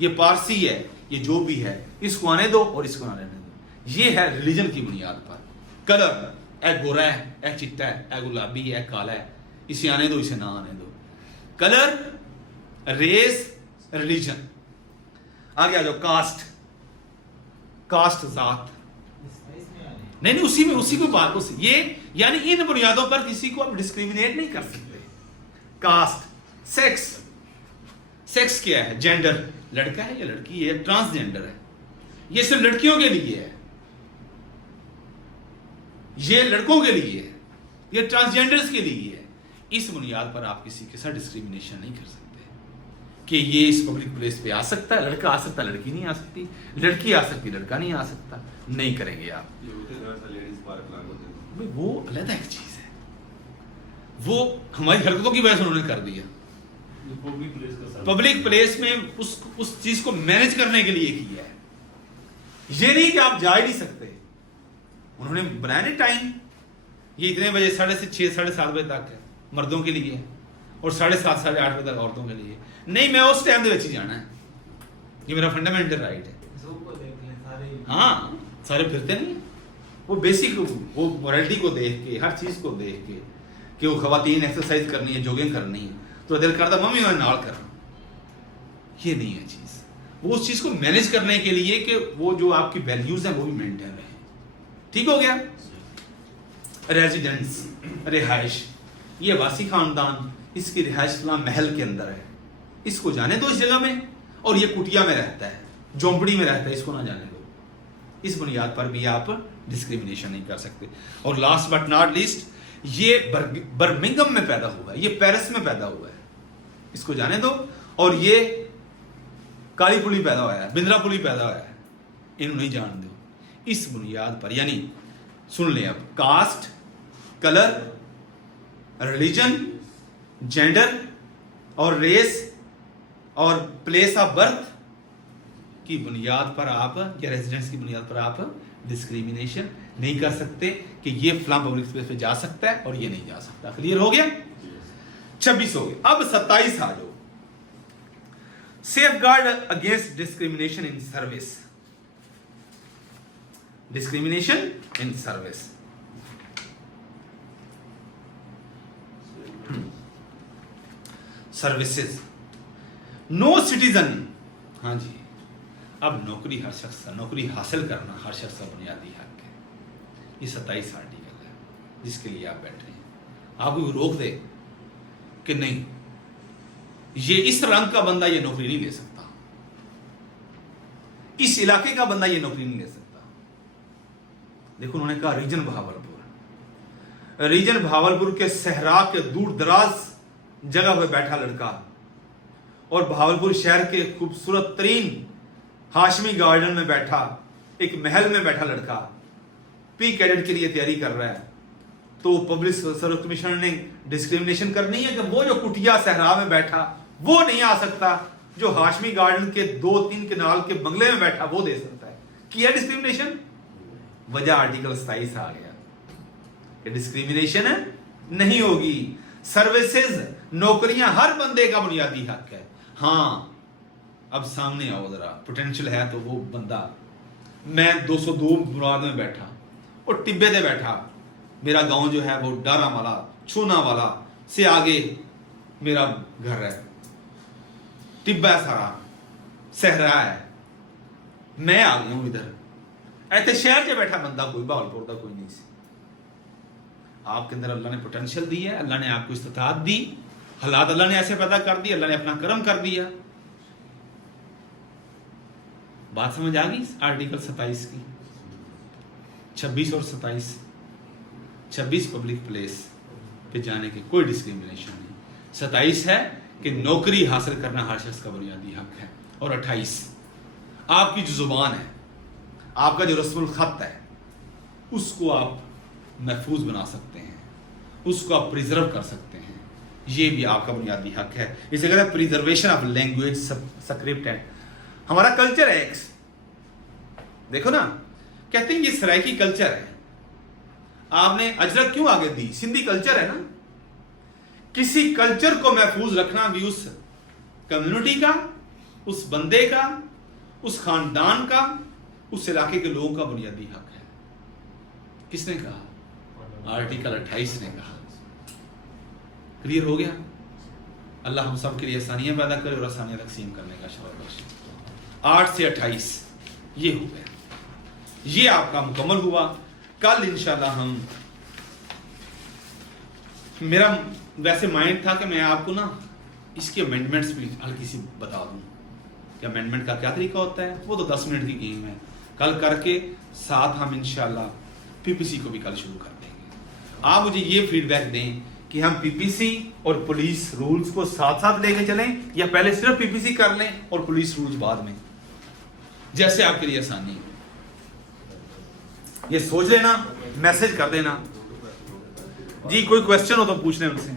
ये पारसी है, ये जो भी है, इसको आने दो और इसको ना रहने दो। ये है रिलीजन की बुनियाद पर। कलर, ए गोरा है, ए चिट्टा है, ए गुलाबी है, काला है, इसे आने दो, इसे ना आने दो। Colour, race, religion. आगे आ जाओ। कास्ट। कास्ट जात। नहीं नहीं, उसी को बात उसी ये यानी इन बुनियादों पर किसी को आप डिस्क्रिमिनेट नहीं कर सकते। कास्ट। सेक्स। सेक्स क्या है? जेंडर, लड़का है या लड़की है, ट्रांसजेंडर है, ये सिर्फ लड़कियों के लिए है, ये लड़कों के लिए है, ये ट्रांसजेंडर्स के लिए है। इस बुनियाद पर आप किसी के साथ डिस्क्रिमिनेशन नहीं कर सकते कि ये इस पब्लिक प्लेस पे आ सकता है, लड़का आ सकता है, लड़की नहीं आ सकती, लड़की आ सकती, लड़का नहीं आ सकता। नहीं करेंगे आप। ये होते घर से लेडीज पार्क लागू थे। भाई वो अलग एक चीज है। वो हमारी हरकतों की वजह से उन्होंने कर दिया। पब्लिक प्लेस का सर्विस। पब्लिक प्लेस में उस चीज को मैनेज करने के लिए किया है। ये नहीं कि आप जा ही नहीं सकते। उन्होंने बनाया नहीं टाइम, ये इतने बजे 6:30 7:30 बजे तक है मर्दों के लिए और 7:30 8:30 बजे तक औरतों के लिए। नहीं, मैं उस टाइम ही जाना है, ये मेरा फंडामेंटल राइट है। हाँ, सारे फिरते नहीं। वो बेसिक वो मोरालिटी को देख के, हर चीज को देख के कि वो खवातीन एक्सरसाइज करनी है, जॉगिंग करनी है, तो दिल करता मम्मी मैं नाल कर। ये नहीं है चीज। वो उस चीज को मैनेज करने के लिए कि वो जो आपकी वैल्यूज हैं वो भी मेंटेन रहे। ठीक हो गया। रेजिडेंस, रिहाइश। ये वासी खानदान, इसकी रिहाइश फलां महल के अंदर है, इसको जाने दो इस जगह में, और ये कुटिया में रहता है, झोंपड़ी में रहता है, इसको ना जाने दो। इस बुनियाद पर भी आप डिस्क्रिमिनेशन नहीं कर सकते। और लास्ट बट नॉट लीस्ट, ये बर्मिंघम में पैदा हुआ है, ये पेरिस में पैदा हुआ है, इसको जाने दो। और ये काली पुली पैदा हुआ है, बिंद्रा पुली पैदा हुआ है, इन्हें नहीं जान दो। इस बुनियाद पर, यानी सुन लें अब, कास्ट, कलर, रिलीजन, जेंडर और रेस और प्लेस ऑफ बर्थ की बुनियाद पर आप, या रेजिडेंस की बुनियाद पर आप डिस्क्रिमिनेशन नहीं कर सकते कि ये फलां पब्लिक स्पेस पे जा सकता है और ये नहीं जा सकता। क्लियर हो गया। 26 हो गए। अब 27 आ जाओ। Safeguard against discrimination in service. Discrimination in service. Services. No citizen. हाँ जी, अब नौकरी हर शख्स का, नौकरी हासिल करना हर शख्स का बुनियादी हक है। ये 27 आर्टिकल है जिसके लिए आप बैठे हैं। आपको रोक दे कि नहीं, ये इस रंग का बंदा ये नौकरी नहीं ले सकता, इस इलाके का बंदा ये नौकरी नहीं ले सकता। देखो उन्होंने कहा रीजन भावलपुर, रीजन भावलपुर के सहरा के दूर दराज जगह पे बैठा लड़का और भावलपुर शहर के खूबसूरत तरीन हाशमी गार्डन में बैठा, एक महल में बैठा लड़का पी कैडेट के लिए तैयारी कर रहा है, तो पब्लिक सर्विस कमिश्नर ने डिस्क्रिमिनेशन करनी है कि वो जो कुटिया सहरा में बैठा वो नहीं आ सकता, जो हाशमी गार्डन के 2-3 किनाल के बंगले में बैठा वो दे सकता है। किया डिस्क्रिमिनेशन। वजह आर्टिकल 27 आ गया कि डिस्क्रिमिनेशन नहीं होगी। सर्विसेज, नौकरियां हर बंदे का बुनियादी हक है। हाँ अब सामने आओ जरा, पोटेंशियल है तो वो बंदा। मैं 202 मुराद में बैठा और टिब्बे से बैठा, मेरा गांव जो है वो डारा वाला छूना वाला से आगे मेरा घर है, टिब्बा सारा सहरा है, मैं आ गया हूं इधर। ऐसे शहर से बैठा बंदा कोई बहावलपुर का कोई नहीं सी। आपके अंदर अल्लाह ने पोटेंशियल दी है, अल्लाह ने आपको इस्तिताअत दी, हालात अल्लाह ने ऐसे पैदा कर दिए, अल्लाह ने अपना करम कर दिया। बात समझ आ गई आर्टिकल 27 की? 26 और 27, 26 पब्लिक प्लेस पे जाने की कोई डिस्क्रिमिनेशन नहीं, 27 है कि नौकरी हासिल करना हर शख्स का बुनियादी हक है, और 28 आपकी जो जुबान है, आपका जो रस्मुल खत है, उसको आप महफूज बना सकते हैं, उसको आप प्रिजर्व कर सकते हैं, ये भी आपका बुनियादी हक है। इसे कहते हैं प्रिजर्वेशन ऑफ लैंग्वेज स्क्रिप्ट है। हमारा कल्चर है एक, देखो ना, कहते हैं ये सराइकी कल्चर है। आपने अजरक क्यों आगे दी? सिंधी कल्चर है ना। किसी कल्चर को महफूज रखना भी उस कम्युनिटी का, उस बंदे का, उस खानदान का, उस इलाके के लोगों का बुनियादी हक है। किसने कहा? आर्टिकल 28 ने कहा। क्लियर हो गया? अल्लाह हम सब के लिए आसानियां पैदा करे और आसानियां तकसीम करने का शौक बख्शे। 8 से 28 ये हो गया, ये आपका मुकम्मल हुआ। कल इंशाल्लाह हम, मेरा वैसे माइंड था कि मैं आपको ना इसके अमेंडमेंट्स भी हल्की सी बता दूं कि अमेंडमेंट का क्या तरीका होता है। वो तो 10 मिनट की गेम है, कल करके साथ हम इंशाल्लाह पीपीसी को भी कल शुरू कर देंगे। आप मुझे ये फीडबैक दें कि हम पीपीसी और पुलिस रूल्स को साथ साथ लेके चलें या पहले सिर्फ पीपीसी कर लें और पुलिस रूल्स बाद में, जैसे आपके लिए आसानी है। ये सोच लेना, मैसेज कर देना। जी कोई क्वेश्चन हो तो पूछ लें उनसे।